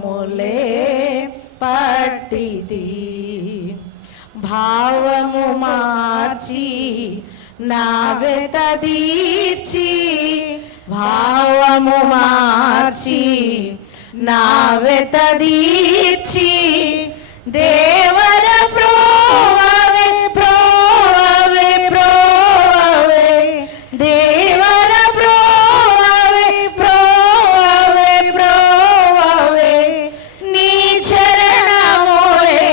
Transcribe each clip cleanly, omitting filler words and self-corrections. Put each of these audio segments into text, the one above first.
పాదములే పట్టిది. భావము మార్చి నా వెత తీర్చి, భావము మార్చి నా వెత తీర్చి, దేవర ప్రోవవే ప్రోవవే ప్రోవవే, దేవర ప్రోవవే ప్రోవవే ప్రోవవే, నీ చరణములే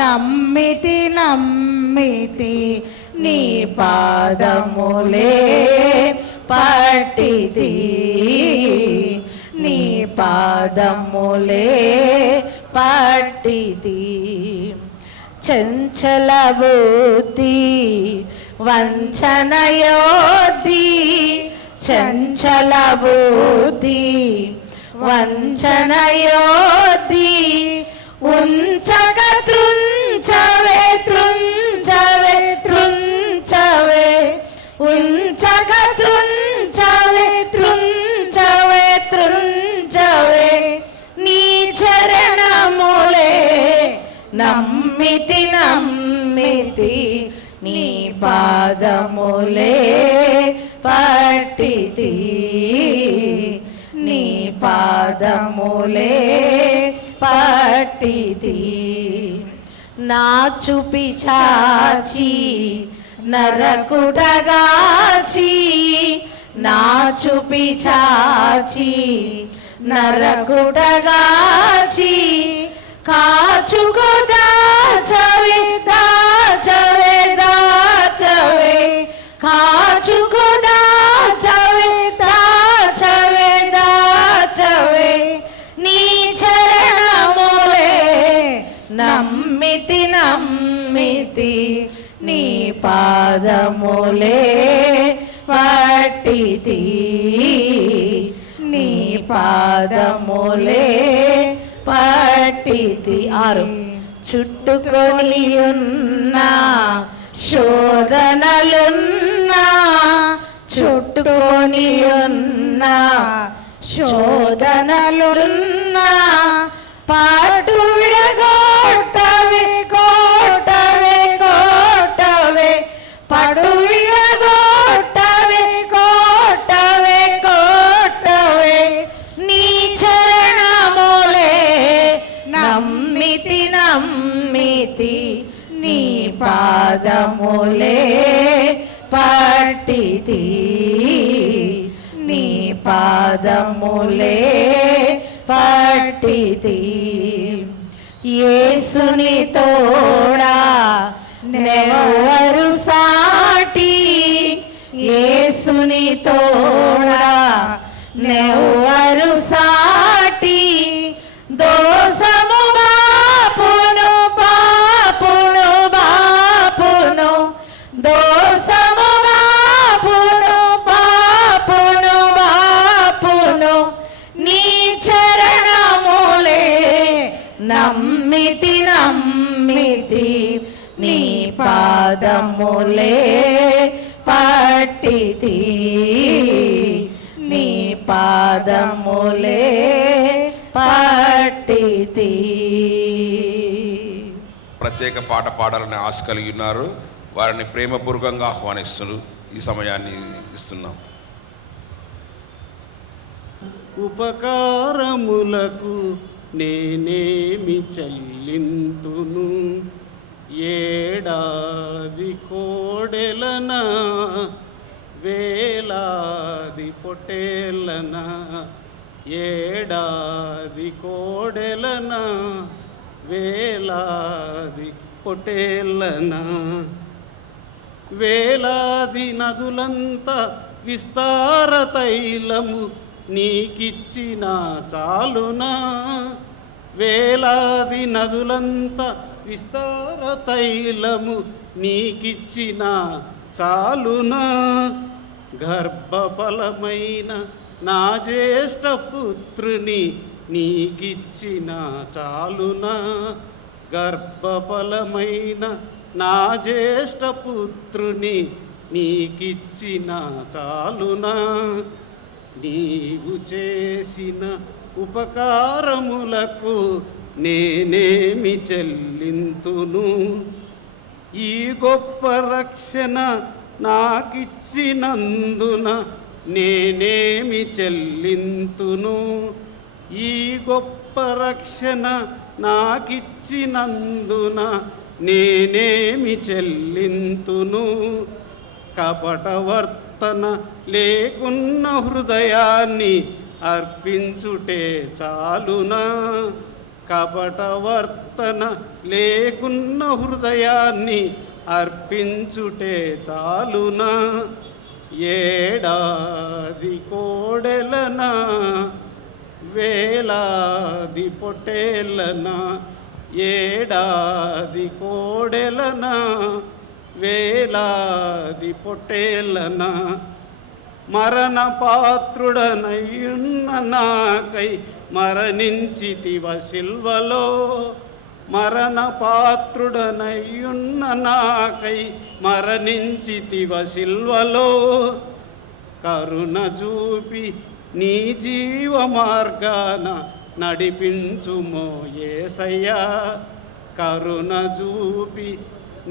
నమ్మితి నమ్మితి, నీ పాదములే పట్టితి, నీ పాదములే పట్టితి. చంచల బుద్ధి వంచనయోధి, చంచల బుద్ధి వంచనయోధి, ఉంచక త్రుంచవే త్రుంచవే త్రుంచవే, ఉంచక త్రుంచవే త్రుంచవే త్రుంచవే, నీ చరణములే నమ్మితి నమ్మితి, నీ పాదములే పట్టితి, నీ పాదములే పట్టితి. నా చూపి చాచి నరకుటగాచి, నా చూపి చాచి నరకుటగాచి, కాచుకో దాచవే దాచవే దాచవే, కాచుకో దాచవే దాచవే దాచవే, నీ చరణములే నమ్మితి నమ్మితి, నీ పాదములే పట్టితి, నీ పాదములే పట్టితి. 6 చుట్టుకొని ఉన్నా శోధనలున్నా, చుట్టుకొని ఉన్నా శోధనలున్నా, పాటు విడగొట్టవే కోటవే కోటవే, పడు విడగొట్టవే కోటవే కోటవే, నీ చరణములే నమ్మితి నమ్మితి, నీ పాదములే పట్టితి, నీ పాదములే పట్టితి. యేసుని తోడా నెవరు సాటి, యేసుని తోడా నెవరు సాటి, దోసము బాపును బాపును బాపును, దోసము బాపును బాపును బాపును, నీ చరణములే నమ్మితి నమ్మితి, నీ పాదములే పట్టితి, నీ పాదములే పట్టితి. ప్రత్యేక పాట పాడాలని ఆశ కలిగి ఉన్నారు. వారిని ప్రేమపూర్వకంగా ఆహ్వానిస్తూ ఈ సమయాన్ని ఇస్తున్నాం. ఉపకారములకు నేనేమి చెల్లింతును, ఏడాది కోడెలనా వేలాది పొట్టేలనా, ఏడాది కోడెలనా వేలాది పొట్టేలనా, వేలాది నదులంతా విస్తార తైలము నీకిచ్చిన చాలునా, వేలాది నదులంతా విస్తార తైలము నీకిచ్చిన చాలునా, గర్భఫలమైన నా జ్యేష్ఠ పుత్రుని నీకిచ్చిన చాలునా, గర్భఫలమైన నా జ్యేష్ఠ పుత్రుని నీకిచ్చిన చాలునా, నీవు చేసిన ఉపకారములకు నేనేమి చెల్లింతును? ఈ గొప్ప రక్షణ నాకిచ్చినందున నేనేమి చెల్లింతును? ఈ గొప్ప రక్షణ నాకిచ్చినందున నేనేమి చెల్లింతును? కపటవర్తన లేకున్న హృదయాన్ని అర్పించుటే చాలునా? కపటవర్తన లేకున్న హృదయాన్ని అర్పించుటే చాలునా? ఏడాది కోడెలనా, వేలాది పొట్టేళ్ళనా? ఏడాది కోడెలనా, వేలాది పొట్టేళ్ళనా? మరణ పాత్రుడనయ్యున్న నాకై మరణించితివ సిల్వలో. మరణ పాత్రుడనయ్యున్న నాకై మరణించితివ సిల్వలో. కరుణ చూపి నీ జీవ మార్గాన నడిపించుమో యేసయ్యా. కరుణ చూపి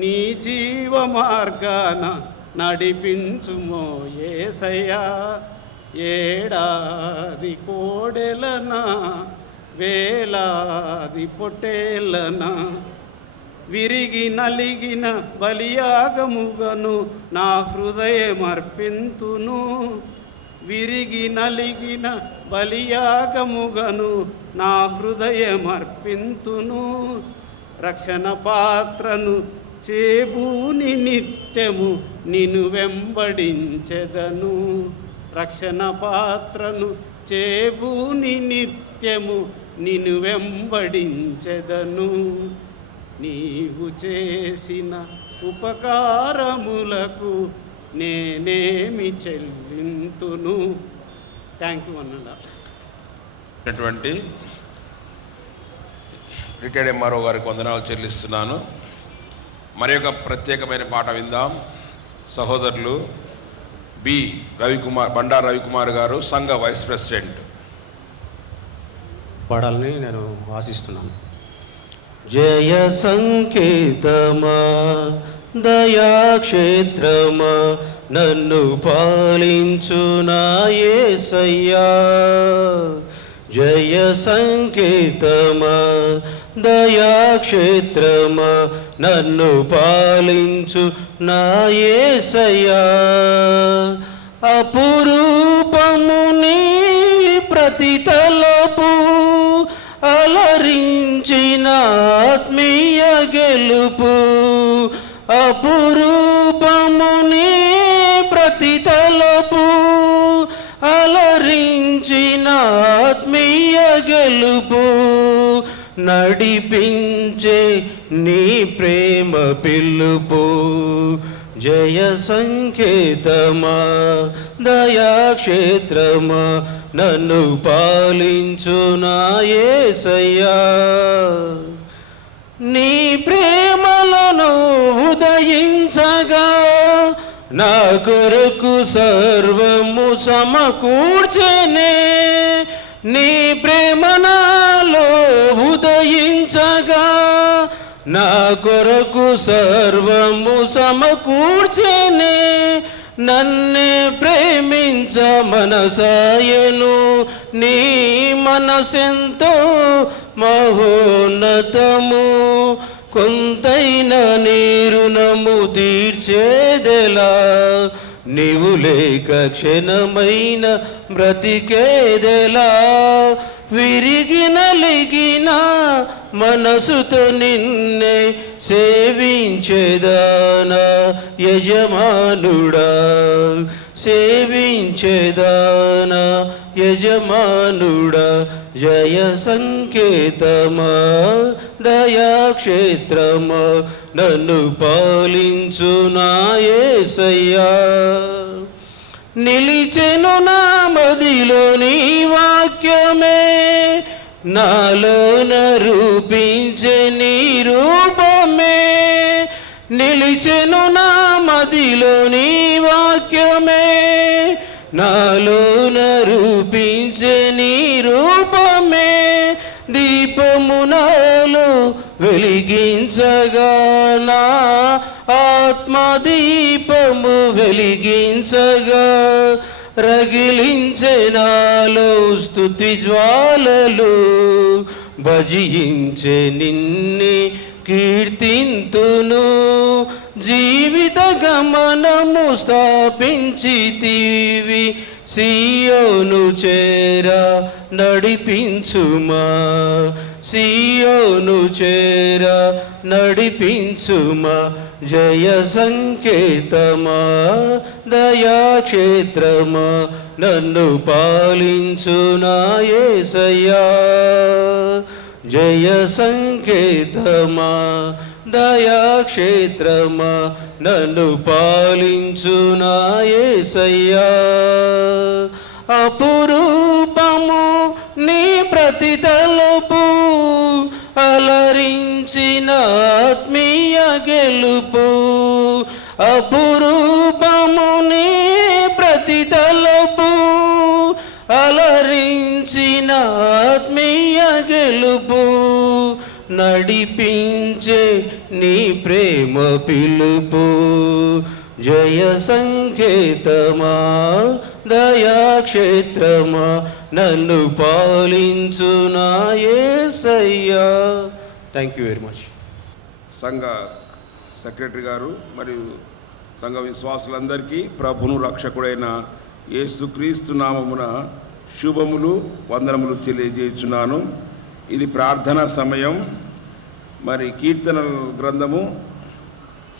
నీ జీవ మార్గాన నడిపించుమో యేసయ్యా. ఏడాది కోడెలనా, వేలాది పొట్టేళ్ళనా? విరిగి నలిగిన బలియాగముగను నా హృదయమర్పింతును. విరిగి నలిగిన బలియాగముగను నా హృదయమర్పింతును. రక్షణ పాత్రను చేబూని నిత్యము నిన్ను వెంబడించెదను. రక్షణ పాత్రను చేబూని నిత్యము నిన్ను వెంబడించెదను. నీవు చేసిన ఉపకారములకు నేనేమి చెల్లింతును? థ్యాంక్ యూ అన్నాడు. రిటైర్డ్ ఎంఆర్ఓ గారికి వందనాలు చెల్లిస్తున్నాను. మరి ఒక ప్రత్యేకమైన పాట విందాం. సహోదరులు బి రవికుమార్, బండా రవికుమార్ గారు, సంఘ వైస్ ప్రెసిడెంట్, పాడాలని నేను ఆశిస్తున్నాను. జయ సంకేతమా, దయాక్షేత్రమా, నన్ను పాలించునా యేసయ్యా. జయ సంకేతమా, దయాక్షేత్రమా, నన్ను పాలించు నా యేసయ్యా. అపురూపము నీ ప్రతి తలపు, అలరించిన ఆత్మీయ గెలుపు. అపురూపము నీ ప్రతి తలపు, అలరించిన ఆత్మీయ గెలుపు. నడిపించే నీ ప్రేమ పిలుపు. జయ సంకేతమా, దయాక్షేత్రమా, నన్ను పాలించునా యేసయ్యా. నీ ప్రేమలను ఉదయించగా నా కొరకు సర్వము సమకూర్చెనే. నీ ప్రేమ నాలో ఉదయించగా నా కొరకు సర్వము సమకూర్చెనే. నన్నే ప్రేమించ మనసాయను, నీ మనసెంతో మహోన్నతము. కొంతైన నీ రుణము తీర్చేదెలా, నీవు లేక క్షణమైన బ్రతికేదెలా. విరిగి నలిగిన మనసుతో నిన్నే సేవించేదానా యజమానుడా. సేవించేదానా యజమానుడా. జయ సంకేతమా, దయాక్షేత్రమా, నన్ను పాలించునా యేసయ్యా. నిలిచెను నా మదిలో నీ వాక్యమే, నాలోన రూపించే నీ రూపమే. నిలిచెను నా మదిలో నీ వాక్యమే, నాలోన రూపించే నీ రూపమే. దీపము నాలో వెలిగించగా నా ఆత్మదీపము వెలిగించగా రగిలించే నాలో స్తుతి జ్వాలలు భజించే నిన్నే కీర్తింతును జీవిత గమనము స్థాపించితివి సియోను చేర నడిపించుమా సియోను చేర నడిపించుమా జయ సంకేతమా దయాక్షేత్రమా నన్ను పాలించునా యేసయ్యా జయ సంకేతమా దయాక్షేత్రమా నన్ను పాలించునా యేసయ్యా అపురూపము నీ ప్రతి తలపు అలరించిన ఆత్మీయ గెలుపు అపురూపము నీ ప్రతి తలపు అలరించిన ఆత్మీయ గెలుపు నడిపించే నీ ప్రేమ పిలుపు జయ సంకేతమా దయాక్షేత్రమా నన్ను పాలించునా యేసయ్యా. Thank you very much. సంఘ సెక్రటరీ గారు మరియు సంఘ విశ్వాసులందరికీ ప్రభును రక్షకుడైన యేసుక్రీస్తు నామమున శుభములు వందనములు తెలియజేస్తున్నాను. ఇది ప్రార్థనా సమయం. మరి కీర్తనల గ్రంథము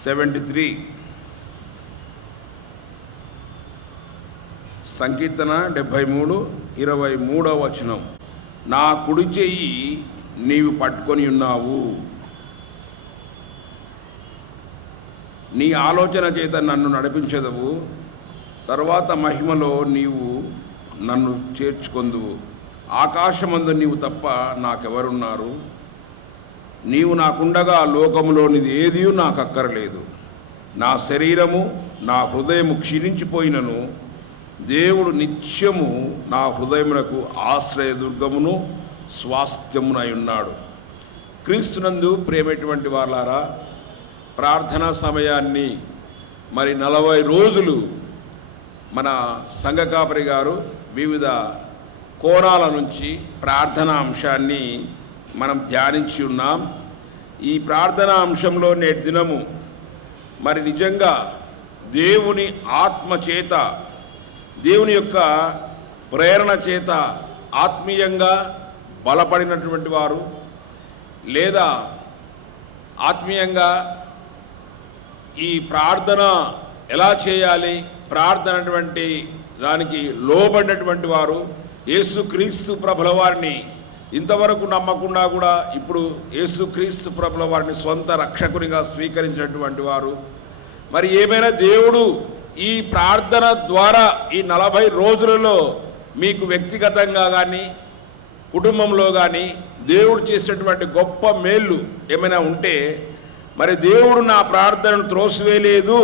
73 సంకీర్తన 73:23 వచనం. నా కుడి చెయ్యి నీవు పట్టుకొని ఉన్నావు, నీ ఆలోచన చేత నన్ను నడిపించదవు, తరువాత మహిమలో నీవు నన్ను చేర్చుకొందువు. ఆకాశమందు నీవు తప్ప నాకెవరున్నారు, నీవు నాకుండగా లోకములోనిది ఏదీ నాకు అక్కరలేదు. నా శరీరము నా హృదయము క్షీణించిపోయినను దేవుడు నిత్యము నా హృదయమునకు ఆశ్రయదుర్గమును స్వాస్థ్యమునై ఉన్నాడు. క్రీస్తునందు ప్రేమటువంటి వారలారా, ప్రార్థనా సమయాన్ని మరి 40 రోజులు మన సంఘ కాపరి గారు వివిధ కోణాల నుంచి ప్రార్థనా అంశాన్ని మనం ధ్యానించి ఉన్నాం. ఈ ప్రార్థనా అంశంలో నేటి దినము మరి నిజంగా దేవుని ఆత్మ చేత, దేవుని యొక్క ప్రేరణ చేత ఆత్మీయంగా బలపడినటువంటి వారు, లేదా ఆత్మీయంగా ఈ ప్రార్థన ఎలా చేయాలి, ప్రార్థన అటువంటి దానికి లోబడినటువంటి వారు, యేసుక్రీస్తు ప్రభుల వారిని ఇంతవరకు నమ్మకుండా కూడా ఇప్పుడు యేసుక్రీస్తు ప్రభుల వారిని సొంత రక్షకునిగా స్వీకరించినటువంటి వారు, మరి ఏమైనా దేవుడు ఈ ప్రార్థన ద్వారా ఈ 40 రోజులలో మీకు వ్యక్తిగతంగా కానీ కుటుంబంలో కానీ దేవుడు చేసినటువంటి గొప్ప మేళ్ళు ఏమైనా ఉంటే, మరి దేవుడు నా ప్రార్థనను త్రోసివేయలేదు,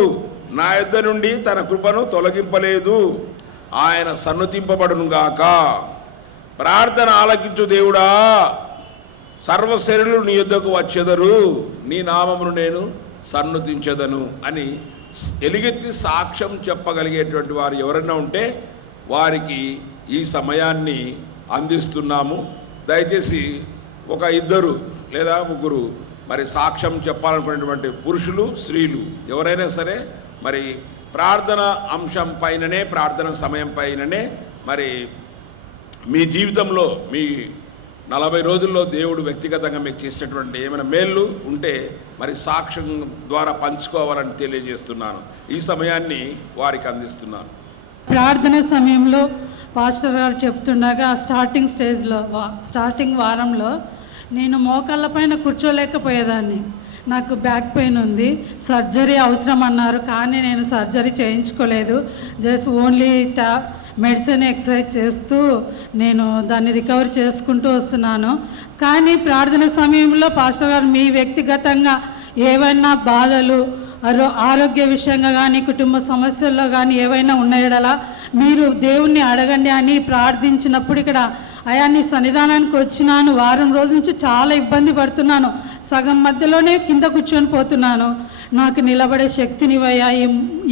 నా యొద్ద నుండి తన కృపను తొలగింపలేదు, ఆయన సన్నుతింపబడును గాక. ప్రార్థన ఆలకించు దేవుడా, సర్వశరీరులు నీ యొద్దకు వచ్చెదరు, నీ నామమును నేను సన్నుతించెదను అని ఎలుగెత్తి సాక్ష్యం చెప్పగలిగేటువంటి వారు ఎవరైనా ఉంటే వారికి ఈ సమయాన్ని అందిస్తున్నాము. దయచేసి ఒక 2 లేదా 3 మరి సాక్ష్యం చెప్పాలనుకునేటువంటి పురుషులు, స్త్రీలు ఎవరైనా సరే మరి ప్రార్థన అంశం పైననే, ప్రార్థన సమయం పైననే మరి మీ జీవితంలో మీ 40 రోజుల్లో దేవుడు వ్యక్తిగతంగా మీకు చేసినటువంటి ఏమైనా మేళ్ళు ఉంటే మరి సాక్ష్యం ద్వారా పంచుకోవాలని తెలియజేస్తున్నాను. ఈ సమయాన్ని వారికి అందిస్తున్నాను. ప్రార్థన సమయంలో పాస్టర్ గారు చెప్తుండగా స్టార్టింగ్ వారంలో నేను మోకాళ్ళ పైన కూర్చోలేకపోయేదాన్ని. నాకు బ్యాక్ పెయిన్ ఉంది, సర్జరీ అవసరం అన్నారు, కానీ నేను సర్జరీ చేయించుకోలేదు. జస్ట్ ఓన్లీ మెడిసిన్ ఎక్సర్సైజ్ చేస్తూ నేను దాన్ని రికవర్ చేసుకుంటూ వస్తున్నాను. కానీ ప్రార్థన సమయంలో పాస్టర్ గారు మీ వ్యక్తిగతంగా ఏవైనా బాధలు, ఆరోగ్య విషయంగా కానీ కుటుంబ సమస్యల్లో కానీ ఏవైనా ఉన్నాయడలా మీరు దేవుణ్ణి అడగండి అని ప్రార్థించినప్పుడు ఇక్కడ అయా నీ సన్నిధానానికి వచ్చినాను, వారం రోజుల నుంచి చాలా ఇబ్బంది పడుతున్నాను, సగం మధ్యలోనే కింద కూర్చొని పోతున్నాను, నాకు నిలబడే శక్తినివయ్యా,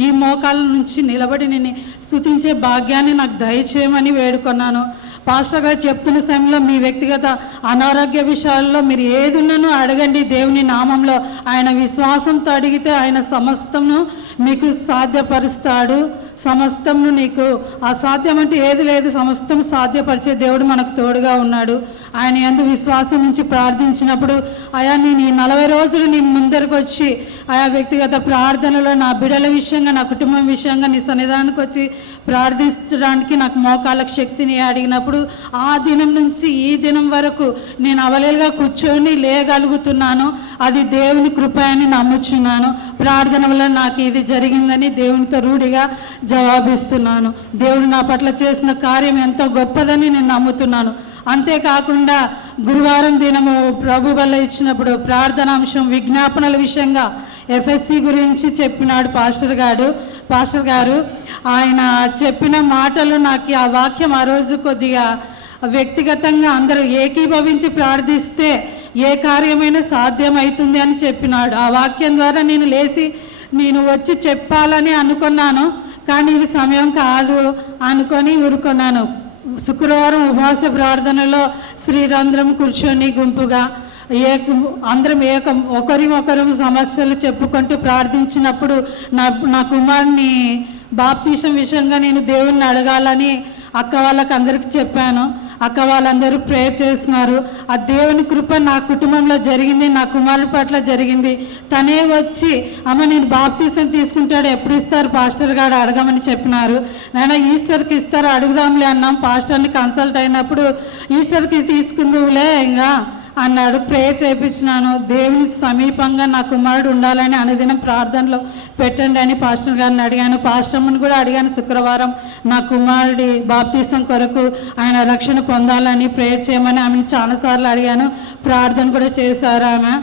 ఈ మోకాల నుంచి నిలబడి నిన్ను స్తుతించే భాగ్యాన్ని నాకు దయచేయమని వేడుకున్నాను. పాస్టర్ గారు చెప్తున్న సమయంలో మీ వ్యక్తిగత అనారోగ్య విషయాల్లో మీరు ఏది ఉన్నానో అడగండి దేవుని నామంలో. ఆయన విశ్వాసంతో అడిగితే ఆయన సమస్తమును మీకు సాధ్యపరుస్తాడు. సమస్తమును నీకు అసాధ్యం అంటే ఏది లేదు, సమస్తం సాధ్యపరిచే దేవుడు మనకు తోడుగా ఉన్నాడు. ఆయన యందు విశ్వాసం నుంచి ప్రార్థించినప్పుడు అయా నేను ఈ 40 రోజులు నీ ముందరకు వచ్చి ఆయా వ్యక్తిగత ప్రార్థనలో నా బిడ్డల విషయంగా, నా కుటుంబం విషయంగా నీ సన్నిధానానికి వచ్చి ప్రార్థించడానికి నాకు మోకాళ్ళకు శక్తిని అడిగినప్పుడు ఆ దినం నుంచి ఈ దినం వరకు నేను అవలేలుగా కూర్చొని లేగలుగుతున్నాను. అది దేవుని కృప అని నమ్ముచున్నాను. ప్రార్థన వల్ల నాకు ఇది జరిగిందని దేవునితో రూఢిగా జవాబిస్తున్నాను. దేవుడు నా పట్ల చేసిన కార్యం ఎంతో గొప్పదని నేను నమ్ముతున్నాను. అంతేకాకుండా గురువారం దినము ప్రభు వల్ల ఇచ్చినప్పుడు ప్రార్థనాంశం విజ్ఞాపనల విషయంగా ఎఫ్ఎస్సి గురించి చెప్పినాడు పాస్టర్ గారు. ఆయన చెప్పిన మాటలు నాకు ఆ వాక్యం ఆ రోజు కొద్దిగా వ్యక్తిగతంగా అందరూ ఏకీభవించి ప్రార్థిస్తే ఏ కార్యమైనా సాధ్యమవుతుంది అని చెప్పినాడు. ఆ వాక్యం ద్వారా నేను లేచి నేను వచ్చి చెప్పాలని అనుకున్నాను, కానీ ఇది సమయం కాదు అనుకొని ఊరుకున్నాను. శుక్రవారం ఉపవాస ప్రార్థనలో శ్రీరంధ్రం కూర్చొని గుంపుగా అందరం ఒకరు సమస్యలు చెప్పుకుంటూ ప్రార్థించినప్పుడు నా కుమారుని బాప్తీసం విషయంగా నేను దేవుణ్ణి అడగాలని అక్క వాళ్ళకి అందరికి చెప్పాను. అక్క వాళ్ళందరూ ప్రేయర్ చేస్తున్నారు. ఆ దేవుని కృప నా కుటుంబంలో జరిగింది, నా కుమారుడి పట్ల జరిగింది. తనే వచ్చి అమ్మ నేను బాప్తీసం తీసుకుంటాడు, ఎప్పుడు ఇస్తారు పాస్టర్ గారు అడగమని చెప్పినారు. నాయన ఈస్టర్కి ఇస్తారు అడుగుదాంలే అన్నాం. పాస్టర్ని కన్సల్ట్ అయినప్పుడు ఈస్టర్కి తీసుకుందువులే ఇంకా అన్నాడు. ప్రేయర్ చేయించినాను. దేవుని సమీపంగా నా కుమారుడు ఉండాలని అనుదినం ప్రార్థనలో పెట్టండి అని పాస్టర్ గారిని అడిగాను. పాస్టర్ని కూడా అడిగాను. శుక్రవారం నా కుమారుడి బాప్తీసం కొరకు ఆయన రక్షణ పొందాలని ప్రేయర్ చేయమని ఆమెను చాలాసార్లు అడిగాను. ప్రార్థన కూడా చేశారు ఆమె.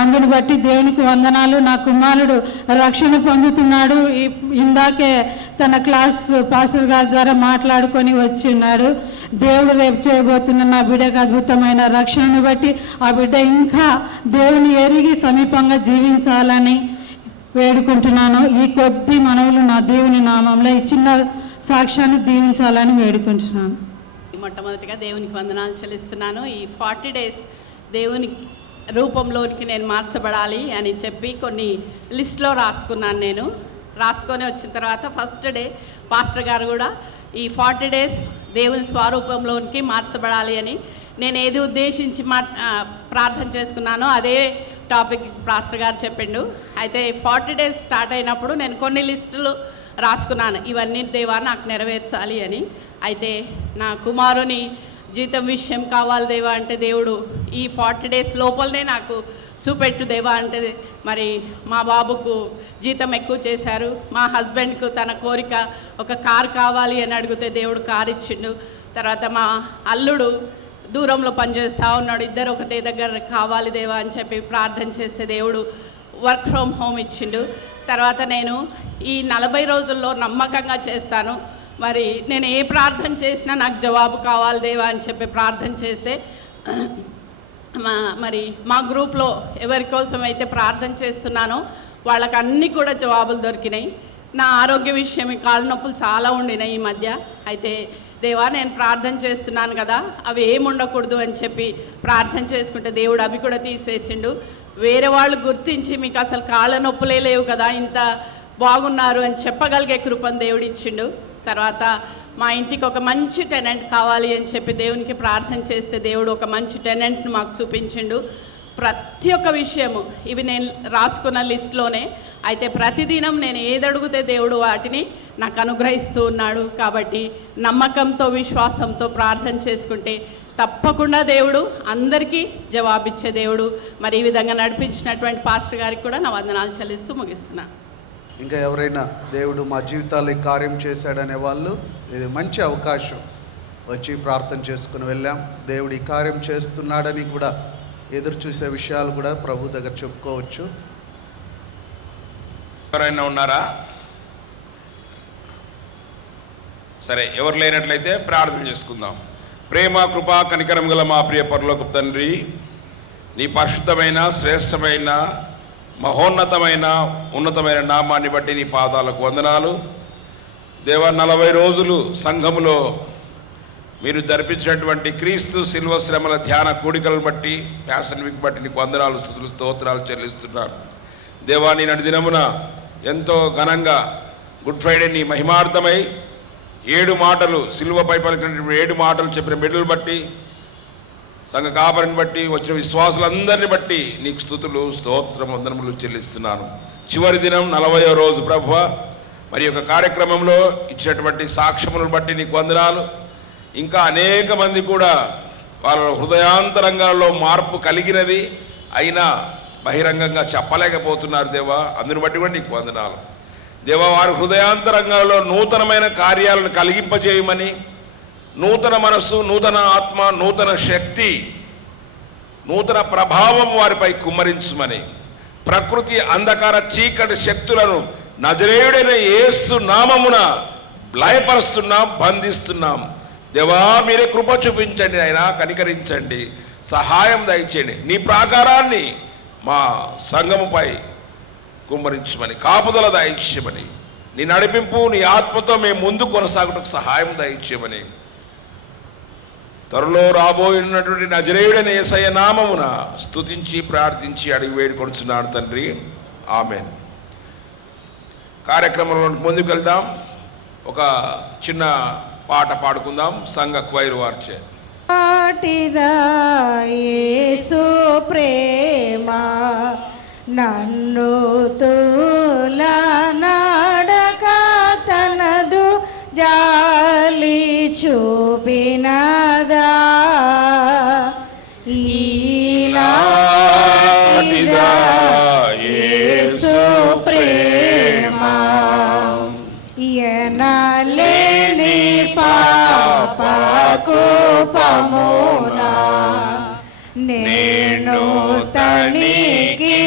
అందుని బట్టి దేవునికి వందనాలు. నా కుమారుడు రక్షణ పొందుతున్నాడు. ఇందాకే తన క్లాస్ పాస్టర్ గారి ద్వారా మాట్లాడుకొని వచ్చి ఉన్నాడు. దేవుడు రేపు చేయబోతున్న నా బిడ్డకు అద్భుతమైన రక్షణను బట్టి ఆ బిడ్డ ఇంకా దేవుని ఎరిగి సమీపంగా జీవించాలని వేడుకుంటున్నాను. ఈ కొద్ది మనవులు నా దేవుని నామంలో ఈ చిన్న సాక్ష్యాన్ని దీవించాలని వేడుకుంటున్నాను. మొట్టమొదటిగా దేవునికి వందనాలు చెల్లిస్తున్నాను. ఈ 40 days దేవుని రూపంలోనికి నేను మార్చబడాలి అని చెప్పి కొన్ని లిస్ట్లో రాసుకున్నాను. నేను రాసుకొని వచ్చిన తర్వాత ఫస్ట్ డే పాస్టర్ గారు కూడా ఈ 40 days దేవుని స్వరూపంలోనికి మార్చబడాలి అని నేను ఏది ఉద్దేశించి ప్రార్థన చేసుకున్నానో అదే టాపిక్ పాస్టర్ గారు చెప్పిండు. అయితే 40 days స్టార్ట్ అయినప్పుడు నేను కొన్ని లిస్టులు రాసుకున్నాను, ఇవన్నీ దేవా నాకు నెరవేర్చాలి అని. అయితే నా కుమారుని జీతం విషయం కావాలి దేవా అంటే దేవుడు ఈ 40 days లోపలనే నాకు చూపెట్టు దేవా అంటే మరి మా బాబుకు జీతం ఎక్కువ చేశారు. మా హస్బెండ్కు తన కోరిక ఒక కారు కావాలి అని అడిగితే దేవుడు కారు ఇచ్చిండు. తర్వాత మా అల్లుడు దూరంలో పనిచేస్తూ ఉన్నాడు, ఇద్దరు ఒకటే దగ్గర కావాలి దేవా అని చెప్పి ప్రార్థన చేస్తే దేవుడు వర్క్ ఫ్రమ్ హోమ్ ఇచ్చిండు. తర్వాత నేను ఈ 40 రోజుల్లో నమ్మకంగా చేస్తాను, మరి నేను ఏ ప్రార్థన చేసినా నాకు జవాబు కావాలి దేవా అని చెప్పి ప్రార్థన చేస్తే మరి మా గ్రూప్లో ఎవరి కోసం అయితే ప్రార్థన చేస్తున్నానో వాళ్ళకి అన్నీ కూడా జవాబులు దొరికినాయి. నా ఆరోగ్య విషయం కాళ్ళ నొప్పులు చాలా ఉండినాయి ఈ మధ్య. అయితే దేవా నేను ప్రార్థన చేస్తున్నాను కదా అవి ఏమి ఉండకూడదు అని చెప్పి ప్రార్థన చేసుకుంటే దేవుడు అవి కూడా తీసివేసిండు. వేరే వాళ్ళు గుర్తించి మీకు అసలు కాళ్ళ నొప్పులే లేవు కదా ఇంత బాగున్నారు అని చెప్పగలిగే కృపను దేవుడు ఇచ్చిండు. తర్వాత మా ఇంటికి ఒక మంచి టెనెంట్ కావాలి అని చెప్పి దేవునికి ప్రార్థన చేస్తే దేవుడు ఒక మంచి టెనెంట్ని మాకు చూపించిండు. ప్రతి ఒక్క విషయము ఇవి నేను రాసుకున్న లిస్టులోనే. అయితే ప్రతిదినం నేను ఏది అడిగితే దేవుడు వాటిని నాకు అనుగ్రహిస్తూ ఉన్నాడు. కాబట్టి నమ్మకంతో విశ్వాసంతో ప్రార్థన చేసుకుంటే తప్పకుండా దేవుడు అందరికీ జవాబిచ్చే దేవుడు. మరి ఈ విధంగా నడిపించినటువంటి పాస్టర్ గారికి కూడా నా వందనాలు చెల్లిస్తూ ముగిస్తున్నాను. ఇంకా ఎవరైనా దేవుడు మా జీవితాల్లో ఈ కార్యం చేశాడనే వాళ్ళు ఇది మంచి అవకాశం, వచ్చి ప్రార్థన చేసుకుని వెళ్ళాం. దేవుడు ఈ కార్యం చేస్తున్నాడని కూడా ఎదురు చూసే విషయాలు కూడా ప్రభు దగ్గర చెప్పుకోవచ్చు. ఎవరైనా ఉన్నారా? సరే, ఎవరు లేనట్లయితే ప్రార్థన చేసుకుందాం. ప్రేమ, కృపా, కనికరం గల మా ప్రియ పరలోకపు తండ్రి, నీ పరిశుద్ధమైన, శ్రేష్టమైన, మహోన్నతమైన, ఉన్నతమైన నామాన్ని బట్టి నీ పాదాలకు వందనాలు. దేవా, 40 రోజులు సంఘములో మీరు జరిపించినటువంటి క్రీస్తు శిల్వ శ్రమల ధ్యాన కూడికలను బట్టి, ప్యాషన్ వీక్ బట్టి నీకు వందనాలు, స్తుతులు, స్తోత్రాలు చెల్లిస్తున్నాను. దేవా, నీ నడి దినమున ఎంతో ఘనంగా గుడ్ ఫ్రైడే నీ మహిమార్థమై 7 మాటలు శిలువపై పలికినటువంటి 7 మాటలు చెప్పిన బిడ్డలు బట్టి, సంఘ కాపరిని బట్టి, వచ్చిన విశ్వాసులందరినీ బట్టి నీకు స్తుతులు, స్తోత్రం, వందనములు చెల్లిస్తున్నాను. చివరి దినం 40వ రోజు ప్రభువా, మరి యొక్క కార్యక్రమంలో ఇచ్చినటువంటి సాక్ష్యములను బట్టి నీకు వందనాలు. ఇంకా అనేక మంది కూడా వాళ్ళ హృదయాంతరంగాల్లో మార్పు కలిగినది, అయినా బహిరంగంగా చెప్పలేకపోతున్నారు దేవా. అందుని బట్టి కూడా నీకు వందనాలు దేవా. వారి హృదయాంతరంగాల్లో నూతనమైన కార్యాలను కలిగింపజేయమని, నూతన మనస్సు, నూతన ఆత్మ, నూతన శక్తి, నూతన ప్రభావం వారిపై కుమ్మరించమని, ప్రకృతి అంధకార చీకటి శక్తులను నజరేయుడైన యేసు నామమున లయపరుస్తున్నాం, బంధిస్తున్నాం దేవా. మీరే కృప చూపించండి అయినా, కనికరించండి, సహాయం దయచేయండి. నీ ప్రాకారాన్ని మా సంఘముపై కుమ్మరించమని, కాపుదల దయచేయమని, నీ నడిపింపు, నీ ఆత్మతో మేము ముందు కొనసాగుటకు సహాయం దయచేయమని, త్వరలో రాబోయినటువంటి నజరేయుడైన యేసయ్య నామమున స్తుతించి ప్రార్థించి అడిగి వేడుకొనుచున్నాను తండ్రి, ఆమేన్. కార్యక్రమంలో ముందుకు వెళ్దాం. ఒక చిన్న పాట పాడుకుందాం సంఘ క్వైర్ వార్చే. యేసు ప్రేమ నన్ను తూలనాడక తనదు జాలి చూపినదా, ఈలాటిదా యేసు ప్రేమ ఎనలేని పాపకు పమునా నేను తనికి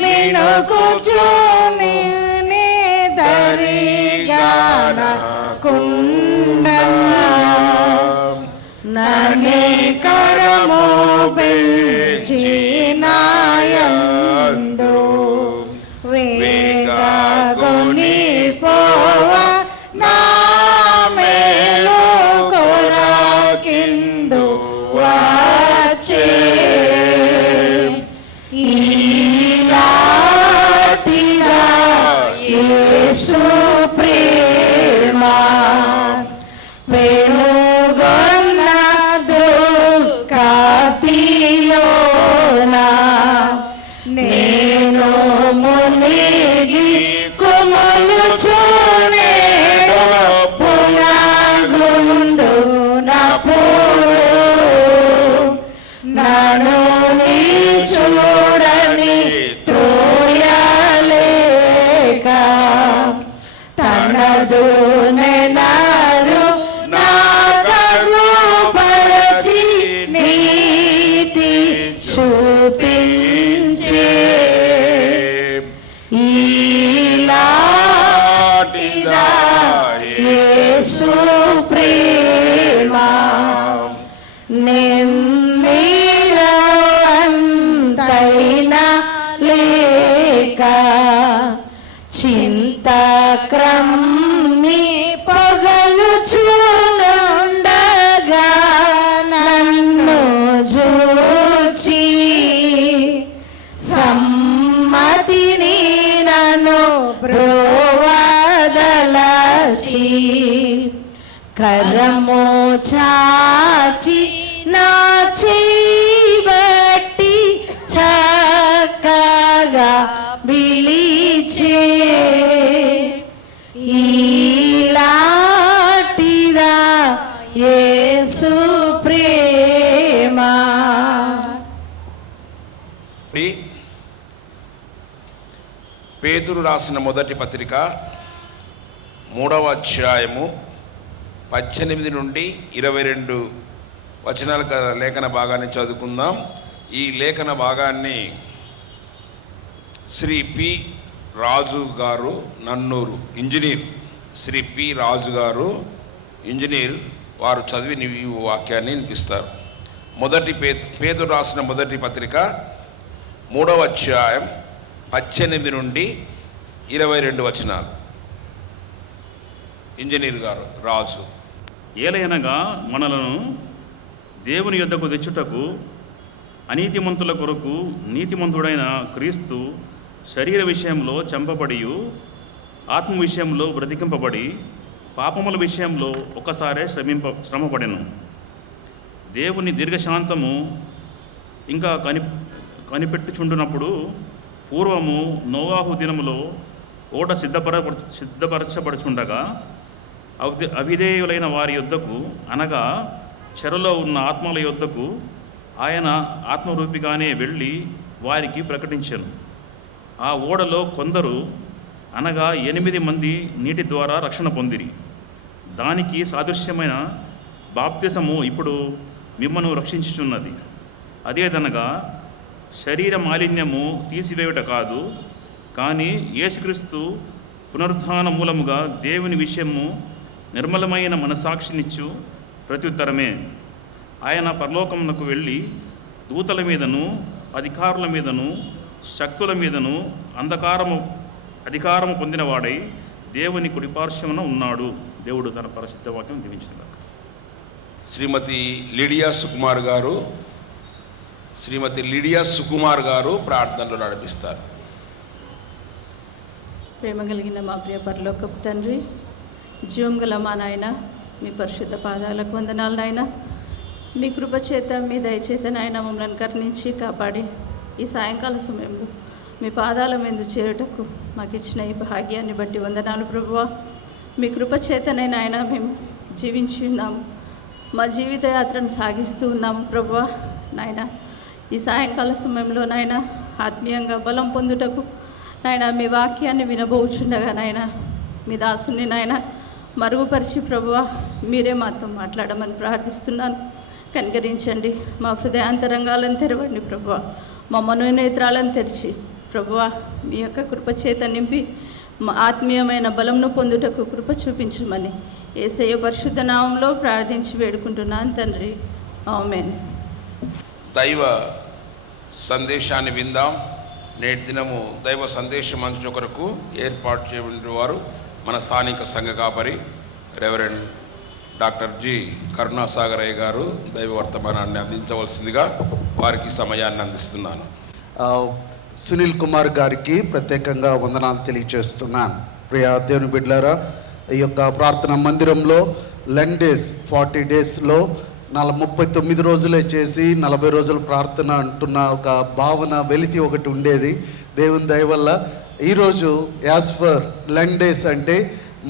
మినుకుచుని దరిగాన కుండన నని కరము పెంచినాయందు వేగగుని పోవ నా మేలు కొరకిందు వచ్చే, ఈలాటిదా యేసు ప్రేమ వెలుగొన్న దుఃఖతిలోన నేను మునిగి కుమలుచునే పునగుండు నప్పుడు నన్ను నీ చూడని త్రోయలేక తనదు నెనారు నాగగు పరచి నీతి చూపించే, ఈలాటిదా యేసు ప్రేమ నెమ్మిలో అంతైనా లేక చింతక్రమ్మి పగలుచునుండగా నన్ను జూచి సమ్మతిని నన్ను బ్రోవదలచి కరము చాచి నా చేబట్టి చక్కగా పిలిచే, ఈలాటిదా యేసు ప్రేమ. పేతురు రాసిన మొదటి పత్రిక 3వ అధ్యాయము 18 నుండి 22 వచనాల లేఖన భాగాన్ని చదువుకుందాం. ఈ లేఖన భాగాన్ని శ్రీ పి రాజు గారు, నన్నూరు ఇంజనీర్, శ్రీ పి రాజు గారు ఇంజనీర్ వారు చదివి ఈ వాక్యాన్ని వినిపిస్తారు. పేతురు రాసిన మొదటి పత్రిక 3వ అధ్యాయం 18 నుండి 22 వచనాలు. ఇంజనీర్ గారు రాజు. ఏలయనగా మనలను దేవుని యొద్దకు తెచ్చుటకు అనీతిమంతుల కొరకు నీతిమంతుడైన క్రీస్తు శరీర విషయంలో చంపబడి ఆత్మ విషయంలో బ్రతికింపబడి పాపముల విషయంలో ఒకసారే శ్రమపడెను. దేవుని దీర్ఘశాంతము ఇంకా కనిపెట్టుచుండునప్పుడు పూర్వము నోవాహు దినములో ఓడ సిద్ధపరచబడుచుండగా అవిధేయులైన వారి యొద్దకు అనగా చెరలో ఉన్న ఆత్మల యొద్దకు ఆయన ఆత్మరూపిగానే వెళ్ళి వారికి ప్రకటించెను. ఆ ఓడలో కొందరు అనగా 8 మంది నీటి ద్వారా రక్షణ పొందిరి. దానికి సాదృశ్యమైన బాప్తిసము ఇప్పుడు మిమ్మను రక్షించుచున్నది. అదేదనగా శరీర మాలిన్యము తీసివేయుట కాదు, కానీ యేసుక్రీస్తు పునరుద్ధాన మూలముగా దేవుని విషయము నిర్మలమైన మనసాక్షినిచ్చు ప్రత్యుత్తరమే. ఆయన పరలోకమునకు వెళ్ళి దూతల మీదను అధికారుల మీదను శక్తుల మీదను అధికారము పొందినవాడై దేవుని కుడిపార్శ్వమున ఉన్నాడు. దేవుడు తన పరిశుద్ధ వాక్యం దీవించుగాక. శ్రీమతి లీడియా సుకుమార్ గారు ప్రార్థనలు నడిపిస్తారు. ప్రేమ కలిగిన మా ప్రియ పరలోకపు తండ్రి, జీవం గల మా నాయన, మీ పరిశుద్ధ పాదాలకు వందనాలు నాయన. మీ కృపచేత మీ దయచేత నాయన మమ్మల్ని కరుణించి కాపాడి ఈ సాయంకాల సమయంలో మీ పాదాల మీద చేరుటకు మాకు ఇచ్చిన ఈ భాగ్యాన్ని బట్టి వందనాలు ప్రభువా. మీ కృపచేతనైనా ఆయన మేము జీవించి ఉన్నాము, మా జీవిత యాత్రను సాగిస్తూ ఉన్నాము ప్రభువా. నాయన ఈ సాయంకాల సమయంలో నాయన ఆత్మీయంగా బలం పొందుటకు నాయన మీ వాక్యాన్ని వినబోచుండగా నాయన మీ దాసుని నాయన మరుగుపరిచి ప్రభువా మీరే మాతో మాట్లాడమని ప్రార్థిస్తున్నాను. కనికరించండి, మా హృదయాంతరంగాలను తెరవండి ప్రభువా, మా మనోనేత్రాలను తెరిచి ప్రభువా మీ యొక్క కృపచేత నింపి మా ఆత్మీయమైన బలంను పొందుటకు కృప చూపించమని యేసయ్య పరిశుద్ధ నామంలో ప్రార్థించి వేడుకుంటున్నాను తండ్రి, ఆమేన్. దైవ సందేశాన్ని విందాం. నేటి దినము దైవ సందేశం అందించే కొరకు ఏర్పాటు చేయబడిన వారు మన స్థానిక సంఘ కాపరి రెవరెండ్ డాక్టర్ జి కరుణాసాగరయ్య గారు దైవ వర్తమానాన్ని అందించవలసిందిగా వారికి సమయాన్ని అందిస్తున్నాను. సునీల్ కుమార్ గారికి ప్రత్యేకంగా వందనాలు తెలియజేస్తున్నాను. ప్రియ దేవుని బిడ్డలారా, ఈ యొక్క ప్రార్థన మందిరంలో లెంట్ డేస్ 40 డేస్లో 39 రోజులే చేసి 40 రోజుల ప్రార్థన అంటున్న ఒక భావన వెలితి ఒకటి ఉండేది. దేవుని దయ వల్ల ఈరోజు యాజ్ ఫర్ లెంట్ డేస్ అంటే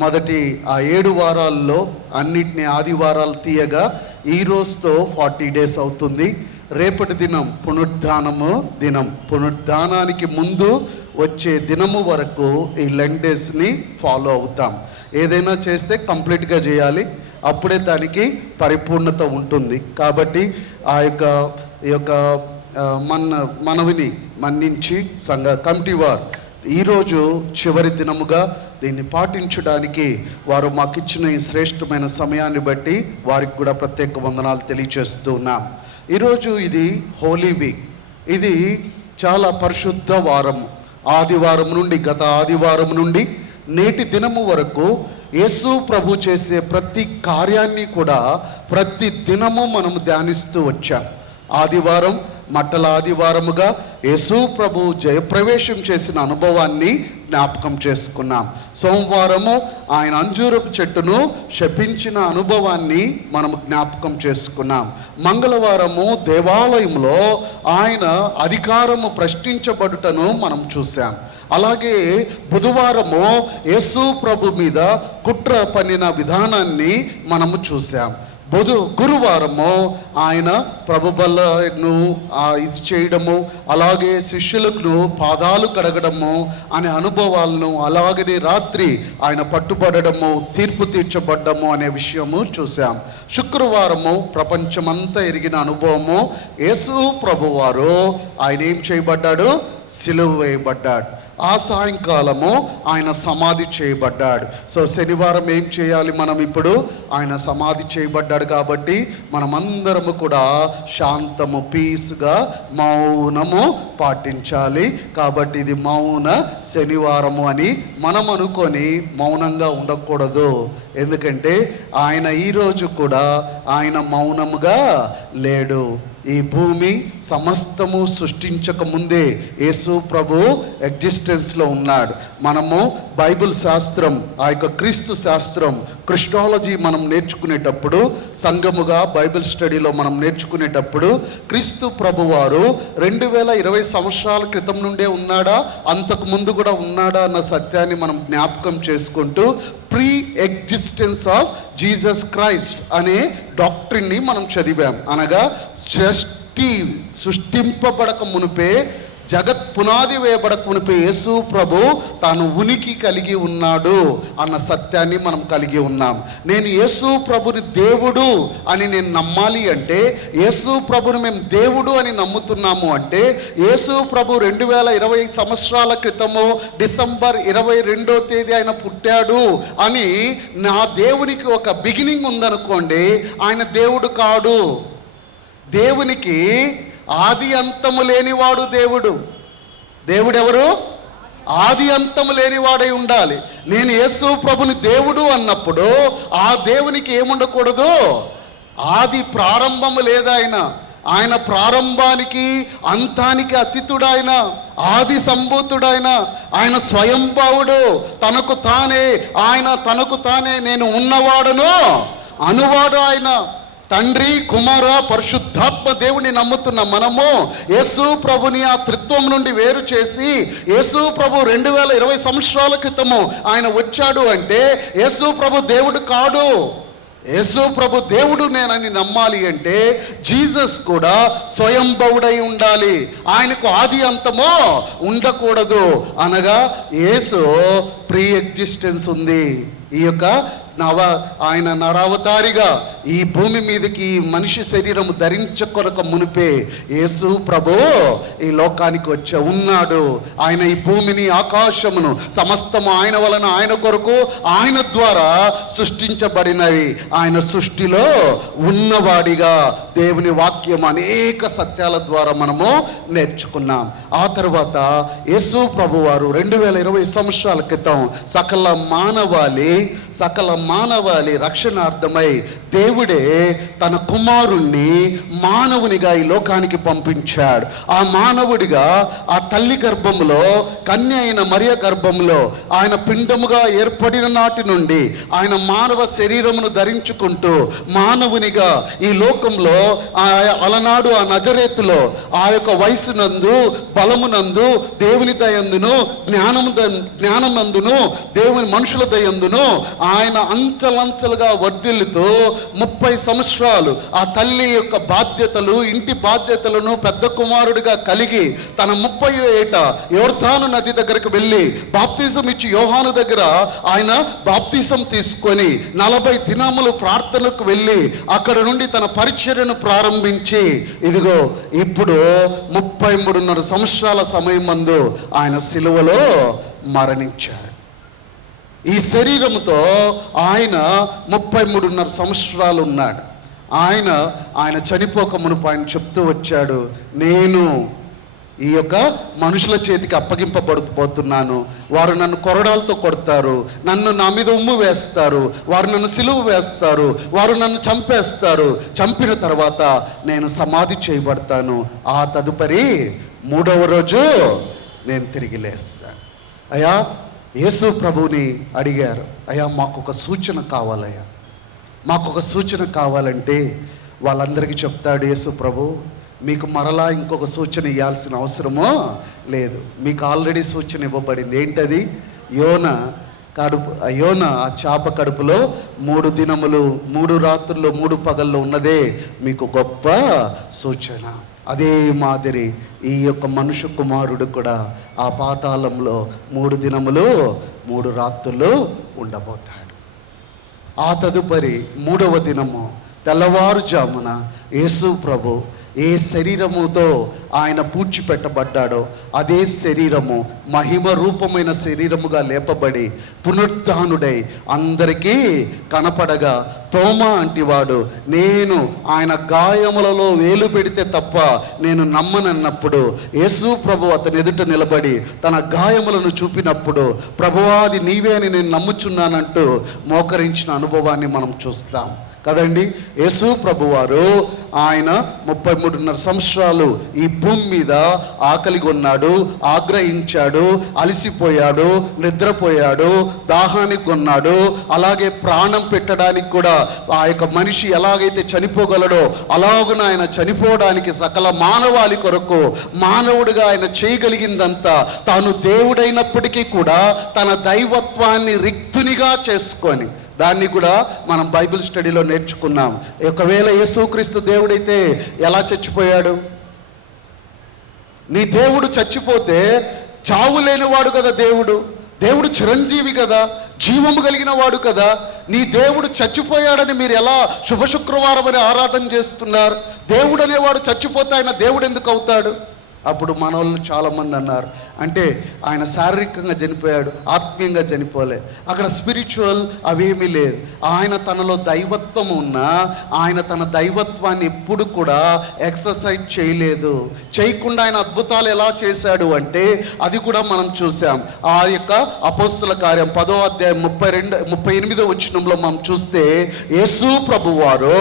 మొదటి ఆ 7 వారాల్లో అన్నిటినీ ఆదివారాలు తీయగా ఈ రోజుతో 40 డేస్ అవుతుంది. రేపటి దినం పునరుద్ధానము దినం. పునరుద్ధానానికి ముందు వచ్చే దినము వరకు ఈ లెంట్ డేస్ని ఫాలో అవుతాం. ఏదైనా చేస్తే కంప్లీట్గా చేయాలి, అప్పుడే దానికి పరిపూర్ణత ఉంటుంది. కాబట్టి ఈ యొక్క మనవిని మన్నించి సంఘ కమిటీ వారు ఈరోజు చివరి దినముగా దీన్ని పాటించడానికి వారు మాకు ఇచ్చిన ఈ శ్రేష్టమైన సమయాన్ని బట్టి వారికి కూడా ప్రత్యేక వందనాలు తెలియజేస్తూ ఉన్నాం. ఈరోజు ఇది హోలీ వీక్. ఇది చాలా పరిశుద్ధ వారం. ఆదివారం నుండి గత ఆదివారం నుండి నేటి దినము వరకు యేసు ప్రభు చేసే ప్రతి కార్యాన్ని కూడా ప్రతి దినము మనము ధ్యానిస్తూ వచ్చాం. ఆదివారం మట్టల ఆదివారముగా యేసు ప్రభు జయప్రవేశం చేసిన అనుభవాన్ని జ్ఞాపకం చేసుకున్నాం. సోమవారము ఆయన అంజూరపు చెట్టును శపించిన అనుభవాన్ని మనము జ్ఞాపకం చేసుకున్నాం. మంగళవారము దేవాలయంలో ఆయన అధికారము ప్రశ్నించబడుటను మనం చూసాం. అలాగే బుధవారము యేసు ప్రభు మీద కుట్ర పన్నిన విధానాన్ని మనము చూసాం. గురువారము ఆయన ప్రభు బలను ఇది చేయడము, అలాగే శిష్యులకు పాదాలు కడగడము అనే అనుభవాలను, అలాగనే రాత్రి ఆయన పట్టుబడము, తీర్పు తీర్చబడ్డము అనే విషయము చూసాం. శుక్రవారము ప్రపంచమంతా ఎరిగిన అనుభవము, యేసు ప్రభువారు ఆయన ఏం చేయబడ్డాడు? సిలువ వేయబడ్డాడు. ఆ సాయంకాలము ఆయన సమాధి చేయబడ్డాడు. సో శనివారం ఏం చేయాలి మనం ఇప్పుడు? ఆయన సమాధి చేయబడ్డాడు కాబట్టి మనమందరము కూడా శాంతము, పీస్గా మౌనము పాటించాలి. కాబట్టి ఇది మౌన శనివారము అని మనం అనుకొని మౌనంగా ఉండకూడదు. ఎందుకంటే ఆయన ఈరోజు కూడా ఆయన మౌనముగా లేడు. ఈ భూమి సమస్తము సృష్టించక ముందే యేసు ప్రభు ఎగ్జిస్టెన్స్లో ఉన్నాడు. మనము బైబిల్ శాస్త్రం, ఆ యొక్క క్రీస్తు శాస్త్రం, క్రిస్టాలజీ మనం నేర్చుకునేటప్పుడు, సంఘముగా బైబిల్ స్టడీలో మనం నేర్చుకునేటప్పుడు క్రీస్తు ప్రభువారు 2020 సంవత్సరాల క్రితం నుండే ఉన్నాడా, అంతకు ముందు కూడా ఉన్నాడా అన్న సత్యాన్ని మనం జ్ఞాపకం చేసుకుంటూ pre existence of Jesus Christ అనే డాక్ట్రిన్ని మనం చదివాం. అనగా సృష్టింపబడక మునిపే, జగత్ పునాది వేయబడక మునిపే యేసు ప్రభు తాను ఉనికి కలిగి ఉన్నాడు అన్న సత్యాన్ని మనం కలిగి ఉన్నాం. నేను యేసు ప్రభుని దేవుడు అని నేను నమ్మాలి అంటే, యేసు ప్రభుని మేము దేవుడు అని నమ్ముతున్నాము అంటే, యేసు ప్రభు 2020 సంవత్సరాల క్రితము డిసెంబర్ 22వ తేదీ ఆయన పుట్టాడు అని నా దేవునికి ఒక బిగినింగ్ ఉందనుకోండి, ఆయన దేవుడు కాడు. దేవునికి ఆది అంతము లేనివాడు దేవుడు. దేవుడెవరు? ఆది అంతము లేనివాడై ఉండాలి. నేను యేసు ప్రభుని దేవుడు అన్నప్పుడు ఆ దేవునికి ఏముండకూడదు? ఆది ప్రారంభము లేదాయన. ఆయన ప్రారంభానికి అంతానికి అతీతుడాయన, ఆది సంభూతుడాయన. ఆయన స్వయంభావుడు. తనకు తానే నేను ఉన్నవాడును అనువాడు ఆయన. తండ్రి, కుమార, పరిశుద్ధాత్మ దేవుని నమ్ముతున్న మనము యేసు ప్రభుని ఆ త్రిత్వం నుండి వేరు చేసి, యేసు ప్రభు 2020 సంవత్సరాల క్రితము ఆయన వచ్చాడు అంటే యేసు ప్రభు దేవుడు కాడు. యేసు ప్రభు దేవుడు నేనని నమ్మాలి అంటే జీసస్ కూడా స్వయంభవుడై ఉండాలి. ఆయనకు ఆది అంతమో ఉండకూడదు. అనగా యేసు ప్రీ ఎగ్జిస్టెన్స్ ఉంది. ఈ యొక్క ఆయన నరావతారిగా ఈ భూమి మీదకి ఈ మనిషి శరీరము ధరించకొనక మునిపే యేసు ప్రభు ఈ లోకానికి వచ్చి ఉన్నాడు. ఆయన ఈ భూమిని, ఆకాశమును సమస్తము ఆయన వలన, ఆయన కొరకు, ఆయన ద్వారా సృష్టించబడినవి. ఆయన సృష్టిలో ఉన్నవాడిగా దేవుని వాక్యం అనేక సత్యాల ద్వారా మనము నేర్చుకున్నాం. ఆ తర్వాత యేసు ప్రభు వారు 2020 సంవత్సరాల క్రితం సకల మానవాళి రక్షణార్థమై దేవుడే తన కుమారుణ్ణి మానవునిగా ఈ లోకానికి పంపించాడు. ఆ మానవుడిగా ఆ తల్లి గర్భంలో, కన్య అయిన మరియ గర్భంలో ఆయన పిండముగా ఏర్పడిన నాటి నుండి ఆయన మానవ శరీరమును ధరించుకుంటూ మానవునిగా ఈ లోకంలో అలనాడు ఆ నజరేతులో ఆ యొక్క వయసునందు, బలమునందు, దేవుని దయందును, జ్ఞానమందును, దేవుని మనుషుల దయందును ఆయన అంచెలంచెలుగా వర్ధిల్లుతూ 30 సంవత్సరాలు ఆ తల్లి యొక్క బాధ్యతలు, ఇంటి బాధ్యతలను పెద్ద కుమారుడిగా కలిగి తన 30వ ఏట యోర్దాను నది దగ్గరకు వెళ్ళి బాప్తిజం ఇచ్చి యోహాను దగ్గర ఆయన బాప్తిజం తీసుకొని 40 దినములు ప్రార్థనకు వెళ్ళి అక్కడ నుండి తన పరిచర్యను ప్రారంభించి ఇదిగో ఇప్పుడు 33.5 సంవత్సరాల సమయం మందు ఆయన సిలువలో మరణించాడు. ఈ శరీరముతో ఆయన 33.5 సంవత్సరాలు ఉన్నాడు. ఆయన చనిపోక మునుపు ఆయన చెప్తూ వచ్చాడు, నేను ఈ యొక్క మనుషుల చేతికి అప్పగింపబడిపోతున్నాను. వారు నన్ను కొరడాలతో కొడతారు, నన్ను నా మీద ఉమ్ము వేస్తారు, వారు నన్ను సిలువ వేస్తారు, వారు నన్ను చంపేస్తారు. చంపిన తర్వాత నేను సమాధి చేయబడతాను. ఆ తదుపరి 3వ రోజు నేను తిరిగి లేస్తాను. అయ్యా, యేసు ప్రభువుని అడిగారు, అయ్యా మాకొక సూచన కావాలయ్యా, మాకొక సూచన కావాలంటే వాళ్ళందరికీ చెప్తాడు యేసు ప్రభు, మీకు మరలా ఇంకొక సూచన ఇవ్వాల్సిన అవసరమో లేదు. మీకు ఆల్రెడీ సూచన ఇవ్వబడింది. ఏంటది? యోన ఆ చేప కడుపులో 3 దినములు 3 రాత్రులు 3 పగళ్ళు ఉన్నదే మీకు గొప్ప సూచన. అదే మాదిరి ఈ యొక్క మనుష్య కుమారుడు కూడా ఆ పాతాళంలో 3 దినములు 3 రాత్రులు ఉండబోతాడు. ఆ తదుపరి 3వ దినము తెల్లవారుజామున యేసు ప్రభు ఏ శరీరముతో ఆయన పూడ్చిపెట్టబడ్డాడో అదే శరీరము మహిమ రూపమైన శరీరముగా లేపబడి పునరుద్ధానుడై అందరికీ కనపడగా తోమా అంటివాడు నేను ఆయన గాయములలో వేలు పెడితే తప్ప నేను నమ్మనన్నప్పుడు యేసు ప్రభు అతని ఎదుట నిలబడి తన గాయములను చూపినప్పుడు ప్రభువాది నీవే అని నేను నమ్ముచున్నానంటూ మోకరించిన అనుభవాన్ని మనం చూస్తాం కదండి. యేసు ప్రభువారు ఆయన 33.5 సంవత్సరాలు ఈ భూమి మీద ఆకలి కొన్నాడు, ఆగ్రహించాడు, అలసిపోయాడు, నిద్రపోయాడు, దాహానికి కొన్నాడు. అలాగే ప్రాణం పెట్టడానికి కూడా ఆ యొక్క మనిషి ఎలాగైతే చనిపోగలడో అలాగున ఆయన చనిపోవడానికి సకల మానవాళి కొరకు మానవుడిగా ఆయన చేయగలిగిందంతా తాను దేవుడైనప్పటికీ కూడా తన దైవత్వాన్ని రిక్తునిగా చేసుకొని దాన్ని కూడా మనం బైబిల్ స్టడీలో నేర్చుకున్నాం. ఒకవేళ యేసుక్రీస్తు దేవుడైతే ఎలా చచ్చిపోయాడు? నీ దేవుడు చచ్చిపోతే చావు లేనివాడు కదా దేవుడు. దేవుడు చిరంజీవి కదా, జీవము కలిగిన వాడు కదా. నీ దేవుడు చచ్చిపోయాడని మీరు ఎలా శుభ శుక్రవారం అని ఆరాధన చేస్తున్నారు? దేవుడు అనేవాడు చచ్చిపోతే ఆయన దేవుడు ఎందుకు అవుతాడు? అప్పుడు మన వాళ్ళు చాలామంది అన్నారు, అంటే ఆయన శారీరకంగా చనిపోయాడు, ఆత్మీయంగా చనిపోలే. అక్కడ స్పిరిచువల్ అవేమీ లేదు. ఆయన తనలో దైవత్వం ఉన్నా ఆయన తన దైవత్వాన్ని ఎప్పుడు కూడా ఎక్సర్సైజ్ చేయలేదు. చేయకుండా ఆయన అద్భుతాలు ఎలా చేశాడు అంటే అది కూడా మనం చూసాం. ఆ యొక్క అపోస్తల కార్యం 10వ అధ్యాయం 38వ వచనంలో మనం చూస్తే యేసు ప్రభువారు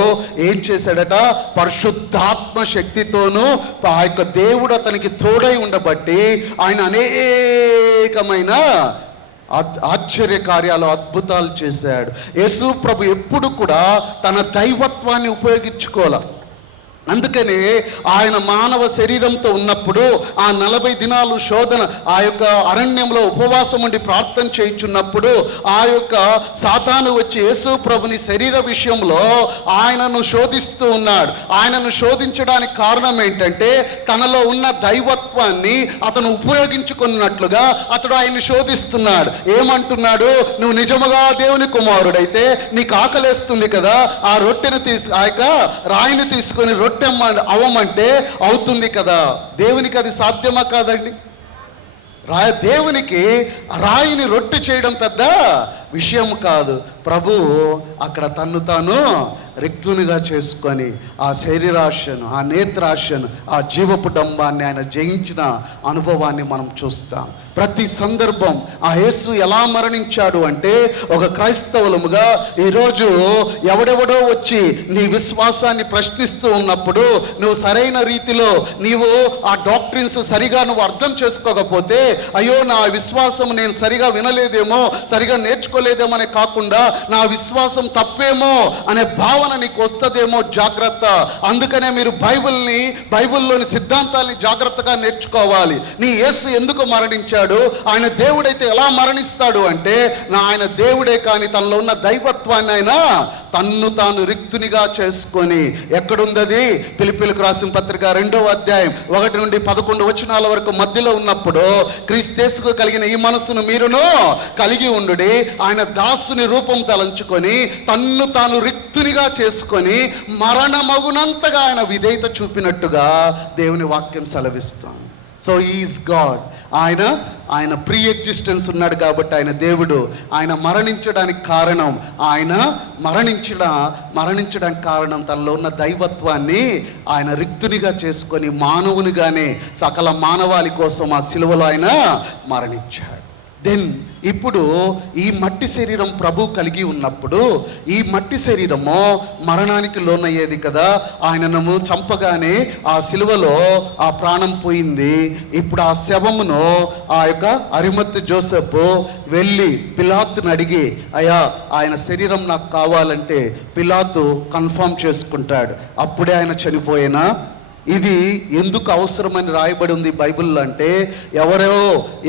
ఏం చేశాడట? పరిశుద్ధాత్మ శక్తితోనూ ఆ యొక్క దేవుడు అతనికి తోడై ఉండబట్టి ఆయన అనేకమైన ఆశ్చర్య కార్యాలు అద్భుతాలు చేశాడు. యేసు ప్రభు ఎప్పుడు కూడా తన దైవత్వాన్ని ఉపయోగించుకోవాలి. అందుకని ఆయన మానవ శరీరంతో ఉన్నప్పుడు ఆ 40 దినాలు శోధన ఆ యొక్క అరణ్యంలో ఉపవాసం ఉండి ప్రార్థన చేయుచున్నప్పుడు ఆ యొక్క సాతాను వచ్చి యేసు ప్రభుని శరీర విషయంలో ఆయనను శోధిస్తూ ఉన్నాడు. ఆయనను శోధించడానికి కారణం ఏంటంటే తనలో ఉన్న దైవత్వాన్ని అతను ఉపయోగించుకున్నట్లుగా అతడు ఆయన్ని శోధిస్తున్నాడు. ఏమంటున్నాడు? నువ్వు నిజముగా దేవుని కుమారుడైతే నీకు ఆకలేస్తుంది కదా, ఆ రొట్టెను ఆ యొక్క రాయిని తీసుకొని రొట్టె అవమంటే అవుతుంది కదా. దేవునికి అది సాధ్యమా కాదండి? దేవునికి రాయిని రొట్టె చేయడం పెద్ద విషయం కాదు. ప్రభు అక్కడ తన్ను తాను రిక్తునిగా చేసుకొని ఆ శరీరాశను, ఆ నేత్రాశను, ఆ జీవపు డంబాన్ని ఆయన జయించిన అనుభవాన్ని మనం చూస్తాం. ప్రతి సందర్భం ఆ యేసు ఎలా మరణించాడు అంటే ఒక క్రైస్తవులముగా ఈరోజు ఎవడెవడో వచ్చి నీ విశ్వాసాన్ని ప్రశ్నిస్తూ ఉన్నప్పుడు నువ్వు సరైన రీతిలో నీవు ఆ డాక్ట్రిన్స్ సరిగా నువ్వు అర్థం చేసుకోకపోతే అయ్యో నా విశ్వాసం నేను సరిగా వినలేదేమో, సరిగా నేర్చుకోలేదేమో అనే కాకుండా నా విశ్వాసం తప్పేమో అనే భావన నీకు వస్తుందేమో, జాగ్రత్త. అందుకనే మీరు బైబిల్లోని సిద్ధాంతాలని జాగ్రత్తగా నేర్చుకోవాలి. నీ యేసు ఎందుకు మరణించాడు? ఆయన దేవుడైతే ఎలా మరణిస్తాడు అంటే ఆయన దేవుడే కానీ తనలో ఉన్న దైవత్వాన్ని ఆయన తన్ను తాను రిక్తునిగా చేసుకొని, ఎక్కడుందది? ఫిలిప్పీయులకు రాసిన పత్రిక 2వ అధ్యాయం 1 నుండి 11 వచనాల వరకు మధ్యలో ఉన్నప్పుడు క్రీస్తుకు కలిగిన ఈ మనస్సును మీరును కలిగి ఉండుడి, ఆయన దాసుని రూపం తలంచుకొని తన్ను తాను రిక్తునిగా చేసుకొని మరణమగునంతగా ఆయన విధేయత చూపినట్టుగా దేవుని వాక్యం సెలవిస్తాం. So is God. ఆయన ప్రీ ఎగ్జిస్టెన్స్ ఉన్నాడు కాబట్టి ఆయన దేవుడు. ఆయన మరణించడానికి కారణం మరణించడానికి కారణం తనలో ఉన్న దైవత్వాన్ని ఆయన రిక్తునిగా చేసుకొని మానవునిగానే సకల మానవాళి కోసం ఆ సిలువలో ఆయన మరణించాడు. దెన్ ఇప్పుడు ఈ మట్టి శరీరం ప్రభు కలిగి ఉన్నప్పుడు ఈ మట్టి శరీరము మరణానికి లోనయ్యేది కదా. ఆయనను చంపగానే ఆ సిలువలో ఆ ప్రాణం పోయింది. ఇప్పుడు ఆ శవమును ఆ యొక్క అరిమత్తు జోసెఫ్ వెళ్ళి పిలాతుని అడిగి, అయ్యా ఆయన శరీరం నాకు కావాలంటే పిలాతు కన్ఫర్మ్ చేసుకుంటాడు. అప్పుడే ఆయన చనిపోయినా ఇది ఎందుకు అవసరమని రాయబడి ఉంది బైబిల్లో అంటే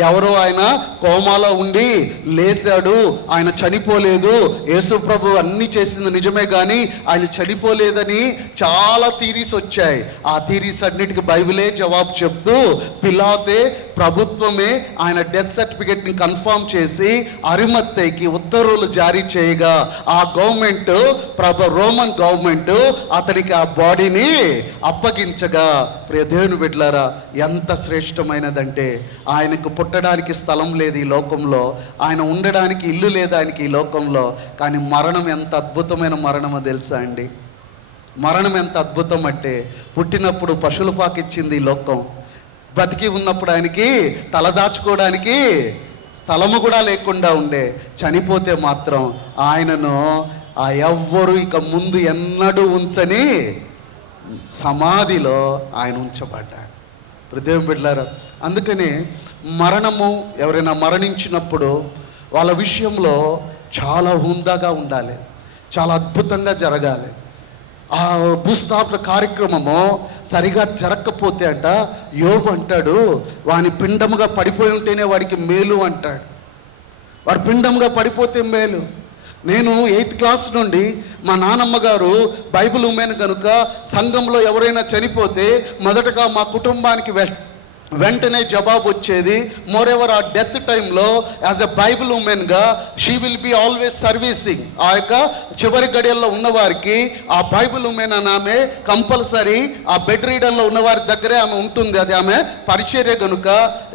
ఎవరో ఆయన కోమాలో ఉండి లేచాడు, ఆయన చనిపోలేదు, యేసు ప్రభు అన్నీ చేసింది నిజమే కానీ ఆయన చనిపోలేదని చాలా థీరీస్ వచ్చాయి. ఆ థీరీస్ అన్నిటికీ బైబిలే జవాబు చెప్తూ పిలాతే ప్రభుత్వమే ఆయన డెత్ సర్టిఫికేట్ని కన్ఫర్మ్ చేసి అరిమత్తయికి ఉత్తర్వులు జారీ చేయగా ఆ గవర్నమెంట్ రోమన్ గవర్నమెంట్ అతనికి ఆ బాడీని అప్పగించ ఆలోచించగా ప్రియ దేవుని బిడ్డలారా, ఎంత శ్రేష్టమైనదంటే ఆయనకు పుట్టడానికి స్థలం లేదు ఈ లోకంలో, ఆయన ఉండడానికి ఇల్లు లేదు ఆయనకి ఈ లోకంలో. కానీ మరణం ఎంత అద్భుతమైన మరణమో తెలుసా అండి? మరణం ఎంత అద్భుతం అంటే, పుట్టినప్పుడు పశువుల పాకిచ్చింది ఈ లోకం, బ్రతికి ఉన్నప్పుడు ఆయనకి తలదాచుకోవడానికి స్థలము కూడా లేకుండా ఉండే. చనిపోతే మాత్రం ఆయనను ఎవ్వరు ఇక ముందు ఎన్నడూ ఉంచని సమాధిలో ఆయన ఉంచబడ్డాడు. హృదయం బిడ్డలారా, అందుకని మరణము, ఎవరైనా మరణించినప్పుడు వాళ్ళ విషయంలో చాలా హుందాగా ఉండాలి, చాలా అద్భుతంగా జరగాలి. ఆ భూస్థాపన కార్యక్రమము సరిగా జరగకపోతే అంట, యోబు అంటాడు, వాని పిండముగా పడిపోయి ఉంటేనే వాడికి మేలు అంటాడు. వాడు పిండముగా పడిపోతే మేలు. నేను 8th క్లాస్ నుండి మా నాన్నమ్మ గారు బైబిల్ ఉమెన్ కనుక సంఘంలో ఎవరైనా చనిపోతే మొదటగా మా కుటుంబానికి వెంటనే జవాబు వచ్చేది. మోరెవర్ ఆ డెత్ టైంలో యాజ్ ఎ బైబిల్ ఉమెన్గా she will be always servicing. ఆ యొక్క చివరి గడియల్లో ఉన్నవారికి ఆ బైబిల్ ఉమెన్ అని ఆమె కంపల్సరీ ఆ బెడ్ రీడర్లో ఉన్నవారి దగ్గరే ఆమె ఉంటుంది. అది ఆమె పరిచర్య కనుక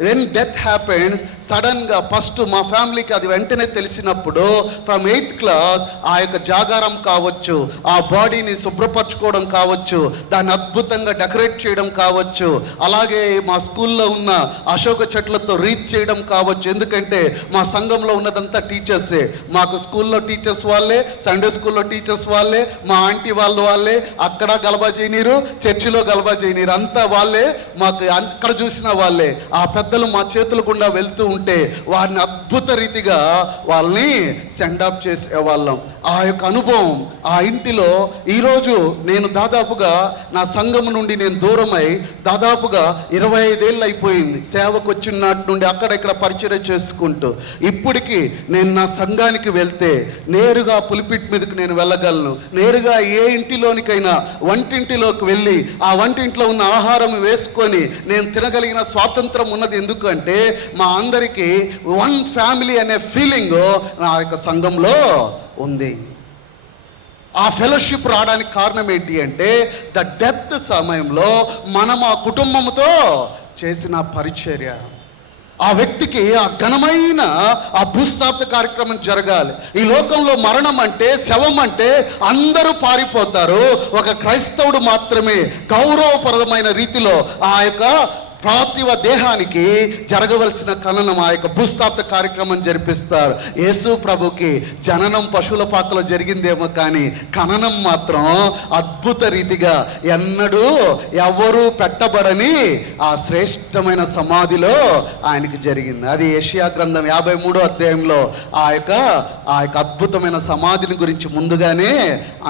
వెన్ డెత్ హ్యాపెన్స్ సడన్గా ఫస్ట్ మా ఫ్యామిలీకి అది వెంటనే తెలిసినప్పుడు ఫ్రమ్ 8th క్లాస్ ఆ యొక్క జాగారం కావచ్చు, ఆ బాడీని శుభ్రపరచుకోవడం కావచ్చు, దాన్ని అద్భుతంగా డెకరేట్ చేయడం కావచ్చు, అలాగే మా స్కూల్లో ఉన్న అశోక చెట్లతో రీచ్ చేయడం కావచ్చు. ఎందుకంటే మా సంఘంలో ఉన్నదంతా టీచర్సే. మాకు స్కూల్లో టీచర్స్ వాళ్ళే, సండే స్కూల్లో టీచర్స్ వాళ్ళే, మా ఆంటీ వాళ్ళే. అక్కడ గలబా చేయనీరు, చర్చిలో గలబా చేయనీరు, అంతా వాళ్ళే. మాకు అక్కడ చూసిన వాళ్ళే. ఆ పెద్దలు మా చేతుల గుండా వెళ్తూ ఉంటే వారిని అద్భుత రీతిగా వాళ్ళని సెండ్ ఆఫ్ చేసేవాళ్ళం. ఆ యొక్క అనుభవం ఆ ఇంటిలో ఈరోజు నేను దాదాపుగా నా సంఘం నుండి నేను దూరమై దాదాపుగా 25 ఏళ్ళు అయిపోయింది. సేవకు వచ్చిన నాటి నుండి అక్కడ ఇక్కడ పరిచయం చేసుకుంటూ ఇప్పటికీ నేను నా సంఘానికి వెళ్తే నేరుగా పులిపిట్ మీదకి నేను వెళ్ళగలను. నేరుగా ఏ ఇంటిలోనికైనా వంటింటిలోకి వెళ్ళి ఆ వంటింట్లో ఉన్న ఆహారం వేసుకొని నేను తినగలిగిన స్వాతంత్రం ఉన్నది. ఎందుకంటే మా అందరికీ వన్ ఫ్యామిలీ అనే ఫీలింగ్ నా యొక్క సంఘంలో ఉంది. ఆ ఫెలోషిప్ రావడానికి కారణం ఏంటి అంటే ద డెత్ సమయంలో మనం ఆ కుటుంబంతో చేసిన పరిచర్య, ఆ వ్యక్తికి ఆ ఘనమైన ఆ భూస్థాపన కార్యక్రమం జరగాలి. ఈ లోకంలో మరణం అంటే, శవం అంటే అందరూ పారిపోతారు. ఒక క్రైస్తవుడు మాత్రమే గౌరవప్రదమైన రీతిలో ఆ యొక్క పార్థివ దేహానికి జరగవలసిన ఖననం, ఆ యొక్క భూస్థాపన కార్యక్రమం జరిపిస్తారు. యేసు ప్రభుకి జననం పశువుల పాకలో జరిగిందేమో కానీ ఖననం మాత్రం అద్భుత రీతిగా ఎన్నడూ ఎవరూ పెట్టబడని ఆ శ్రేష్టమైన సమాధిలో ఆయనకి జరిగింది. అది యెషయా గ్రంథం 53వ అధ్యాయంలో ఆ యొక్క అద్భుతమైన సమాధిని గురించి ముందుగానే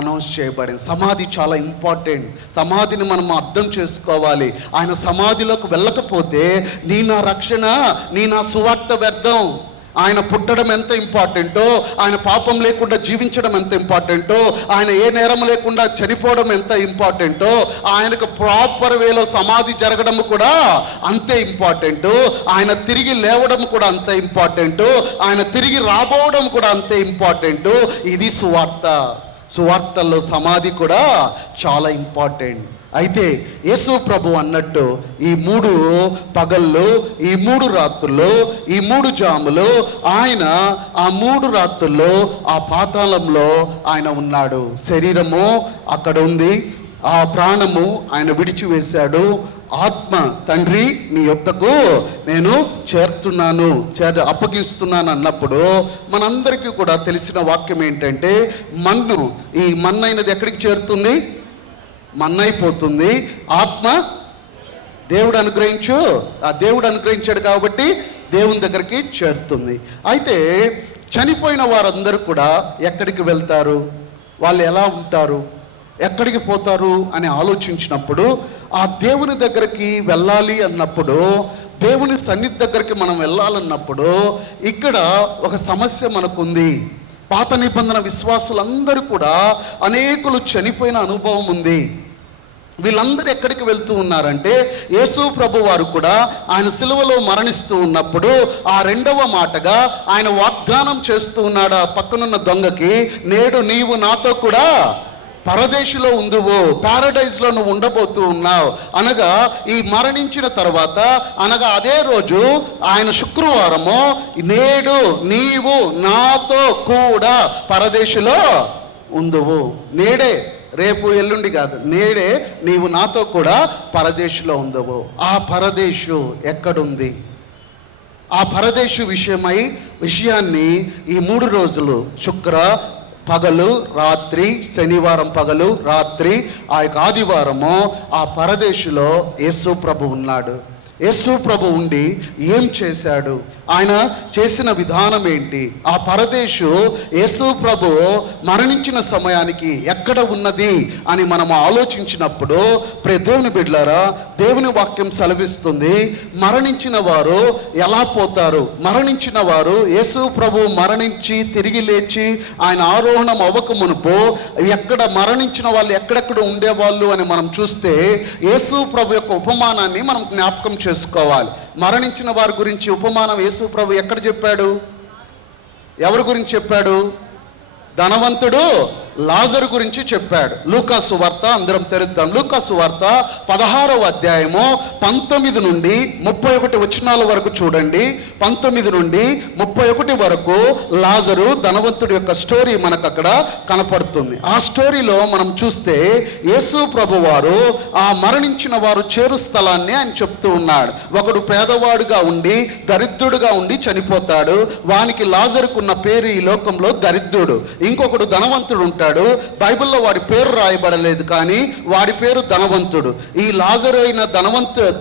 అనౌన్స్ చేయబడింది. సమాధి చాలా ఇంపార్టెంట్. సమాధిని మనం అర్థం చేసుకోవాలి. ఆయన సమాధిలోకి వెళ్ళకపోతే నీ నా రక్షణ, నీ నా సువార్త వ్యర్థం. ఆయన పుట్టడం ఎంత ఇంపార్టెంటో, ఆయన పాపం లేకుండా జీవించడం ఎంత ఇంపార్టెంటో, ఆయన ఏ నేరం లేకుండా చనిపోవడం ఎంత ఇంపార్టెంటో, ఆయనకు ప్రాపర్ వేలో సమాధి జరగడం కూడా అంతే ఇంపార్టెంటు, ఆయన తిరిగి లేవడం కూడా అంతే ఇంపార్టెంటు, ఆయన తిరిగి రాబోవడం కూడా అంతే ఇంపార్టెంటు. ఇది సువార్త. సువార్తల్లో సమాధి కూడా చాలా ఇంపార్టెంట్. అయితే యేసు ప్రభు అన్నట్టు ఈ 3 పగళ్ళు, ఈ 3 రాత్రుల్లో, ఈ 3 జాములు ఆయన ఆ 3 రాత్రుల్లో ఆ పాతాళంలో ఆయన ఉన్నాడు. శరీరము అక్కడ ఉంది, ఆ ప్రాణము ఆయన విడిచివేశాడు. ఆత్మ తండ్రి నీ యొద్దకు నేను చేరుతున్నాను, అప్పగిస్తున్నాను అన్నప్పుడు మనందరికీ కూడా తెలిసిన వాక్యం ఏంటంటే ఈ మన్నైనది ఎక్కడికి చేరుతుంది? మన్నైపోతుంది. ఆత్మ దేవుడు అనుగ్రహించాడు కాబట్టి దేవుని దగ్గరికి చేరుతుంది. అయితే చనిపోయిన వారందరూ కూడా ఎక్కడికి వెళ్తారు, వాళ్ళు ఎలా ఉంటారు, ఎక్కడికి పోతారు అని ఆలోచించినప్పుడు ఆ దేవుని దగ్గరికి వెళ్ళాలి అన్నప్పుడు, దేవుని సన్నిధి దగ్గరికి మనం వెళ్ళాలన్నప్పుడు ఇక్కడ ఒక సమస్య మనకుంది. పాత నిబంధన విశ్వాసులందరూ కూడా అనేకులు చనిపోయిన అనుభవం ఉంది. వీళ్ళందరూ ఎక్కడికి వెళ్తూ ఉన్నారంటే యేసు ప్రభు వారు కూడా ఆయన సిలువలో మరణిస్తూ ఉన్నప్పుడు ఆ 2వ మాటగా ఆయన వాగ్దానం చేస్తూ ఉన్నాడు ఆ పక్కనున్న దొంగకి, నేడు నీవు నాతో కూడా పరదేశులో ఉందువు, ప్యారడైజ్లో నువ్వు ఉండబోతూ ఉన్నావు అనగా ఈ మరణించిన తర్వాత అనగా అదే రోజు ఆయన శుక్రవారము, నేడు నీవు నాతో కూడా పరదేశులో ఉందువు. నేడే, రేపు ఎల్లుండి కాదు, నేడే నీవు నాతో కూడా పరదేశులో ఉందవు. ఆ పరదేశు ఎక్కడుంది? ఆ పరదేశు విషయాన్ని ఈ 3 రోజులు, శుక్ర పగలు రాత్రి, శనివారం పగలు రాత్రి, ఆ యొక్క ఆదివారము ఆ పరదేశులో యేసు ప్రభు ఉన్నాడు. యేసు ప్రభు ఉండి ఏం చేశాడు, ఆయన చేసిన విధానం ఏంటి, ఆ పరదేశు యేసు ప్రభు మరణించిన సమయానికి ఎక్కడ ఉన్నది అని మనం ఆలోచించినప్పుడు, దేవుని బిడ్డలారా, దేవుని వాక్యం సెలవిస్తుంది, మరణించిన వారు ఎలా పోతారు, మరణించిన వారు యేసు ప్రభు మరణించి తిరిగి లేచి ఆయన ఆరోహణం అవ్వక మునుపు ఎక్కడ మరణించిన వాళ్ళు ఎక్కడెక్కడ ఉండేవాళ్ళు అని మనం చూస్తే, యేసు ప్రభు యొక్క ఉపమానాన్ని మనం జ్ఞాపకం చేసుకోవాలి. మరణించిన వారి గురించి ఉపమానం యేసు ప్రభు ఎక్కడ చెప్పాడు? ఎవరి గురించి చెప్పాడు? ధనవంతుడు లాజరు గురించి చెప్పాడు. లూకాసు వార్త అందరం తెరుద్దాం. లూకాసు వార్త 16వ అధ్యాయము 19 నుండి 31 వచనాల వరకు చూడండి. 19 నుండి 31 వరకు లాజరు ధనవంతుడి యొక్క స్టోరీ మనకు అక్కడ కనపడుతుంది. ఆ స్టోరీలో మనం చూస్తే యేసు ప్రభు వారు ఆ మరణించిన వారు చేరు స్థలాన్ని ఆయన చెప్తూ ఉన్నాడు. ఒకడు పేదవాడుగా ఉండి దరిద్రుడుగా ఉండి చనిపోతాడు, వానికి లాజరుకున్న పేరు ఈ లోకంలో దరిద్రుడు. ఇంకొకడు ధనవంతుడు ఉంటాడు, బైబిల్లో వాడి పేరు రాయబడలేదు కానీ వాడి పేరు ధనవంతుడు. ఈ లాజరు అయిన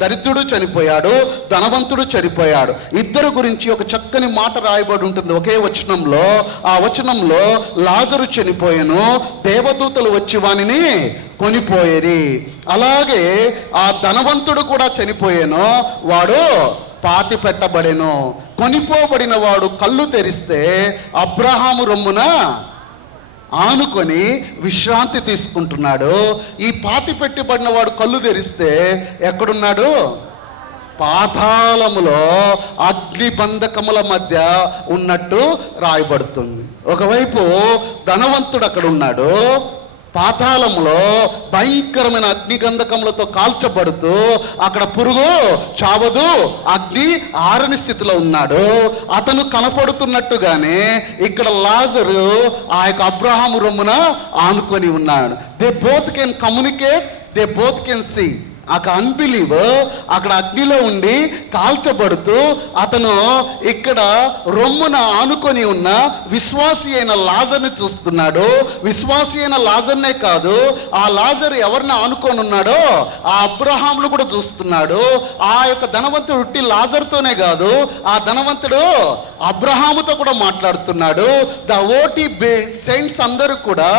దరిద్రుడు చనిపోయాడు, ధనవంతుడు చనిపోయాడు. ఇద్దరు గురించి ఒక చక్కని మాట రాయబడి ఉంటుంది ఒకే వచనంలో. ఆ వచనంలో లాజరు చనిపోయాను, దేవదూతలు వచ్చి వానిని కొనిపోయేది. అలాగే ఆ ధనవంతుడు కూడా చనిపోయాను, వాడు పాతి పెట్టబడెను. కొనిపోబడిన వాడు కళ్ళు తెరిస్తే అబ్రహాము రొమ్మున ఆనుకొని విశ్రాంతి తీసుకుంటున్నాడు. ఈ పాతి పెట్టబడిన వాడు కళ్ళు తెరిస్తే ఎక్కడున్నాడు? పాతాళములో అగ్నిబంధకముల మధ్య ఉన్నట్టు రాయబడుతుంది. ఒకవైపు ధనవంతుడు అక్కడ ఉన్నాడు, పాతాళంలో భయంకరమైన అగ్నిగంధకములతో కాల్చబడుతూ అక్కడ పురుగు చావదు, అగ్ని ఆరని స్థితిలో ఉన్నాడు. అతను కనపడుతున్నట్టుగానే ఇక్కడ లాజరు ఆ యొక్క అబ్రహాము రొమ్మున ఆనుకొని ఉన్నాడు. They both can communicate, they both can see. ఒక అన్బిలీవర్ అక్కడ అగ్నిలో ఉండి కాల్చబడుతూ అతను ఇక్కడ రొమ్మున ఆనుకొని ఉన్న విశ్వాసి అయిన లాజర్ని చూస్తున్నాడు. విశ్వాసి అయిన లాజర్నే కాదు, ఆ లాజరు ఎవరిని ఆనుకొని ఉన్నాడో ఆ అబ్రహామును కూడా చూస్తున్నాడు. ఆ యొక్క ధనవంతుడు ఉట్టి లాజర్తోనే కాదు, ఆ ధనవంతుడు అబ్రహాముతో కూడా మాట్లాడుతున్నాడు. ద ఓటీ సెయింట్స్ అందరూ కూడా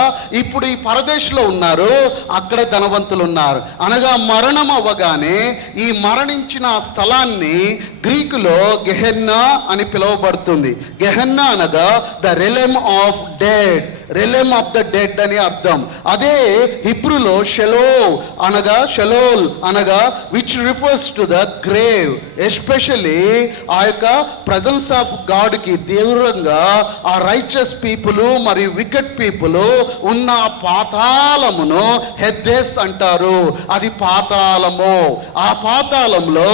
ఇప్పుడు ఈ పరదేశంలో ఉన్నారు, అక్కడే ధనవంతులు ఉన్నారు. అనగా మరణం అవ్వగానే ఈ మరణించిన స్థలాన్ని గ్రీకులో గెహెన్నా అని పిలువబడుతుంది. గెహెన్నా అనగా the realm of dead, realm of the dead అని అర్థం. అదే హిబ్రూలో షెలోల్ అనగా which refers to the grave. Especially ఆ యొక్క ప్రజెన్స్ ఆఫ్ గాడ్కి దూరంగా ఆ రైచస్ పీపుల్ మరియు వికెట్ పీపుల్ ఉన్న పాతాళమును హెద్దెస్ అంటారు. అది పాతాళము. ఆ పాతాళంలో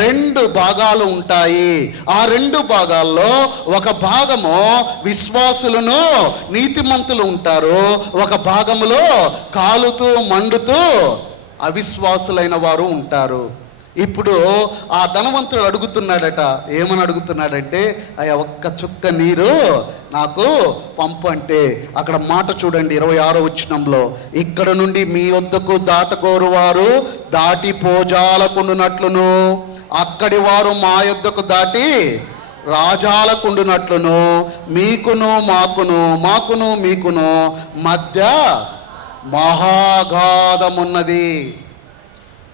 2 భాగాలు ఉంటాయి. ఆ 2 భాగాల్లో ఒక భాగము విశ్వాసులను నీతిమంతులు ఉంటారు, ఒక భాగములో కాలుతూ మండుతూ అవిశ్వాసులైన వారు ఉంటారు. ఇప్పుడు ఆ ధనవంతుడు అడుగుతున్నాడట, ఏమని అడుగుతున్నాడంటే, అయ్యా ఒక్క చుక్క నీరు నాకు పంపు అంటే, అక్కడ మాట చూడండి 26వ వచనంలో, ఇక్కడ నుండి మీ వద్దకు దాటగోరు వారు దాటిపోజాలకుండునట్లును, అక్కడి వారు మా యొద్దకు దాటి రాజాలకుండునట్లును, మీకును మాకును మీకును మధ్య మహాగాధమున్నది.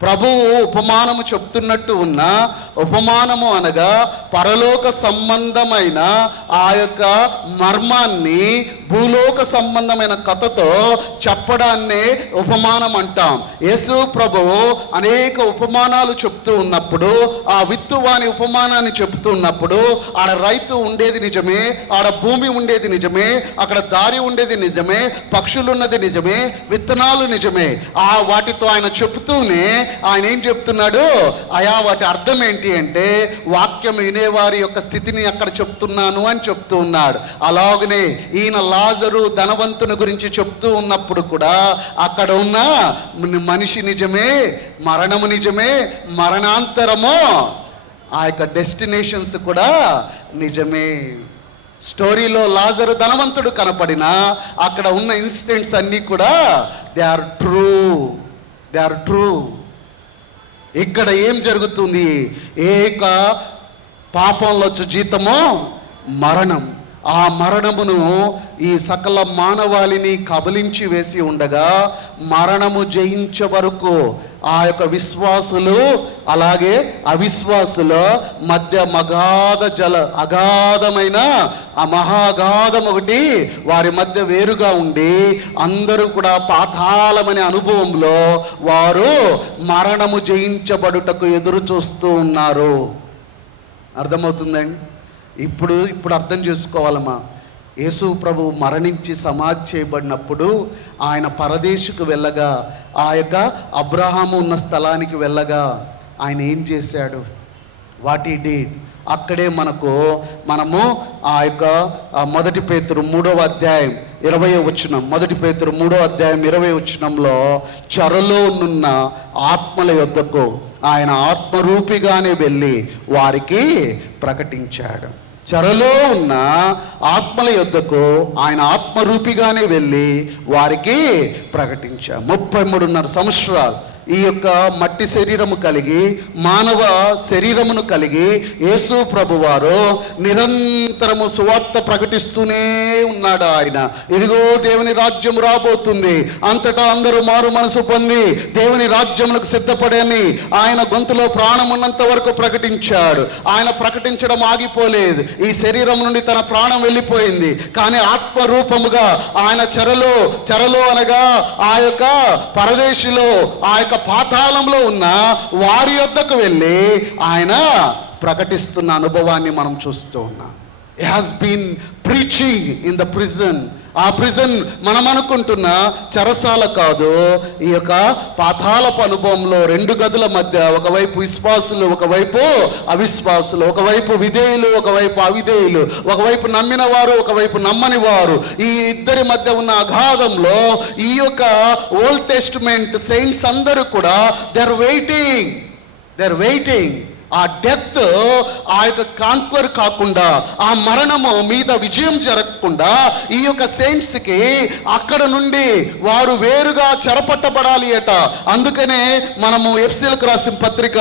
ప్రభువు ఉపమానము చెప్తున్నట్టు ఉన్న ఉపమానము అనగా పరలోక సంబంధమైన ఆ యొక్క మర్మాన్ని భూలోక సంబంధమైన కథతో చెప్పడాన్నే ఉపమానం అంటాం. యేసు ప్రభువు అనేక ఉపమానాలు చెప్తూ ఉన్నప్పుడు, ఆ విత్తువాని ఉపమానాన్ని చెప్తూ ఉన్నప్పుడు, ఆడ రైతు ఉండేది నిజమే, ఆడ భూమి ఉండేది నిజమే, అక్కడ దారి ఉండేది నిజమే, పక్షులు ఉన్నది నిజమే, విత్తనాలు నిజమే. వాటితో ఆయన చెప్తూనే ఆయన ఏం చెప్తున్నాడు, వాటి అర్థం ఏంటి అంటే వాక్యం వినేవారి యొక్క స్థితిని అక్కడ చెప్తున్నాను అని చెప్తూ ఉన్నాడు. అలాగనే ఈయన లాజరు ధనవంతుని గురించి చెప్తూ ఉన్నప్పుడు కూడా అక్కడ ఉన్న మనిషి నిజమే, మరణము నిజమే, మరణాంతరము ఆ యొక్క డెస్టినేషన్స్ కూడా నిజమే. స్టోరీలో లాజరు ధనవంతుడు కనపడినా అక్కడ ఉన్న ఇన్సిడెంట్స్ అన్నీ కూడా దే ఆర్ ట్రూ. ఇక్కడ ఏం జరుగుతుంది, ఏక పాపంలో వచ్చే జీతము మరణం. ఆ మరణమును ఈ సకల మానవాళిని కబలించి వేసి ఉండగా మరణము జయించే వరకు ఆ యొక్క విశ్వాసులు అలాగే అవిశ్వాసుల మధ్య అగాధమైన ఆ మహాగాధం ఒకటి వారి మధ్య వేరుగా ఉండి అందరూ కూడా పాతాళమనే అనుభవంలో వారు మరణము జయించబడుటకు ఎదురు చూస్తూ ఉన్నారు. అర్థమవుతుందండి? ఇప్పుడు అర్థం చేసుకోవాలమ్మా. యేసు ప్రభు మరణించి సమాధి చేయబడినప్పుడు ఆయన పరదేశుకు వెళ్ళగా, ఆ యొక్క అబ్రహాము ఉన్న స్థలానికి వెళ్ళగా ఆయన ఏం చేశాడు, వాట్ హి డిడ్. అక్కడే మనము ఆ యొక్క 1 పేతురు 3వ అధ్యాయం 20వ వచనం, 1 పేతురు 3వ అధ్యాయం 20వ వచనంలో చెరలో ఉన్న ఆత్మల యొద్దకు ఆయన ఆత్మరూపిగానే వెళ్ళి వారికి ప్రకటించాడు. చెరలో ఉన్న ఆత్మల యొద్దకు ఆయన ఆత్మరూపిగానే వెళ్ళి వారికి ప్రకటించాడు. 33.5 సంవత్సరాలు ఈ యొక్క మట్టి శరీరము కలిగి మానవ శరీరమును కలిగి యేసు ప్రభువారు నిరంతరము సువార్త ప్రకటిస్తూనే ఉన్నాడు. ఆయన ఇదిగో దేవుని రాజ్యం రాబోతుంది, అంతటా అందరూ మారు మనసు పొంది దేవుని రాజ్యములకు సిద్ధపడని ఆయన గొంతులో ప్రాణం ఉన్నంత వరకు ప్రకటించాడు. ఆయన ప్రకటించడం ఆగిపోలేదు. ఈ శరీరం నుండి తన ప్రాణం వెళ్ళిపోయింది, కానీ ఆత్మరూపముగా ఆయన చెరలో అనగా ఆ యొక్క పరదేశిలో ఆ యొక్క పాతాళంలో ఉన్న వారి యొద్దకు వెళ్ళి ఆయన ప్రకటిస్తున్న అనుభవాన్ని మనం చూస్తూ ఉన్నాం. He has been preaching in the prison. ఆ ప్రిజన్ మనం అనుకుంటున్న చెరసాల కాదు, ఈ యొక్క పాతాళపు అనుభవంలో 2 గదుల మధ్య ఒకవైపు విశ్వాసులు, ఒకవైపు అవిశ్వాసులు, ఒకవైపు విధేయులు, ఒకవైపు అవిధేయులు, ఒకవైపు నమ్మిన వారు, ఒకవైపు నమ్మని వారు, ఈ ఇద్దరి మధ్య ఉన్న అగాధంలో ఈ యొక్క ఓల్డ్ టెస్టిమెంట్ సెయింట్స్ అందరూ కూడా దే ఆర్ వెయిటింగ్. ఆ డెత్ ఆ యొక్క కాన్క్వర్ కాకుండా, ఆ మరణము మీద విజయం జరగకుండా ఈ యొక్క సెయింట్స్కి అక్కడ నుండి వారు వేరుగా చెరపట్టబడాలి అట. అందుకనే మనము ఎఫెసీయులకు రాసిన పత్రిక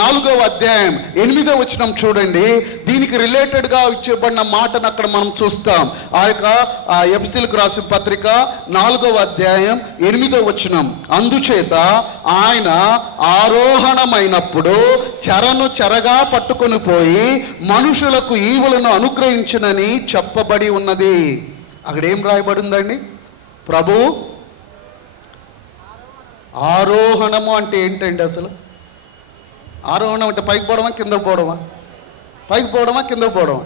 4వ అధ్యాయం 8వ వచనం చూడండి. దీనికి రిలేటెడ్గా ఇచ్చబడిన మాటను అక్కడ మనం చూస్తాం. ఆ యొక్క ఎఫెసీయులకు రాసిన పత్రిక 4వ అధ్యాయం 8వ వచనం, అందుచేత ఆయన ఆరోహణమైనప్పుడు చెరగా పట్టుకొని పోయి మనుషులకు ఈవులను అనుగ్రహించునని చెప్పబడి ఉన్నది. అక్కడ ఏం రాయబడిందండి? ప్రభు ఆరోహణము అంటే ఏంటండి? అసలు ఆరోహణం అంటే పైకి పోవడమా, కింద పోవడమా? పైకి పోవడమా, కింద పోవడమా?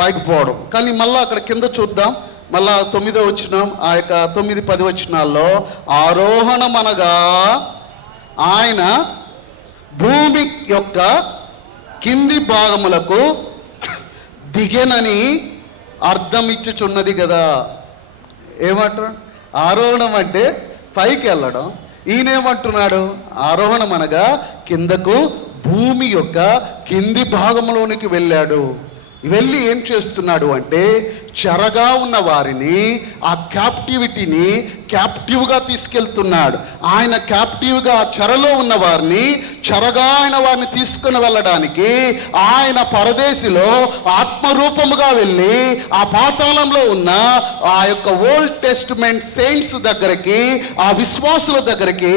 పైకి పోవడం. కానీ మళ్ళీ అక్కడ కింద చూద్దాం. మళ్ళా 9వ వచనం, ఆ యొక్క 9-10 వచనాల్లో ఆరోహణం అనగా ఆయన భూమి యొక్క కింది భాగములకు దిగెనని అర్థం ఇచ్చుచున్నది కదా. ఏమంటారు? ఆరోహణం అంటే పైకి వెళ్ళడం. ఈయనేమంటున్నాడు? ఆరోహణం అనగా కిందకు, భూమి యొక్క కింది భాగంలోనికి వెళ్ళాడు. వెళ్ళి ఏం చేస్తున్నాడు అంటే చెరగా ఉన్న వారిని, ఆ క్యాప్టివిటీని క్యాప్టివ్గా తీసుకెళ్తున్నాడు. ఆయన క్యాప్టివ్గా చెరలో ఉన్న వారిని, చెరగా అయిన వారిని తీసుకుని వెళ్ళడానికి ఆయన పరదేశిలో ఆత్మరూపముగా వెళ్ళి ఆ పాతాళంలో ఉన్న ఆ యొక్క ఓల్డ్ టెస్టిమెంట్ సెయింట్స్ దగ్గరికి, ఆ విశ్వాసుల దగ్గరికి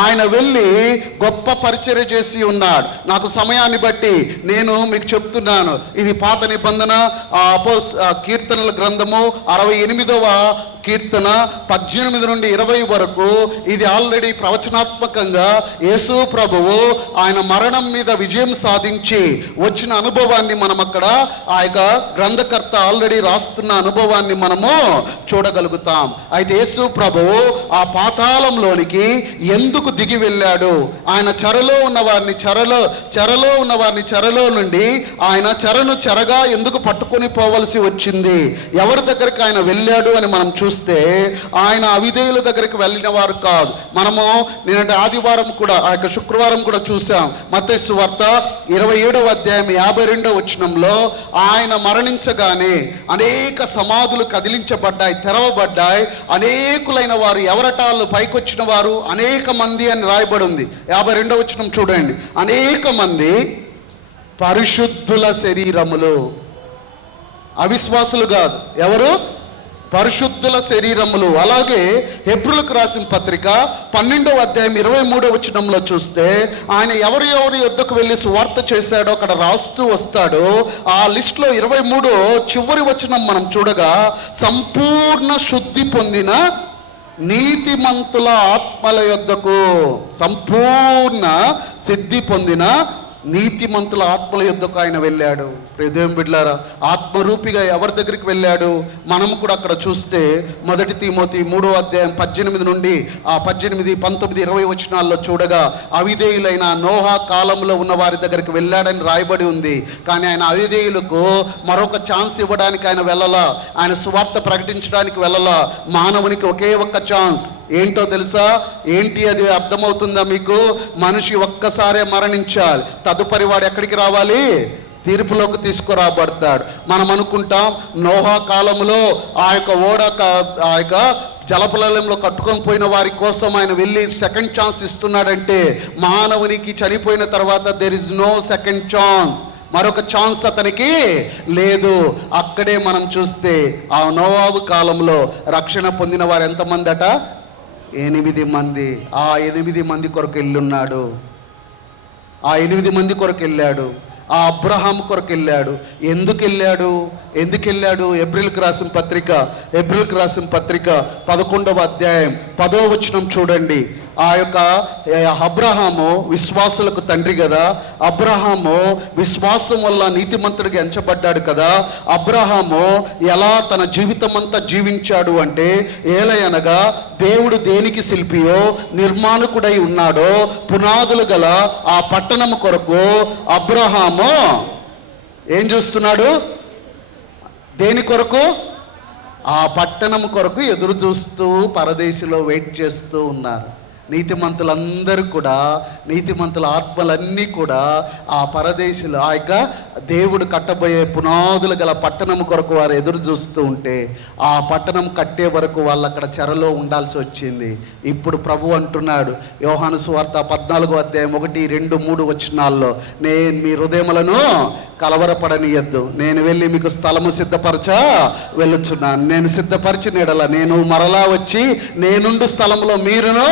ఆయన వెళ్ళి గొప్ప పరిచర్య చేసి ఉన్నాడు. నాకు సమయాన్ని బట్టి నేను మీకు చెప్తున్నాను, ఇది పాత నిబంధన కీర్తనల గ్రంథము 68వ కీర్తన 18 నుండి 20 వరకు ఇది ఆల్రెడీ ప్రవచనాత్మకంగా యేసు ప్రభువు ఆయన మరణం మీద విజయం సాధించి వచ్చిన అనుభవాన్ని మనం అక్కడ ఆ యొక్క గ్రంథకర్త ఆల్రెడీ రాస్తున్న అనుభవాన్ని మనము చూడగలుగుతాం. అయితే యేసు ప్రభువు ఆ పాతాళంలోనికి ఎందుకు దిగి వెళ్ళాడు, ఆయన చెరలో ఉన్న వారిని చెరలో నుండి ఆయన చెరగా ఎందుకు పట్టుకొని పోవలసి వచ్చింది, ఎవరి దగ్గరికి ఆయన వెళ్ళాడు అని మనం చూస్తే ఆయన అవిధేయుల దగ్గరికి వెళ్ళిన వారు కాదు. మనము నేనంటే ఆదివారం కూడా ఆ యొక్క శుక్రవారం కూడా చూసాం. మత్తయి సువార్త 27వ అధ్యాయం 52వ వచనంలో ఆయన మరణించగానే అనేక సమాధులు కదిలించబడ్డాయి, తెరవబడ్డాయి. అనేకులైన వారు, ఎవరటాళ్ళు పైకొచ్చిన వారు అనేక మంది అని రాయబడి ఉంది. 52వ వచనం చూడండి. అనేక మంది పరిశుద్ధుల శరీరములు, అవిశ్వాసులు కాదు, ఎవరు? పరిశుద్ధుల శరీరములు. అలాగే హెబ్రీయులకు రాసిన పత్రిక 12వ అధ్యాయం 23వ వచనంలో చూస్తే ఆయన ఎవరి యొద్దకు వెళ్ళి సువార్త చేశాడో అక్కడ రాస్తూ వస్తాడు. ఆ లిస్టులో 23 చివరి వచనం మనం చూడగా, సంపూర్ణ శుద్ధి పొందిన నీతిమంతుల ఆత్మల యొద్దకు, సంపూర్ణ సిద్ధి పొందిన నీతిమంతుల ఆత్మల యొద్దకు ఆయన వెళ్ళాడు. ప్రియదేవుని బిడ్డలారా, ఆత్మరూపిగా ఎవరి దగ్గరికి వెళ్ళాడు? మనం కూడా అక్కడ చూస్తే 1 తిమోతి 3వ అధ్యాయం 18 నుండి 18, 19, 20 వచనాల్లో చూడగా అవిధేయులైన నోహా కాలంలో ఉన్న వారి దగ్గరికి వెళ్ళాడని రాయబడి ఉంది. కానీ ఆయన అవిధేయులకు మరొక ఛాన్స్ ఇవ్వడానికి ఆయన వెళ్ళలా, ఆయన సువార్త ప్రకటించడానికి వెళ్ళలా. మానవునికి ఒకే ఒక్క ఛాన్స్, ఏంటో తెలుసా? ఏంటి అది అర్థమవుతుందా మీకు? మనిషి ఒక్కసారే మరణించాలి, తదుపరి వాడు ఎక్కడికి రావాలి? తీర్పులోకి తీసుకురాబడతాడు. మనం అనుకుంటాం నోహా కాలంలో ఆ యొక్క జలప్రలయంలో కట్టుకొని పోయిన వారి కోసం ఆయన వెళ్ళి సెకండ్ ఛాన్స్ ఇస్తున్నాడంటే, మానవునికి చనిపోయిన తర్వాత there is no second chance, మరొక ఛాన్స్ అతనికి లేదు. అక్కడే మనం చూస్తే ఆ నోవాహు కాలంలో రక్షణ పొందిన వారు ఎంతమంది అట? 8 మంది. ఆ 8 మంది కొరకు వెళ్ళున్నాడు. ఆ 8 మంది కొరకు వెళ్ళాడు. ఆ అబ్రహాం కొరకు వెళ్ళాడు. ఎందుకు వెళ్ళాడు? హెబ్రీయులకు రాసిన పత్రిక 11వ అధ్యాయం 10వ వచనం చూడండి. ఆ యొక్క అబ్రహాము విశ్వాసులకు తండ్రి కదా, అబ్రహాము విశ్వాసం వల్ల నీతిమంతుడిగా ఎంచబడ్డాడు కదా. అబ్రహాము ఎలా తన జీవితం అంతా జీవించాడు అంటే, ఏలయనగా దేవుడు దేనికి శిల్పియో నిర్మాణకుడై ఉన్నాడో పునాదులు గల ఆ పట్టణము కొరకు అబ్రహాము ఏం చూస్తున్నాడు? దేని కొరకు? ఆ పట్టణము కొరకు ఎదురు చూస్తూ పరదేశిలో వెయిట్ చేస్తూ ఉన్నారు. నీతిమంతులందరూ కూడా, నీతిమంతుల ఆత్మలన్నీ కూడా ఆ పరదేశులు, ఆ యొక్క దేవుడు కట్టబోయే పునాదులు గల పట్టణం కొరకు వారు ఎదురు చూస్తూ ఉంటే, ఆ పట్టణం కట్టే వరకు వాళ్ళు అక్కడ చెరలో ఉండాల్సి వచ్చింది. ఇప్పుడు ప్రభు అంటున్నాడు యోహాను సువార్త 14వ అధ్యాయం 1, 2, 3 వచనాల్లో, నేను మీ హృదయములను కలవరపడనీయద్దు, నేను వెళ్ళి మీకు స్థలము సిద్ధపరచ వెళ్ళుచున్నాను. నేను సిద్ధపరిచిన ఎడల నేను మరలా వచ్చి నేనుండు స్థలంలో మీరును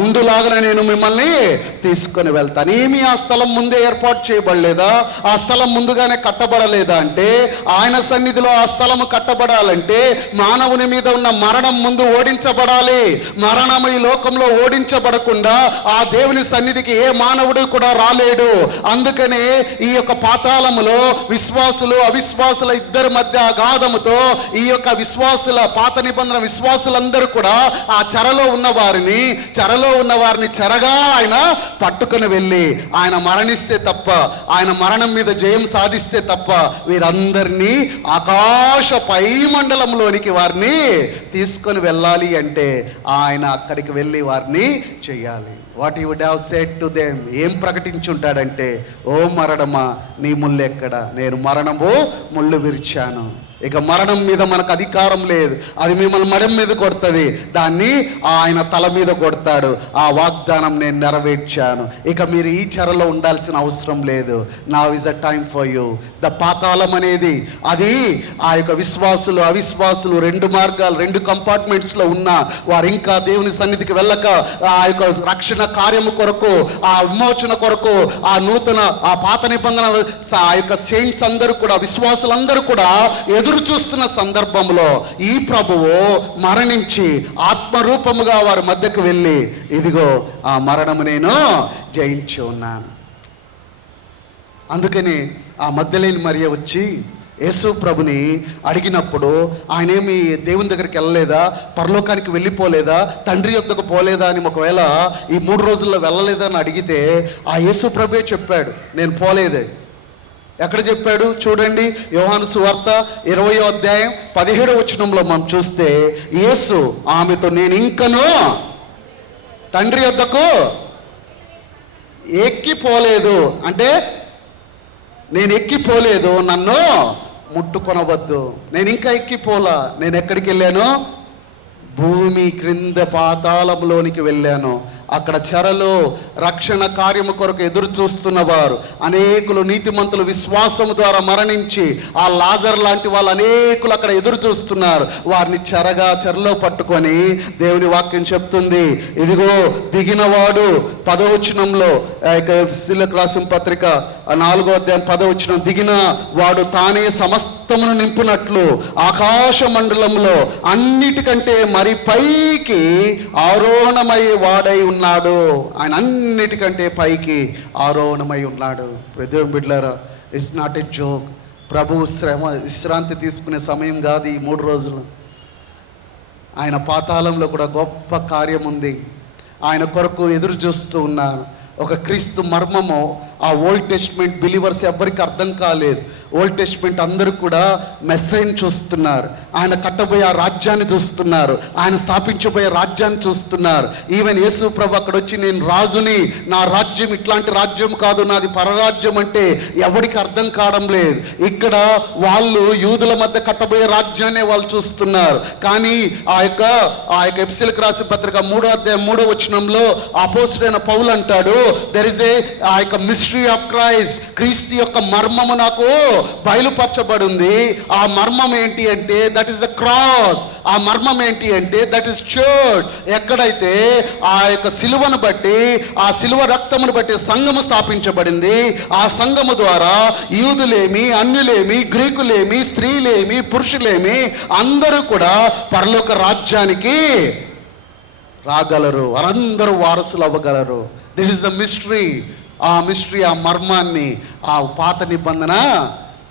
ఉండులాగా నేను మిమ్మల్ని తీసుకొని వెళ్తాను. ఏమి ఆ స్థలం ముందే ఏర్పాటు చేయబడలేదా? ఆ స్థలం ముందుగానే కట్టబడలేదా? అంటే ఆయన సన్నిధిలో ఆ స్థలము కట్టబడాలంటే మానవుని మీద ఉన్న మరణం ముందు ఓడించబడాలి. మరణం ఈ లోకంలో ఓడించబడకుండా ఆ దేవుని సన్నిధికి ఏ మానవుడు కూడా రాలేడు. అందుకనే ఈ యొక్క పాతాళములో విశ్వాసులు అవిశ్వాసుల ఇద్దరి మధ్య అగాధముతో ఈ యొక్క విశ్వాసుల పాత నిబంధన విశ్వాసులందరూ కూడా ఆ చెరలో ఉన్న వారిని, చెరలో ఉన్న వారిని చెరగా ఆయన పట్టుకొని వెళ్ళి ఆయన మరణిస్తే తప్ప, ఆయన మరణం మీద జయం సాధిస్తే తప్ప వీరందరినీ ఆకాశ పై మండలంలోనికి వారిని తీసుకొని వెళ్ళాలి అంటే ఆయన అక్కడికి వెళ్ళి వారిని చెయ్యాలి. What you would have said to them, ఏం ప్రకటించుంటాడంటే, ఓ మరణమా నీ ముళ్ళు ఎక్కడ, నేను మరణము ముళ్ళు విరిచాను. ఇక మరణం మీద మనకు అధికారం లేదు, అది మిమ్మల్ని మడం మీద కొడుతుంది, దాన్ని ఆయన తల మీద కొడతాడు. ఆ వాగ్దానం నేను నెరవేర్చాను, ఇక మీరు ఈ చెరలో ఉండాల్సిన అవసరం లేదు. Now is a time for you. The పాతాళం అనేది అది ఆ యొక్క విశ్వాసులు అవిశ్వాసులు రెండు మార్గాలు, రెండు కంపార్ట్మెంట్స్లో ఉన్న వారు ఇంకా దేవుని సన్నిధికి వెళ్ళక ఆ యొక్క రక్షణ కార్యము కొరకు, ఆ విమోచన కొరకు, ఆ నూతన ఆ పాత నిబంధన ఆ యొక్క సెయింట్స్ అందరూ కూడా, విశ్వాసులందరూ కూడా ఎదురు చూస్తున్న సందర్భంలో ఈ ప్రభువు మరణించి ఆత్మరూపముగా వారి మధ్యకు వెళ్ళి, ఇదిగో ఆ మరణము నేను జయించి ఉన్నాను. అందుకని ఆ మగ్దలేని మరియ వచ్చి యేసు ప్రభుని అడిగినప్పుడు ఆయనేమి దేవుని దగ్గరికి వెళ్ళలేదా, పరలోకానికి వెళ్ళిపోలేదా, తండ్రి యొద్దకు పోలేదా అని, ఒకవేళ ఈ 3 రోజుల్లో వెళ్ళలేదా అని అడిగితే ఆ యేసు ప్రభువే చెప్పాడు, నేను పోలేదే. ఎక్కడ చెప్పాడు చూడండి, యోహాను సువార్త 20వ అధ్యాయం 17వ వచనంలో మనం చూస్తే యేసు ఆమెతో, నేను ఇంకను తండ్రి యొద్దకు ఎక్కిపోలేదు అంటే, నేను ఎక్కిపోలేదు, నన్ను ముట్టుకొనవద్దు, నేను ఇంకా ఎక్కిపోలా. నేను ఎక్కడికి వెళ్ళాను, భూమి క్రింద పాతాళంలోనికి వెళ్ళాను. అక్కడ చెరలో రక్షణ కార్యము కొరకు ఎదురు చూస్తున్న వారు అనేకులు, నీతిమంతులు విశ్వాసము ద్వారా మరణించి ఆ లాజర్ లాంటి వాళ్ళు అనేకులు అక్కడ ఎదురు చూస్తున్నారు. వారిని చెరలో పట్టుకొని దేవుని వాక్యం చెప్తుంది, ఇదిగో దిగినవాడు 10వ వచనంలో శిలకు రాసిన పత్రిక 4వ అధ్యాయం 10వ వచనం, దిగిన వాడు తానే సమస్తమును నింపునట్లు ఆకాశ మండలంలో అన్నిటికంటే మరి పైకి ఆరోహణమై వాడై ఉన్నాడు. ఆయన అన్నిటికంటే పైకి ఆరోహణమై ఉన్నాడు. దేవుని బిడ్డలారా, ఇట్స్ నాట్ ఎ జోక్. ప్రభువు విశ్రాంతి తీసుకునే సమయం కాదు ఈ 3 రోజులు. ఆయన పాతాళంలో కూడా గొప్ప కార్యం ఉంది. ఆయన కొరకు ఎదురు చూస్తూ ఉన్నారు. ఒక క్రీస్తు మర్మము ఆ ఓల్డ్ టెస్ట్మెంట్ బిలీవర్స్ ఎవ్వరికి అర్థం కాలేదు. ఓల్డ్ టెస్ట్మెంట్ అందరూ కూడా మెస్సైని చూస్తున్నారు, ఆయన కట్టబోయే ఆ రాజ్యాన్ని చూస్తున్నారు, ఆయన స్థాపించబోయే రాజ్యాన్ని చూస్తున్నారు. ఈవెన్ యేసు ప్రభు అక్కడ వచ్చి, నేను రాజుని, నా రాజ్యం ఇట్లాంటి రాజ్యం కాదు, నాది పరరాజ్యం అంటే ఎవరికి అర్థం కావడం లేదు. ఇక్కడ వాళ్ళు యూదుల మధ్య కట్టబోయే రాజ్యాన్ని వాళ్ళు చూస్తున్నారు. కానీ ఆ యొక్క ఎఫెసీయులకు రాసిన పత్రిక 3వ అధ్యాయం 3వ వచనంలో అపోస్తలుడైన పౌలు అంటాడు, దెర్ ఇస్ ఆ యొక్క మిస్టరీ ఆఫ్ క్రైస్ట్, క్రీస్తు యొక్క మర్మము నాకు బయలుపరచబడింది. ఆ మర్మం ఏంటి అంటే దట్ ఈస్ ద క్రాస్. ఆ మర్మం ఏంటి అంటే దట్ ఈస్ చర్చ్. ఎక్కడైతే ఆ యొక్క సిలువను బట్టి, ఆ సిలువ రక్తమును బట్టి సంఘము స్థాపించబడింది. ఆ సంఘము ద్వారా యూదులేమి, అన్యులేమి, గ్రీకులేమి, స్త్రీలేమి, పురుషులేమి అందరూ కూడా పరలోక రాజ్యానికి రాగలరు, వారందరూ వారసులు అవ్వగలరు. This is the mystery. ఆ మిస్టరీ, ఆ మర్మాన్ని ఆ పాత నిబంధన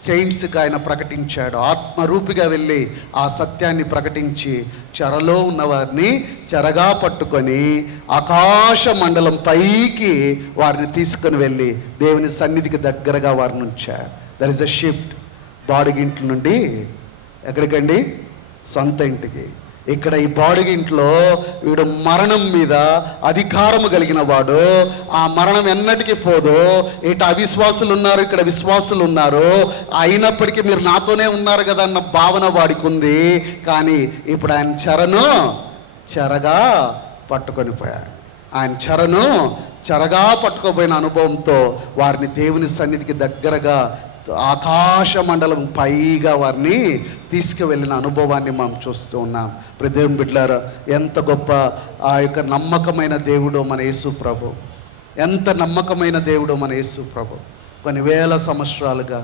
సెయింట్స్కి ఆయన ప్రకటించాడు. ఆత్మరూపిగా వెళ్ళి ఆ సత్యాన్ని ప్రకటించి చెరలో ఉన్నవారిని చెరగా పట్టుకొని ఆకాశ మండలం పైకి వారిని తీసుకొని వెళ్ళి దేవుని సన్నిధికి దగ్గరగా వారిని ఉంచాడు. There is a shift. బాడుగింట్ల నుండి ఎక్కడికండి, సొంత ఇంటికి. ఇక్కడ ఈ బాడుగింట్లో వీడు మరణం మీద అధికారము కలిగిన వాడు. ఆ మరణం ఎన్నటికీ పోదు. ఇటు అవిశ్వాసులు ఉన్నారు, ఇక్కడ విశ్వాసులు ఉన్నారు. అయినప్పటికీ మీరు నాతోనే ఉన్నారు కదా అన్న భావన వాడికి ఉంది. కానీ ఇప్పుడు ఆయన చెరగా పట్టుకొని పోయాడు. ఆయన చెరగా పట్టుకోపోయిన అనుభవంతో వారిని దేవుని సన్నిధికి దగ్గరగా ఆకాశ మండలం పైగా వారిని తీసుకువెళ్ళిన అనుభవాన్ని మనం చూస్తూ ఉన్నాం. దేవుని బిడ్డలారా, ఎంత గొప్ప ఆ యొక్క నమ్మకమైన దేవుడో మన యేసు ప్రభు. ఎంత నమ్మకమైన దేవుడో మన యేసు ప్రభు. కొన్ని వేల సంవత్సరాలుగా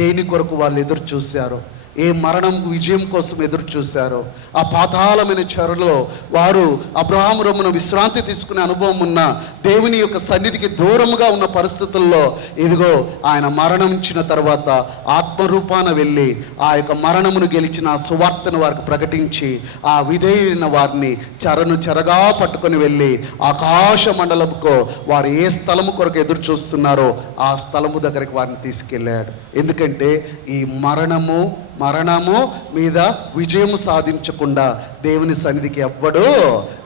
దేని కొరకు వాళ్ళు ఎదురు చూశారో, ఏ మరణం విజయం కోసం ఎదురు చూశారో ఆ పాతాళమైన చెరలో వారు అబ్రహాము రొమ్మున విశ్రాంతి తీసుకునే అనుభవం ఉన్న దేవుని యొక్క సన్నిధికి దూరంగా ఉన్న పరిస్థితుల్లో ఇదిగో ఆయన మరణించిన తర్వాత ఆత్మరూపాన వెళ్ళి ఆ యొక్క మరణమును గెలిచిన ఆ సువార్తను వారికి ప్రకటించి ఆ విధేయులైన వారిని చెరగా పట్టుకొని వెళ్ళి ఆకాశ మండలంకో వారు ఏ స్థలము కొరకు ఎదురు చూస్తున్నారో ఆ స్థలము దగ్గరికి వారిని తీసుకెళ్ళాడు. ఎందుకంటే ఈ మరణము మీద విజయము సాధించకుండా దేవుని సన్నిధికి ఎవ్వడూ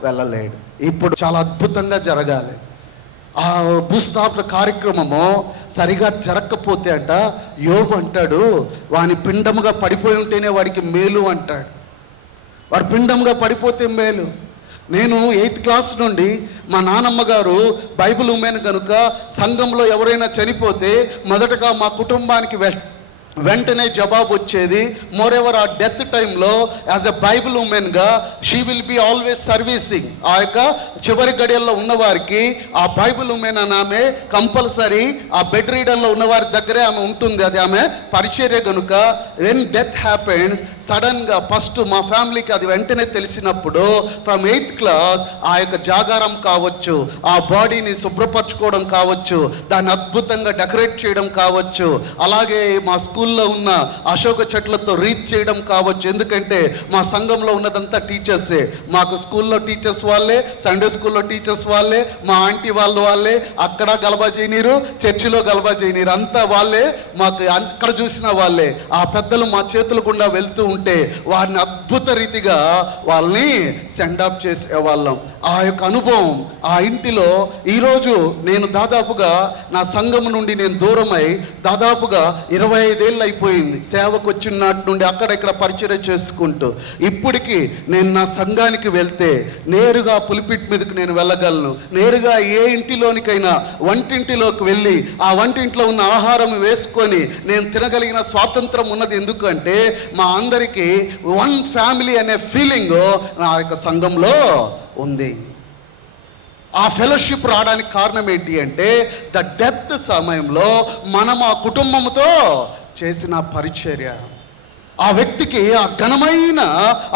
వెళ్ళలేడు. ఇప్పుడు చాలా అద్భుతంగా జరగాలి. ఆ భూస్థాపన కార్యక్రమము సరిగా జరగకపోతే అంట యోబు అంటాడు, వాని పిండముగా పడిపోయి ఉంటేనే వాడికి మేలు అంటాడు. వాడు పిండముగా పడిపోతే మేలు. నేను 8th క్లాస్ నుండి మా నానమ్మ గారు బైబిల్ ఉమెన్ కనుక సంఘంలో ఎవరైనా చనిపోతే మొదటగా మా కుటుంబానికి వెంటనే జవాబు వచ్చేది. మోరెవర్ ఆ డెత్ టైంలో యాజ్ ఎ బైబిల్ ఉమెన్గా she will be always servicing. ఆ యొక్క చివరి గడియల్లో ఉన్నవారికి ఆ బైబిల్ ఉమెన్ అని ఆమె కంపల్సరీ ఆ బెడ్ రీడర్లో ఉన్నవారి దగ్గరే ఆమె ఉంటుంది. అది ఆమె పరిచర్య కనుక వెన్ డెత్ హ్యాపెన్స్ సడన్గా ఫస్ట్ మా ఫ్యామిలీకి అది వెంటనే తెలిసినప్పుడు ఫ్రమ్ 8th క్లాస్ ఆ యొక్క జాగారం కావచ్చు, ఆ బాడీని శుభ్రపరచుకోవడం కావచ్చు, దాన్ని అద్భుతంగా డెకరేట్ చేయడం కావచ్చు, అలాగే మా స్కూల్లో ఉన్న అశోక చెట్లతో రీచ్ చేయడం కావచ్చు. ఎందుకంటే మా సంఘంలో ఉన్నదంతా టీచర్సే. మాకు స్కూల్లో టీచర్స్ వాళ్ళే, సండే స్కూల్లో టీచర్స్ వాళ్ళే, మా ఆంటీ వాళ్ళే, అక్కడ గలబా చేయనీరు, చర్చిలో గలబా చేయనీరు, అంతా వాళ్ళే. మాకు అక్కడ చూసిన వాళ్ళే. ఆ పెద్దలు మా చేతుల గుండా వెళ్తూ ఉంటే వారిని అద్భుత రీతిగా వాళ్ళని సెండ్ ఆఫ్ చేసేవాళ్ళం. ఆ యొక్క అనుభవం ఆ ఇంటిలో ఈరోజు నేను దాదాపుగా నా సంఘం నుండి నేను దూరమై దాదాపుగా 25 ఏళ్ళు అయిపోయింది. సేవకు వచ్చిన నాటి నుండి అక్కడెక్కడ పరిచయం చేసుకుంటూ ఇప్పటికీ నేను నా సంఘానికి వెళ్తే నేరుగా పులిపిట్ మీదకి నేను వెళ్ళగలను. నేరుగా ఏ ఇంటిలోనికైనా వంటింటిలోకి వెళ్ళి ఆ వంటింట్లో ఉన్న ఆహారం వేసుకొని నేను తినగలిగిన స్వాతంత్రం ఉన్నది. ఎందుకంటే మా అందరికీ వన్ ఫ్యామిలీ అనే ఫీలింగ్ నా యొక్క సంఘంలో ఉంది. ఆ ఫెలోషిప్ రావడానికి కారణం ఏంటి అంటే ద డెత్ సమయంలో మనం ఆ కుటుంబంతో చేసిన పరిచర్య. ఆ వ్యక్తికి ఆ ఘనమైన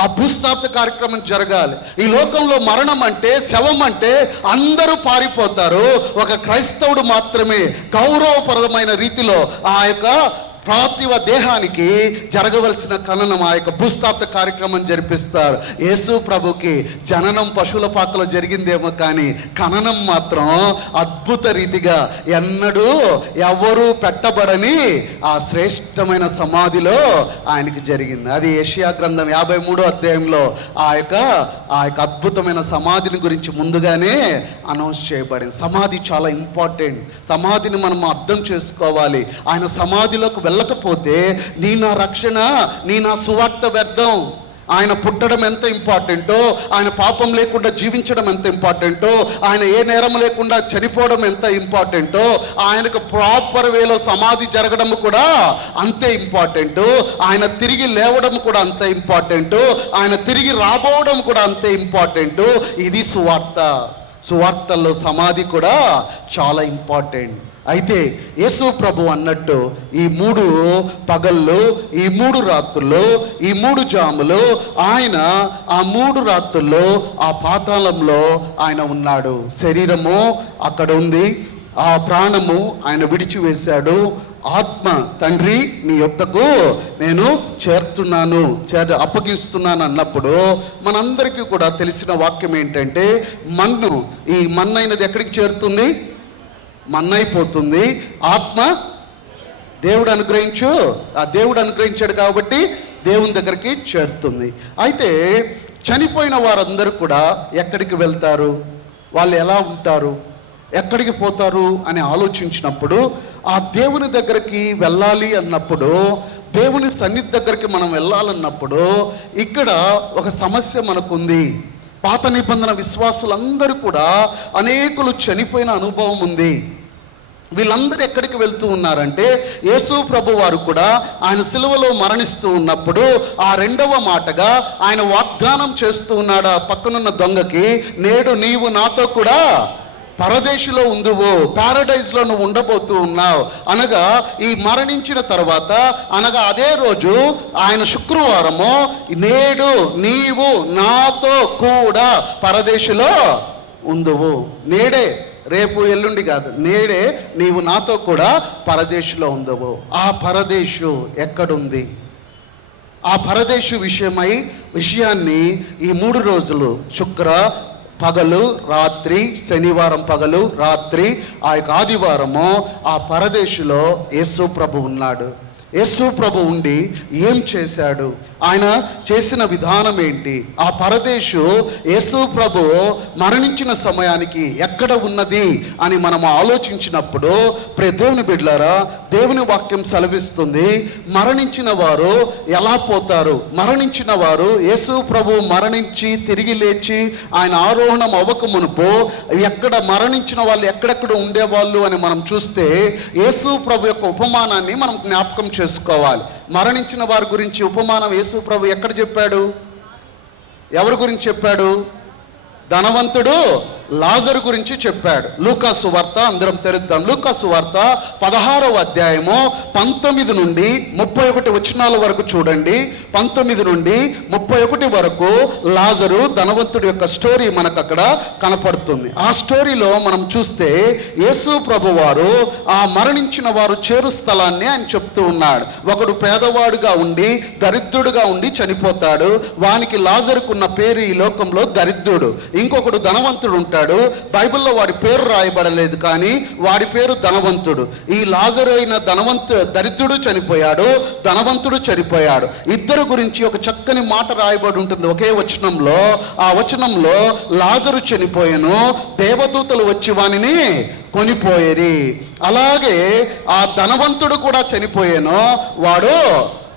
ఆ భూస్థాపిత కార్యక్రమం జరగాలి. ఈ లోకంలో మరణం అంటే, శవం అంటే అందరూ పారిపోతారు. ఒక క్రైస్తవుడు మాత్రమే గౌరవప్రదమైన రీతిలో ఆ యొక్క పార్థివ దేహానికి జరగవలసిన ఖననం ఆ యొక్క భూస్థాపిత కార్యక్రమం జరిపిస్తారు. యేసు ప్రభుకి జననం పశువుల పాకలో జరిగిందేమో కానీ ఖననం మాత్రం అద్భుత రీతిగా ఎన్నడూ ఎవరూ పెట్టబడని ఆ శ్రేష్టమైన సమాధిలో ఆయనకి జరిగింది. అది యెషయా గ్రంథం 53వ అధ్యాయంలో ఆ యొక్క అద్భుతమైన సమాధిని గురించి ముందుగానే అనౌన్స్ చేయబడింది. సమాధి చాలా ఇంపార్టెంట్. సమాధిని మనం అర్థం చేసుకోవాలి. ఆయన సమాధిలోకి వెళ్ళకపోతే నీ నా రక్షణ, నీ నా సువార్త వ్యర్థం. ఆయన పుట్టడం ఎంత ఇంపార్టెంటో, ఆయన పాపం లేకుండా జీవించడం ఎంత ఇంపార్టెంటో, ఆయన ఏ నేరం లేకుండా చనిపోవడం ఎంత ఇంపార్టెంటో, ఆయనకు ప్రాపర్ వేలో సమాధి జరగడం కూడా అంతే ఇంపార్టెంటు, ఆయన తిరిగి లేవడం కూడా అంతే ఇంపార్టెంటు, ఆయన తిరిగి రాబోవడం కూడా అంతే ఇంపార్టెంటు. ఇది సువార్తల్లో సమాధి కూడా చాలా ఇంపార్టెంట్. అయితే యేసు ప్రభు అన్నట్టు ఈ 3 పగళ్ళు, ఈ 3 రాత్రుల్లో, ఈ 3 జాములు ఆయన ఆ 3 రాత్రుల్లో ఆ పాతాళంలో ఆయన ఉన్నాడు. శరీరము అక్కడ ఉంది, ఆ ప్రాణము ఆయన విడిచివేశాడు. ఆత్మ తండ్రి నీ యొద్దకు నేను అప్పగిస్తున్నాను అన్నప్పుడు మనందరికీ కూడా తెలిసిన వాక్యం ఏంటంటే ఈ మన్నైనది ఎక్కడికి చేరుతుంది? మన్నైపోతుంది. ఆత్మ దేవుడు అనుగ్రహించాడు కాబట్టి దేవుని దగ్గరికి చేరుతుంది. అయితే చనిపోయిన వారందరూ కూడా ఎక్కడికి వెళ్తారు, వాళ్ళు ఎలా ఉంటారు, ఎక్కడికి పోతారు అని ఆలోచించినప్పుడు ఆ దేవుని దగ్గరికి వెళ్ళాలి అన్నప్పుడు, దేవుని సన్నిధి దగ్గరికి మనం వెళ్ళాలన్నప్పుడు ఇక్కడ ఒక సమస్య మనకుంది. పాత నిబంధన విశ్వాసులందరూ కూడా అనేకులు చనిపోయిన అనుభవం ఉంది. వీళ్ళందరూ ఎక్కడికి వెళ్తూ ఉన్నారంటే యేసు ప్రభు వారు కూడా ఆయన సిలువలో మరణిస్తూ ఉన్నప్పుడు ఆ 2వ మాటగా ఆయన వాగ్దానం చేస్తూ ఉన్నాడు ఆ పక్కనున్న దొంగకి, నేడు నీవు నాతో కూడా పరదేశులో ఉందువు, ప్యారడైజ్లో నువ్వు ఉండబోతూ ఉన్నావు అనగా ఈ మరణించిన తర్వాత అనగా అదే రోజు ఆయన శుక్రవారము, నేడు నీవు నాతో కూడా పరదేశులో ఉందువు. నేడే, రేపు ఎల్లుండి కాదు, నేడే నీవు నాతో కూడా పరదేశులో ఉందవు. ఆ పరదేశు ఎక్కడుంది? ఆ పరదేశు విషయాన్ని ఈ 3 రోజులు, శుక్ర పగలు రాత్రి, శనివారం పగలు రాత్రి, ఆ యొక్క ఆదివారము ఆ పరదేశులో యేసు ప్రభు ఉన్నాడు. యేసు ప్రభు ఉండి ఏం చేశాడు, ఆయన చేసిన విధానం ఏంటి, ఆ పరదేశు యేసు ప్రభు మరణించిన సమయానికి ఎక్కడ ఉన్నది అని మనం ఆలోచించినప్పుడు, దేవుని బిడ్డలారా, దేవుని వాక్యం సెలవిస్తుంది, మరణించిన వారు ఎలా పోతారు, మరణించిన వారు యేసు ప్రభు మరణించి తిరిగి లేచి ఆయన ఆరోహణం అవ్వక మునుపు ఎక్కడ మరణించిన వాళ్ళు ఎక్కడెక్కడ ఉండేవాళ్ళు అని మనం చూస్తే యేసు ప్రభు యొక్క ఉపమానాన్ని మనం జ్ఞాపకం చేసుకోవాలి. మరణించిన వారి గురించి ఉపమానం యేసు ప్రభు ఎక్కడ చెప్పాడు? ఎవరి గురించి చెప్పాడు? ధనవంతుడు లాజరు గురించి చెప్పాడు. లూకాసు వార్త అందరం తెరుద్దాం. లూకాసు వార్త 16వ అధ్యాయము 19 నుండి 31 వచనాల వరకు చూడండి. 19 నుండి 31 వరకు లాజరు ధనవంతుడి యొక్క స్టోరీ మనకు అక్కడ కనపడుతుంది. ఆ స్టోరీలో మనం చూస్తే యేసు ప్రభు వారు ఆ మరణించిన వారు చేరు స్థలాన్ని ఆయన చెప్తూ ఉన్నాడు. ఒకడు పేదవాడుగా ఉండి దరిద్రుడుగా ఉండి చనిపోతాడు, వానికి లాజరుకున్న పేరు ఈ లోకంలో దరిద్రుడు. ఇంకొకడు ధనవంతుడు ఉంటాడు, బైబిల్లో వాడి పేరు రాయబడలేదు కానీ వాడి పేరు ధనవంతుడు. ఈ లాజరు అయిన దరిద్రుడు చనిపోయాడు, ధనవంతుడు చనిపోయాడు. ఇద్దరు గురించి ఒక చక్కని మాట రాయబడి ఉంటుంది ఒకే వచనంలో. ఆ వచనంలో లాజరు చనిపోయాను, దేవదూతలు వచ్చి వానిని కొనిపోయేరి. అలాగే ఆ ధనవంతుడు కూడా చనిపోయాను, వాడు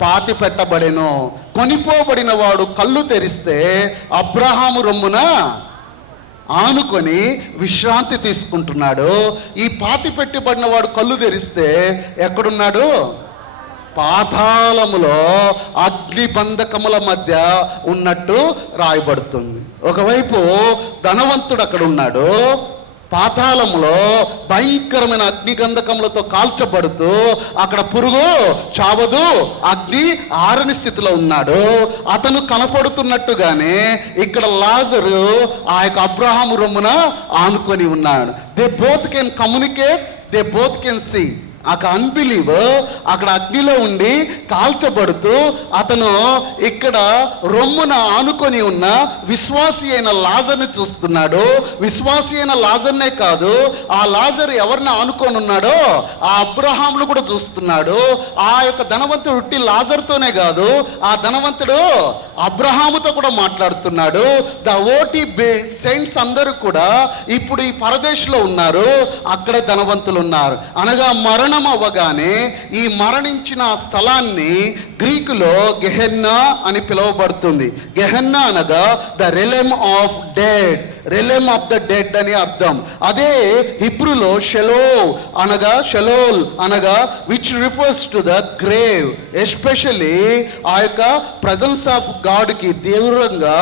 పాతి పెట్టబడెను. కొనిపోబడిన వాడు కళ్ళు తెరిస్తే అబ్రహాము రొమ్మున ఆనుకొని విశ్రాంతి తీసుకుంటున్నాడు. ఈ పాతి పెట్టబడిన వాడు కళ్ళు తెరిస్తే ఎక్కడున్నాడు? పాతాళములో అగ్నిబంధకముల మధ్య ఉన్నట్టు రాయబడుతుంది. ఒకవైపు ధనవంతుడు అక్కడ ఉన్నాడు, పాతాళంలో భయంకరమైన అగ్నిగంధకములతో కాల్చబడుతూ అక్కడ పురుగు చావదు, అగ్ని ఆరని స్థితిలో ఉన్నాడు. అతను కనపడుతున్నట్టుగానే ఇక్కడ లాజరు ఆ యొక్క అబ్రహాము రొమ్మున ఆనుకొని ఉన్నాడు. They both can communicate, they both can see. ఒక అన్బిలీవర్ అక్కడ అగ్నిలో ఉండి కాల్చబడుతూ అతను ఇక్కడ రొమ్మున ఆనుకొని ఉన్న విశ్వాసి అయిన లాజర్ని చూస్తున్నాడు. విశ్వాసి అయిన లాజర్నే కాదు, ఆ లాజర్ ఎవరిని ఆనుకొని ఉన్నాడో ఆ అబ్రహామును కూడా చూస్తున్నాడు. ఆ యొక్క ధనవంతుడు ఉట్టి లాజర్తోనే కాదు, ఆ ధనవంతుడు అబ్రహాముతో కూడా మాట్లాడుతున్నాడు. ద ఓటీ సెయింట్స్ అందరూ కూడా ఇప్పుడు ఈ పరదేశంలో ఉన్నారు, అక్కడే ధనవంతులు ఉన్నారు. అనగా మరణం అవ్వగానే ఈ మరణించిన స్థలాన్ని గ్రీకులో గెహెన్నా అని పిలువబడుతుంది. గెహెన్నా అనగా the realm of dead, realm of the dead అని అర్థం. అదే హిబ్రూలో షెలోల్ అనగా which refers to the grave. Especially ఆ యొక్క ప్రజెన్స్ ఆఫ్ గాడ్కి దూరంగా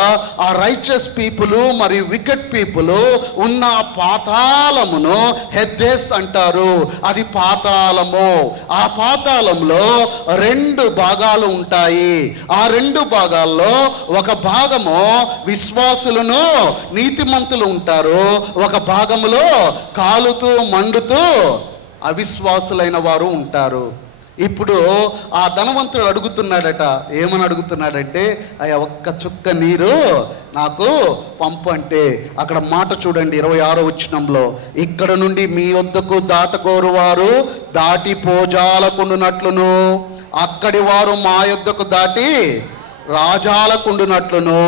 ఆ రైచస్ పీపుల్ మరియు వికెట్ పీపుల్ ఉన్న పాతాళమును హెద్దెస్ అంటారు. అది పాతాళము. ఆ పాతాళంలో 2 భాగాలు ఉంటాయి. ఆ 2 భాగాల్లో ఒక భాగము విశ్వాసులను నీతిమంతులు ఉంటారు, ఒక భాగములో కాలుతూ మండుతూ అవిశ్వాసులైన వారు ఉంటారు. ఇప్పుడు ఆ ధనవంతుడు అడుగుతున్నాడట, ఏమని అడుగుతున్నాడంటే, అయ్యా ఒక్క చుక్క నీరు నాకు పంపు అంటే, అక్కడ మాట చూడండి 26వ వచనంలో, ఇక్కడ నుండి మీ వద్దకు దాటగోరు వారు దాటిపోజాలకుండునట్లును, అక్కడి వారు మా యొద్దకు దాటి రాజాలకుండునట్లును,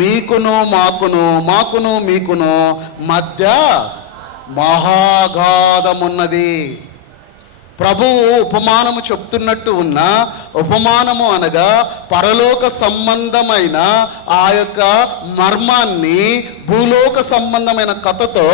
మీకును మీకును మధ్య మహాగాధమున్నది. ప్రభువు ఉపమానము చెప్తున్నట్టు ఉన్న ఉపమానము అనగా పరలోక సంబంధమైన ఆ యొక్క మర్మాన్ని భూలోక సంబంధమైన కథతో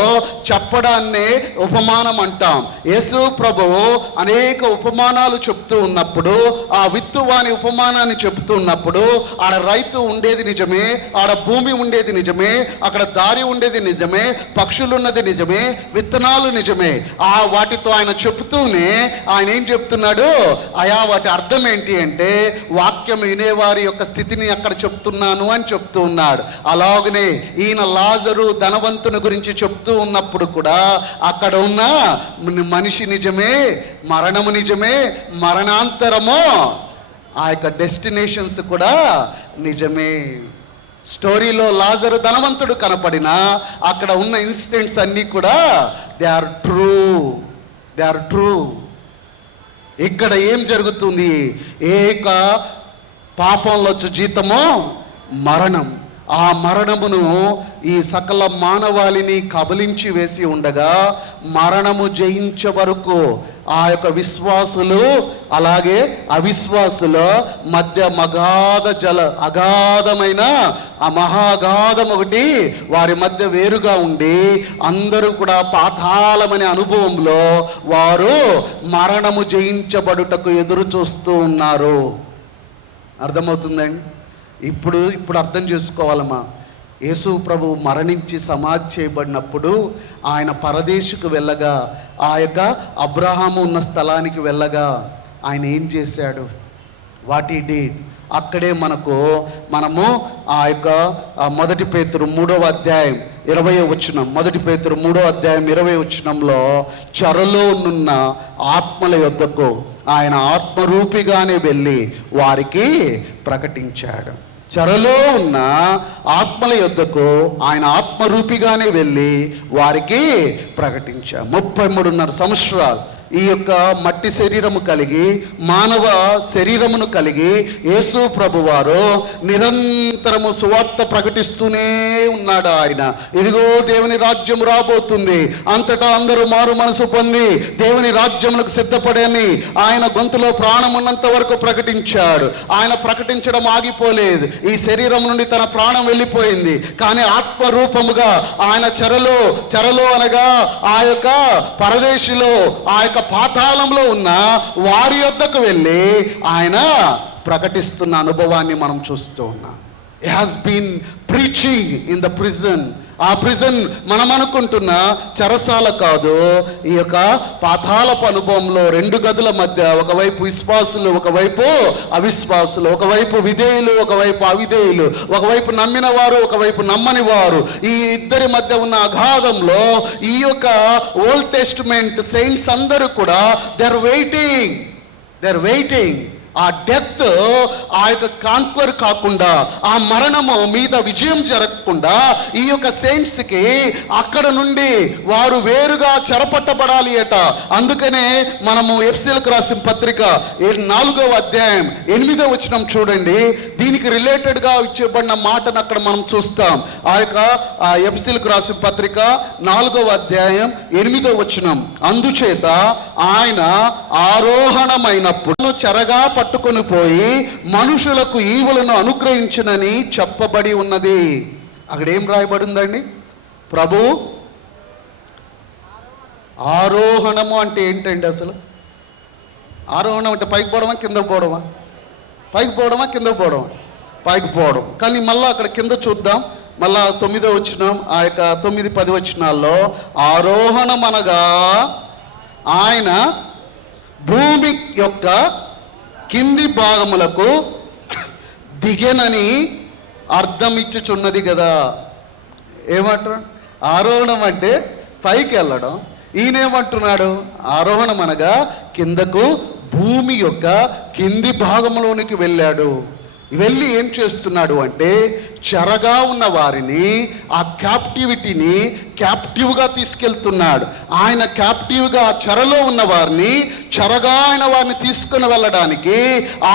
చెప్పడాన్నే ఉపమానం అంటాం. యేసు ప్రభువు అనేక ఉపమానాలు చెప్తూ ఉన్నప్పుడు, ఆ విత్తువాని ఉపమానాన్ని చెప్తూ ఉన్నప్పుడు, ఆడ రైతు ఉండేది నిజమే, ఆడ భూమి ఉండేది నిజమే, అక్కడ దారి ఉండేది నిజమే, పక్షులు ఉన్నది నిజమే, విత్తనాలు నిజమే. ఆ వాటితో ఆయన చెప్తూనే ఆయన ఏం చెప్తున్నాడు, అయా వాటి అర్థం ఏంటి అంటే వాక్యం వినేవారి యొక్క స్థితిని అక్కడ చెప్తున్నాను అని చెప్తూ ఉన్నాడు. అలాగనే ఈయన లాజరు ధనవంతుని గురించి చెప్తూ ఉన్నప్పుడు కూడా అక్కడ ఉన్న మనిషి నిజమే, మరణము నిజమే, మరణాంతరము ఆ యొక్క డెస్టినేషన్స్ కూడా నిజమే. స్టోరీలో లాజరు ధనవంతుడు కనపడినా అక్కడ ఉన్న ఇన్సిడెంట్స్ అన్నీ కూడా దే ఆర్ ట్రూ. ఇక్కడ ఏం జరుగుతుంది, ఏక పాపంలో జీతము మరణం. ఆ మరణమును ఈ సకల మానవాళిని కబలించి వేసి ఉండగా మరణము జయించే వరకు ఆ యొక్క విశ్వాసులు అలాగే అవిశ్వాసుల మధ్య అగాధమైన ఆ మహాగాధం ఒకటి వారి మధ్య వేరుగా ఉండి అందరూ కూడా పాతాళమనే అనుభవంలో వారు మరణము జయించబడుటకు ఎదురు చూస్తూ ఉన్నారు. అర్థమవుతుందండి? ఇప్పుడు అర్థం చేసుకోవాలమ్మా. యేసు ప్రభు మరణించి సమాధి చేయబడినప్పుడు ఆయన పరదేశుకు వెళ్ళగా, ఆ యొక్క అబ్రహాము ఉన్న స్థలానికి వెళ్ళగా ఆయన ఏం చేశాడు, వాట్ హి డిడ్. అక్కడే మనము ఆ యొక్క 1 పేతురు 3వ అధ్యాయం 20వ వచనం, 1 పేతురు 3వ అధ్యాయం 20వ వచనంలో చెరలో ఉన్న ఆత్మల యొద్దకు ఆయన ఆత్మరూపిగానే వెళ్ళి వారికి ప్రకటించాడు. చెరలో ఉన్న ఆత్మల యొద్దకు ఆయన ఆత్మరూపిగానే వెళ్ళి వారికి ప్రకటించాడు. 33.5 సంవత్సరాలు ఈ యొక్క మట్టి శరీరము కలిగి మానవ శరీరమును కలిగి యేసు ప్రభువారు నిరంతరము సువార్త ప్రకటిస్తూనే ఉన్నాడు. ఆయన ఇదిగో దేవుని రాజ్యం రాబోతుంది, అంతటా అందరూ మారు మనసు పొంది దేవుని రాజ్యములకు సిద్ధపడని ఆయన గొంతులో ప్రాణం ఉన్నంత వరకు ప్రకటించాడు. ఆయన ప్రకటించడం ఆగిపోలేదు. ఈ శరీరం నుండి తన ప్రాణం వెళ్ళిపోయింది, కానీ ఆత్మరూపముగా ఆయన చెరలో అనగా ఆ యొక్క పరదేశిలో ఆ యొక్క పాతాళంలో ఉన్న వారి యొద్దకు వెళ్ళి ఆయన ప్రకటిస్తున్న అనుభవాన్ని మనం చూస్తూ ఉన్నాం. He has been preaching in the prison. ఆ ప్రిజన్ మనం అనుకుంటున్న చెరసాల కాదు, ఈ యొక్క పాతాళపు అనుభవంలో 2 గదుల మధ్య ఒకవైపు విశ్వాసులు, ఒకవైపు అవిశ్వాసులు, ఒకవైపు విధేయులు, ఒకవైపు అవిధేయులు, ఒకవైపు నమ్మిన వారు, ఒకవైపు నమ్మని వారు, ఈ ఇద్దరి మధ్య ఉన్న అగాధంలో ఈ యొక్క ఓల్డ్ టెస్టిమెంట్ సెయింట్స్ అందరూ కూడా దే ఆర్ వెయిటింగ్. ఆ డెత్ ఆ యొక్క కాన్క్వర్ కాకుండా, ఆ మరణము మీద విజయం జరగకుండా ఈ యొక్క సెయింట్స్కి అక్కడ నుండి వారు వేరుగా చెరపట్టబడాలి అట. అందుకనే మనము ఎఫెసీయులకు రాసిన పత్రిక 4వ అధ్యాయం 8వ వచనం చూడండి. దీనికి రిలేటెడ్గా ఇచ్చబడిన మాటను అక్కడ మనం చూస్తాం. ఆ యొక్క ఎఫెసీయులకు రాసిన పత్రిక 4వ అధ్యాయం 8వ వచనం, అందుచేత ఆయన ఆరోహణమైనప్పుడు చెరగా పట్టుకొని పోయి మనుషులకు ఈవులను అనుగ్రహించునని చెప్పబడి ఉన్నది. అక్కడ ఏం రాయబడి ఉందండి? ప్రభు ఆరోహణము అంటే ఏంటండి? అసలు ఆరోహణం అంటే పైకి పోవడమా, కిందకు పోవడమా? పైకి పోవడమా, కిందకు పోవడమా? పైకి పోవడం. కానీ మళ్ళీ అక్కడ కింద చూద్దాం, మళ్ళా 9వ వచనం, ఆ యొక్క 9-10 వచనాల్లో ఆరోహణం అనగా ఆయన భూమి యొక్క కింది భాగములకు దిగెనని అర్థం ఇచ్చుచున్నది కదా. ఏమంటారు? ఆరోహణం అంటే పైకి వెళ్ళడం. ఈయనేమంటున్నాడు? ఆరోహణం అనగా కిందకు, భూమి యొక్క కింది భాగంలోనికి వెళ్ళాడు. వెళ్ళి ఏం చేస్తున్నాడు అంటే చెరగా ఉన్న వారిని, ఆ క్యాప్టివిటీని క్యాప్టివ్గా తీసుకెళ్తున్నాడు. ఆయన క్యాప్టివ్గా చెరలో ఉన్న వారిని, చెరగా అయిన వారిని తీసుకుని వెళ్ళడానికి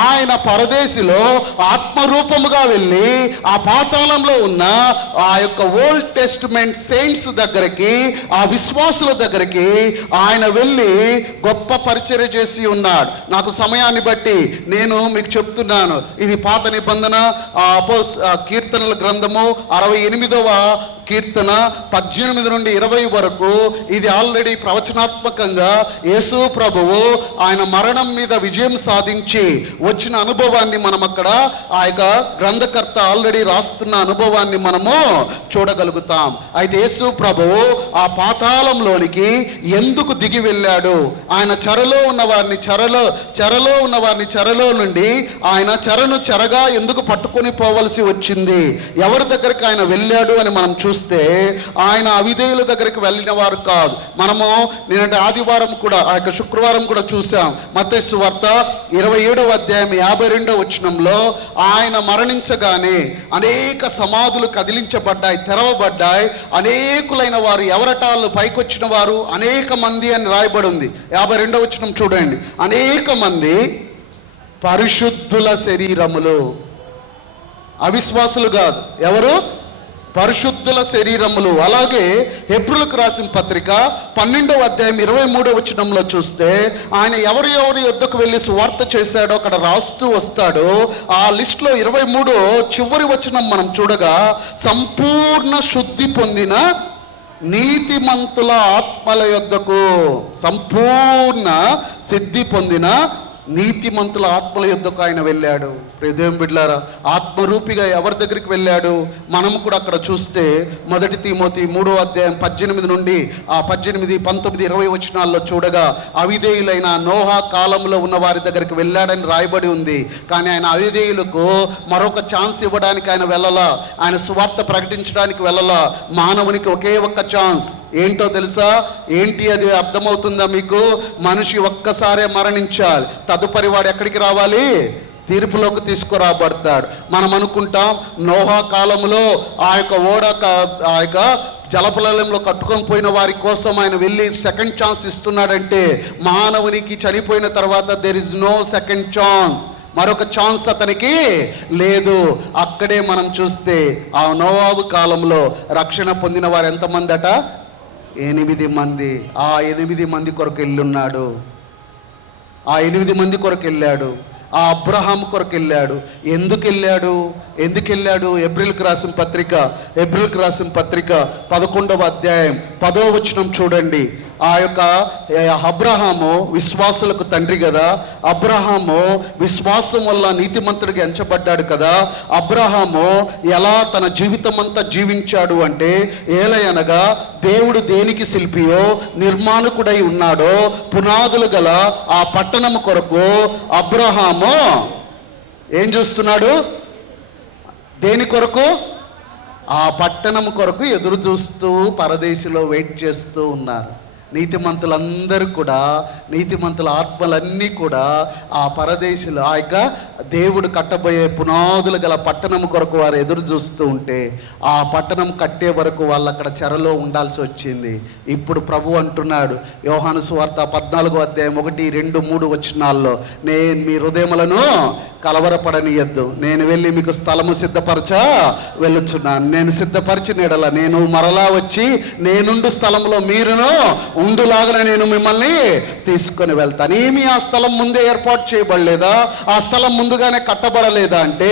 ఆయన పరదేశిలో ఆత్మరూపముగా వెళ్ళి ఆ పాతాళంలో ఉన్న ఆ యొక్క ఓల్డ్ టెస్టిమెంట్ సెయింట్స్ దగ్గరికి, ఆ విశ్వాసుల దగ్గరికి ఆయన వెళ్ళి గొప్ప పరిచర్య చేసి ఉన్నాడు. నాకు సమయాన్ని బట్టి నేను మీకు చెప్తున్నాను, ఇది పాత నిబంధన కీర్తనల గ్రంథము 68వ కీర్తన 18 నుండి 20 వరకు ఇది ఆల్రెడీ ప్రవచనాత్మకంగా యేసు ప్రభువు ఆయన మరణం మీద విజయం సాధించి వచ్చిన అనుభవాన్ని మనం అక్కడ ఆ యొక్క గ్రంథకర్త ఆల్రెడీ రాస్తున్న అనుభవాన్ని మనము చూడగలుగుతాం. అయితే యేసు ప్రభువు ఆ పాతాళంలోనికి ఎందుకు దిగి వెళ్ళాడు, ఆయన చెరలో ఉన్న వారిని చెరలో నుండి ఆయన చెరగా ఎందుకు పట్టుకొని పోవలసి వచ్చింది, ఎవరి దగ్గరికి ఆయన వెళ్ళాడు అని మనం చూస్తే ఆయన అవిధేయుల దగ్గరికి వెళ్ళిన వారు కాదు. మనము నిన్నటి ఆదివారం కూడా ఆ యొక్క శుక్రవారం కూడా చూసాం. మత్తయి సువార్త 27వ అధ్యాయం 52వ వచనంలో ఆయన మరణించగానే అనేక సమాధులు కదిలించబడ్డాయి, తెరవబడ్డాయి. అనేకులైన వారు ఎవరటాళ్ళు పైకొచ్చిన వారు అనేక మంది అని రాయబడి ఉంది. 52వ వచనం చూడండి. అనేక మంది పరిశుద్ధుల శరీరములు, అవిశ్వాసులు కాదు, ఎవరు? పరిశుద్ధుల శరీరములు. అలాగే హెబ్రీయులకు రాసిన పత్రిక 12వ అధ్యాయం 23వ వచనంలో చూస్తే ఆయన ఎవరి యొద్దకు వెళ్ళి సువార్త చేశాడో అక్కడ రాస్తూ వస్తాడు. ఆ లిస్టులో 23 చివరి వచనం మనం చూడగా, సంపూర్ణ శుద్ధి పొందిన నీతిమంతుల ఆత్మల యొద్దకు, సంపూర్ణ సిద్ధి పొందిన నీతిమంతుల ఆత్మల యొద్దకు ఆయన వెళ్ళాడు. ప్రియదేవుని బిడ్డలారా, ఆత్మరూపిగా ఎవరి దగ్గరికి వెళ్ళాడు? మనము కూడా అక్కడ చూస్తే 1 తిమోతి 3వ అధ్యాయం 18 నుండి 18, 19, 20 వచనాల్లో చూడగా అవిధేయులైన నోహా కాలంలో ఉన్న వారి దగ్గరికి వెళ్ళాడని రాయబడి ఉంది. కానీ ఆయన అవిధేయులకు మరొక ఛాన్స్ ఇవ్వడానికి ఆయన వెళ్ళలా, ఆయన సువార్త ప్రకటించడానికి వెళ్ళలా. మానవునికి ఒకే ఒక్క ఛాన్స్. ఏంటో తెలుసా? ఏంటి అది అర్థమవుతుందా మీకు? మనిషి ఒక్కసారే మరణించాలి, తదుపరి వాడు ఎక్కడికి రావాలి? తీర్పులోకి తీసుకురాబడతాడు. మనం అనుకుంటాం నోహా కాలంలో ఆ యొక్క జలప్రలయంలో కట్టుకొని పోయిన వారి కోసం ఆయన వెళ్ళి సెకండ్ ఛాన్స్ ఇస్తున్నాడంటే, మానవునికి చనిపోయిన తర్వాత there is no second chance, మరొక ఛాన్స్ అతనికి లేదు. అక్కడే మనం చూస్తే ఆ నోవాహు కాలంలో రక్షణ పొందిన వారు ఎంతమంది అట? 8 మంది. ఆ 8 మంది కొరకు వెళ్ళున్నాడు. ఆ 8 మంది కొరకు వెళ్ళాడు. ఆ అబ్రహాం కొరకు వెళ్ళాడు. ఎందుకు వెళ్ళాడు? హెబ్రీయులకు రాసిన పత్రిక 11వ అధ్యాయం 10వ వచనం చూడండి. ఆ యొక్క అబ్రహాము విశ్వాసులకు తండ్రి కదా, అబ్రహాము విశ్వాసం వల్ల నీతిమంతుడిగా ఎంచబడ్డాడు కదా. అబ్రహాము ఎలా తన జీవితం అంతా జీవించాడు అంటే, ఏలయనగా దేవుడు దేనికి శిల్పియో నిర్మాణకుడై ఉన్నాడో పునాదులు గల ఆ పట్టణం కొరకు అబ్రహాము ఏం చూస్తున్నాడు? దేని కొరకు? ఆ పట్టణం కొరకు ఎదురు చూస్తూ పరదేశిలో వెయిట్ చేస్తూ ఉన్నారు. నీతిమంతులందరూ కూడా, నీతిమంతుల ఆత్మలన్నీ కూడా ఆ పరదేశులు, ఆ యొక్క దేవుడు కట్టబోయే పునాదులు గల పట్టణం కొరకు వారు ఎదురు చూస్తూ ఉంటే, ఆ పట్టణం కట్టే వరకు వాళ్ళు అక్కడ చెరలో ఉండాల్సి వచ్చింది. ఇప్పుడు ప్రభు అంటున్నాడు యోహాను సువార్త 14వ అధ్యాయం 1, 2, 3 వచనాల్లో, నేను మీ హృదయములను కలవరపడనియద్దు, నేను వెళ్ళి మీకు స్థలము సిద్ధపరచ వెళ్ళుచున్నాను. నేను సిద్ధపరిచిన ఎడల నేను మరలా వచ్చి నేనుండు స్థలంలో మీరును ఉండులాగా నేను మిమ్మల్ని తీసుకొని వెళ్తాను. ఏమి ఆ స్థలం ముందే ఏర్పాటు చేయబడలేదా? ఆ స్థలం ముందుగానే కట్టబడలేదా? అంటే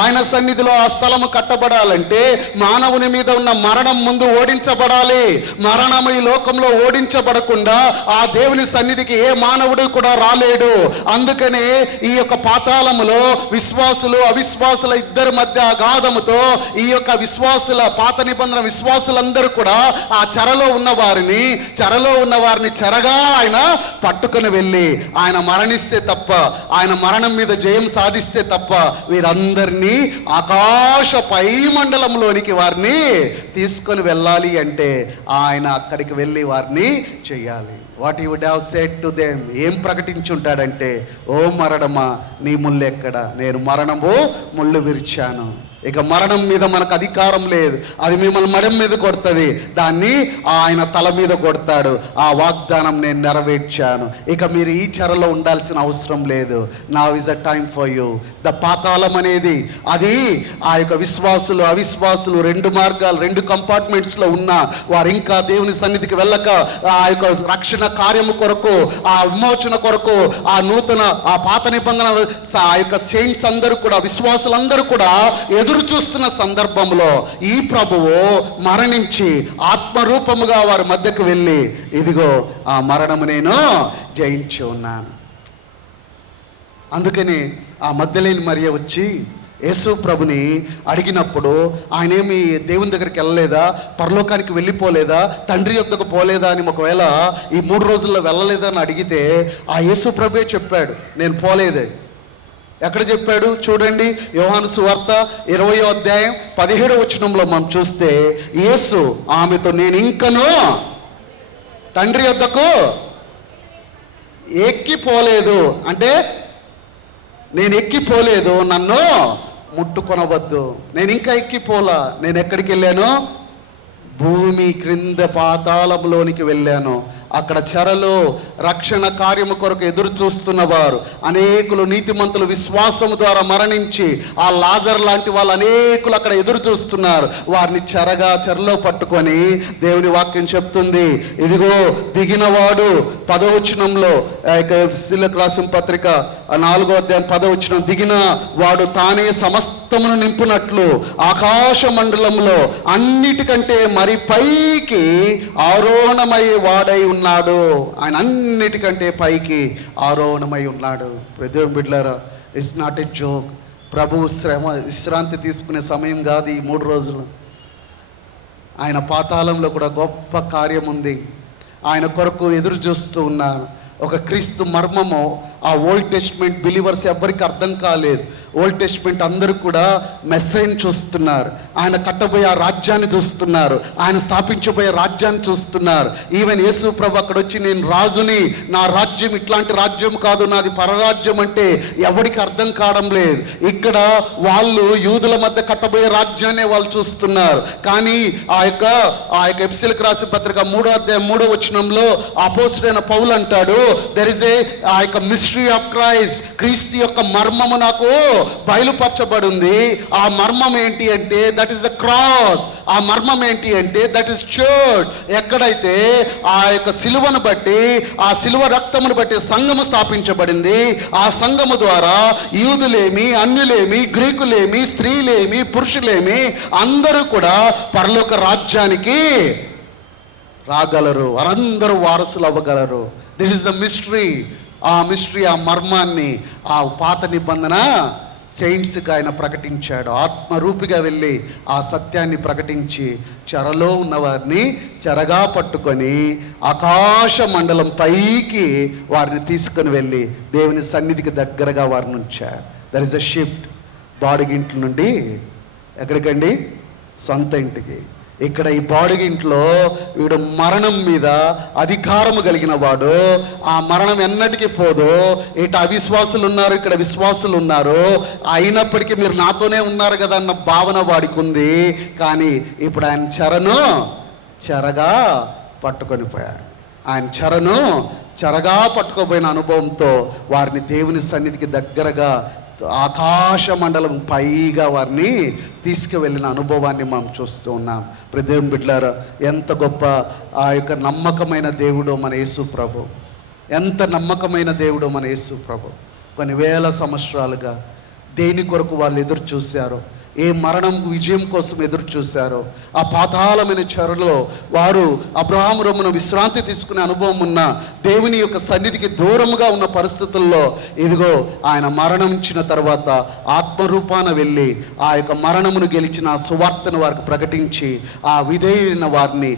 ఆయన సన్నిధిలో ఆ స్థలము కట్టబడాలంటే మానవుని మీద ఉన్న మరణం ముందు ఓడించబడాలి. మరణం ఈ లోకంలో ఓడించబడకుండా ఆ దేవుని సన్నిధికి ఏ మానవుడు కూడా రాలేడు. అందుకనే ఈ యొక్క పాతాళములో విశ్వాసులు అవిశ్వాసుల ఇద్దరి మధ్య అగాధముతో ఈ యొక్క విశ్వాసుల పాత నిబంధన విశ్వాసులందరూ కూడా ఆ చెరలో ఉన్న వారిని చెరగా ఆయన పట్టుకొని వెళ్ళి ఆయన మరణిస్తే తప్ప, ఆయన మరణం మీద జయం సాధిస్తే తప్ప వీరందరినీ ఆకాశ పై మండలంలోనికి వారిని తీసుకొని వెళ్ళాలి అంటే ఆయన అక్కడికి వెళ్ళి వారిని చెయ్యాలి. What you would have said to them? ఏం ప్రకటించుంటాడంటే, ఓ మరణమా నీ ముళ్ళు ఎక్కడ? నేను మరణము ముళ్ళు విరిచాను. ఇక మరణం మీద మనకు అధికారం లేదు. అది మిమ్మల్ని మడం మీద కొడుతుంది, దాన్ని ఆయన తల మీద కొడతాడు. ఆ వాగ్దానం నేను నెరవేర్చాను. ఇక మీరు ఈ చెరలో ఉండాల్సిన అవసరం లేదు. Now is a time for you. The పాతాళం అనేది అది ఆ యొక్క విశ్వాసులు అవిశ్వాసులు 2 మార్గాలు 2 కంపార్ట్మెంట్స్లో ఉన్న వారు ఇంకా దేవుని సన్నిధికి వెళ్ళక ఆ యొక్క రక్షణ కార్యము కొరకు, ఆ విమోచన కొరకు, ఆ పాత నిబంధన ఆ యొక్క సెయింట్స్ అందరూ కూడా, విశ్వాసులందరూ కూడా ఎదురు ఎదురు చూస్తున్న సందర్భంలో ఈ ప్రభువు మరణించి ఆత్మరూపముగా వారి మధ్యకు వెళ్ళి, ఇదిగో ఆ మరణము నేను జయించి ఉన్నాను. అందుకని ఆ మగ్దలేని మరియ వచ్చి యేసు ప్రభుని అడిగినప్పుడు ఆయన ఏమి దేవుని దగ్గరికి వెళ్ళలేదా, పరలోకానికి వెళ్ళిపోలేదా, తండ్రి యొద్దకు పోలేదా అని, ఒకవేళ ఈ 3 రోజుల్లో వెళ్ళలేదా అని అడిగితే ఆ యేసు ప్రభువే చెప్పాడు, నేను పోలేదే. ఎక్కడ చెప్పాడు చూడండి, యోహాను సువార్త 20వ అధ్యాయం 17వ వచనంలో మనం చూస్తే యేసు ఆమెతో, నేను ఇంకను తండ్రి యొద్దకు ఎక్కిపోలేదు, అంటే నేను ఎక్కిపోలేదు, నన్ను ముట్టుకొనవద్దు, నేను ఇంకా ఎక్కిపోలా. నేను ఎక్కడికి వెళ్ళాను? భూమి క్రింద పాతాళంలోనికి వెళ్ళాను. అక్కడ చెరలో రక్షణ కార్యము కొరకు ఎదురు చూస్తున్నవారు అనేకులు, నీతిమంతులు విశ్వాసము ద్వారా మరణించి ఆ లాజర్ లాంటి వాళ్ళు అనేకులు అక్కడ ఎదురు చూస్తున్నారు. వారిని చెరలో పట్టుకొని దేవుని వాక్యం చెప్తుంది, ఇదిగో దిగినవాడు 10వ వచనంలో శిలకు రాసిన పత్రిక 4వ అధ్యాయం 10వ వచనం, దిగిన వాడు తానే సమస్తమును నింపునట్లు ఆకాశ మండలంలో అన్నిటికంటే మరి పైకి ఆరోహణమై వాడై ఉన్నాడు. ఆయన అన్నిటికంటే పైకి ఆరోహణమై ఉన్నాడు. దేవుని బిడ్డలారా, ఇట్స్ నాట్ ఎ జోక్. ప్రభువు విశ్రాంతి తీసుకునే సమయం కాదు ఈ 3 రోజులు. ఆయన పాతాళంలో కూడా గొప్ప కార్యం ఉంది. ఆయన కొరకు ఎదురు చూస్తూ ఉన్నారు. ఒక క్రీస్తు మర్మము ఆ ఓల్డ్ టెస్ట్మెంట్ బిలీవర్స్ ఎవ్వరికి అర్థం కాలేదు. ఓల్డ్ టెస్ట్మెంట్ అందరూ కూడా మెస్సైని చూస్తున్నారు, ఆయన కట్టబోయే ఆ రాజ్యాన్ని చూస్తున్నారు, ఆయన స్థాపించబోయే రాజ్యాన్ని చూస్తున్నారు. ఈవెన్ యేసు ప్రభు అక్కడ వచ్చి, నేను రాజుని, నా రాజ్యం ఇట్లాంటి రాజ్యం కాదు, నాది పరరాజ్యం అంటే ఎవరికి అర్థం కావడం లేదు. ఇక్కడ వాళ్ళు యూదుల మధ్య కట్టబోయే రాజ్యాన్ని వాళ్ళు చూస్తున్నారు. కానీ ఆ యొక్క ఎఫెసీయులకు రాసిన పత్రిక 3వ అధ్యాయం 3వ వచనంలో అపోస్తలుడైన పౌలు అంటాడు, దెర్ ఇస్ ఆ యొక్క మిస్టరీ ఆఫ్ క్రైస్ట్, క్రీస్తు యొక్క మర్మము నాకు బయలుపరచబడి ఉంది. ఆ మర్మం ఏంటి అంటే దట్ ఈస్ ద క్రాస్. ఆ మర్మం ఏంటి అంటే దట్ ఈస్ చర్చ్. ఎక్కడైతే ఆ యొక్క సిలువను బట్టి, ఆ సిలువ రక్తమును బట్టి సంఘము స్థాపించబడింది. ఆ సంఘము ద్వారా యూదులేమి, అన్యులేమి, గ్రీకులేమి, స్త్రీలేమి, పురుషులేమి అందరూ కూడా పరలోక రాజ్యానికి రాగలరు, వారందరూ వారసులు అవ్వగలరు. This is the mystery. ఆ మిస్టరీ, ఆ మర్మాన్ని ఆ పాత నిబంధన సెయింట్స్కి ఆయన ప్రకటించాడు. ఆత్మరూపిగా వెళ్ళి ఆ సత్యాన్ని ప్రకటించి చెరలో ఉన్నవారిని చెరగా పట్టుకొని ఆకాశ మండలం పైకి వారిని తీసుకొని వెళ్ళి దేవుని సన్నిధికి దగ్గరగా వారిని ఉంచాడు. There is a shift. బాడిగింట్ల నుండి ఎక్కడికండి? సొంత ఇంటికి. ఇక్కడ ఈ బాడిగింట్లో వీడు మరణం మీద అధికారము కలిగిన వాడు. ఆ మరణం ఎన్నటికీ పోదు. ఇటు అవిశ్వాసులు ఉన్నారు, ఇక్కడ విశ్వాసులు ఉన్నారు. అయినప్పటికీ మీరు నాతోనే ఉన్నారు కదా అన్న భావన వాడికి ఉంది. కానీ ఇప్పుడు ఆయన చెరగా పట్టుకొని పోయాడు. ఆయన చెరగా పట్టుకోపోయిన అనుభవంతో వారిని దేవుని సన్నిధికి దగ్గరగా ఆకాశ మండలం పైగా వారిని తీసుకువెళ్ళిన అనుభవాన్ని మనం చూస్తూ ఉన్నాం. దేవుని బిడ్డలారా, ఎంత గొప్ప ఆ యొక్క నమ్మకమైన దేవుడో మన యేసు ప్రభు. ఎంత నమ్మకమైన దేవుడో మన యేసు ప్రభు. కొన్ని వేల సంవత్సరాలుగా దేని కొరకు వాళ్ళు ఎదురు చూశారో, ఏ మరణం విజయం కోసం ఎదురు చూశారో, ఆ పాతాళమైన చెరలో వారు అబ్రహాము రొమ్మున విశ్రాంతి తీసుకునే అనుభవం ఉన్న దేవుని యొక్క సన్నిధికి దూరముగా ఉన్న పరిస్థితుల్లో ఇదిగో ఆయన మరణించిన తర్వాత ఆత్మరూపాన వెళ్ళి ఆ యొక్క మరణమును గెలిచిన ఆ సువార్తను వారికి ప్రకటించి ఆ విధేయులైన వారిని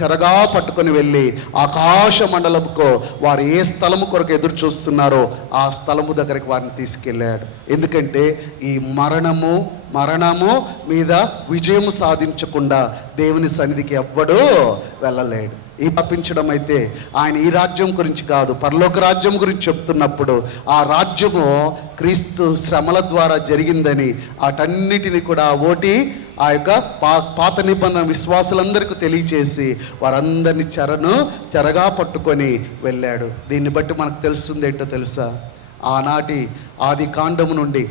చెరగా పట్టుకొని వెళ్ళి ఆకాశ మండలంకు వారు ఏ స్థలము కొరకు ఎదురు చూస్తున్నారో ఆ స్థలము దగ్గరికి వారిని తీసుకెళ్ళాడు. ఎందుకంటే ఈ మరణము మీద విజయము సాధించకుండా దేవుని సన్నిధికి ఎవ్వడూ వెళ్ళలేడు. ఈ తప్పించడం అయితే ఆయన ఈ రాజ్యం గురించి కాదు, పరలోక రాజ్యం గురించి చెప్తున్నప్పుడు ఆ రాజ్యము క్రీస్తు శ్రమల ద్వారా జరిగిందని వాటన్నిటిని కూడా ఓటి ఆ యొక్క పాత నిబంధన విశ్వాసులందరికీ తెలియచేసి వారందరినీ చెరగా పట్టుకొని వెళ్ళాడు. దీన్ని బట్టి మనకు తెలుస్తుంది ఏంటో తెలుసా? ఆనాటి ఆది కాండము నుండి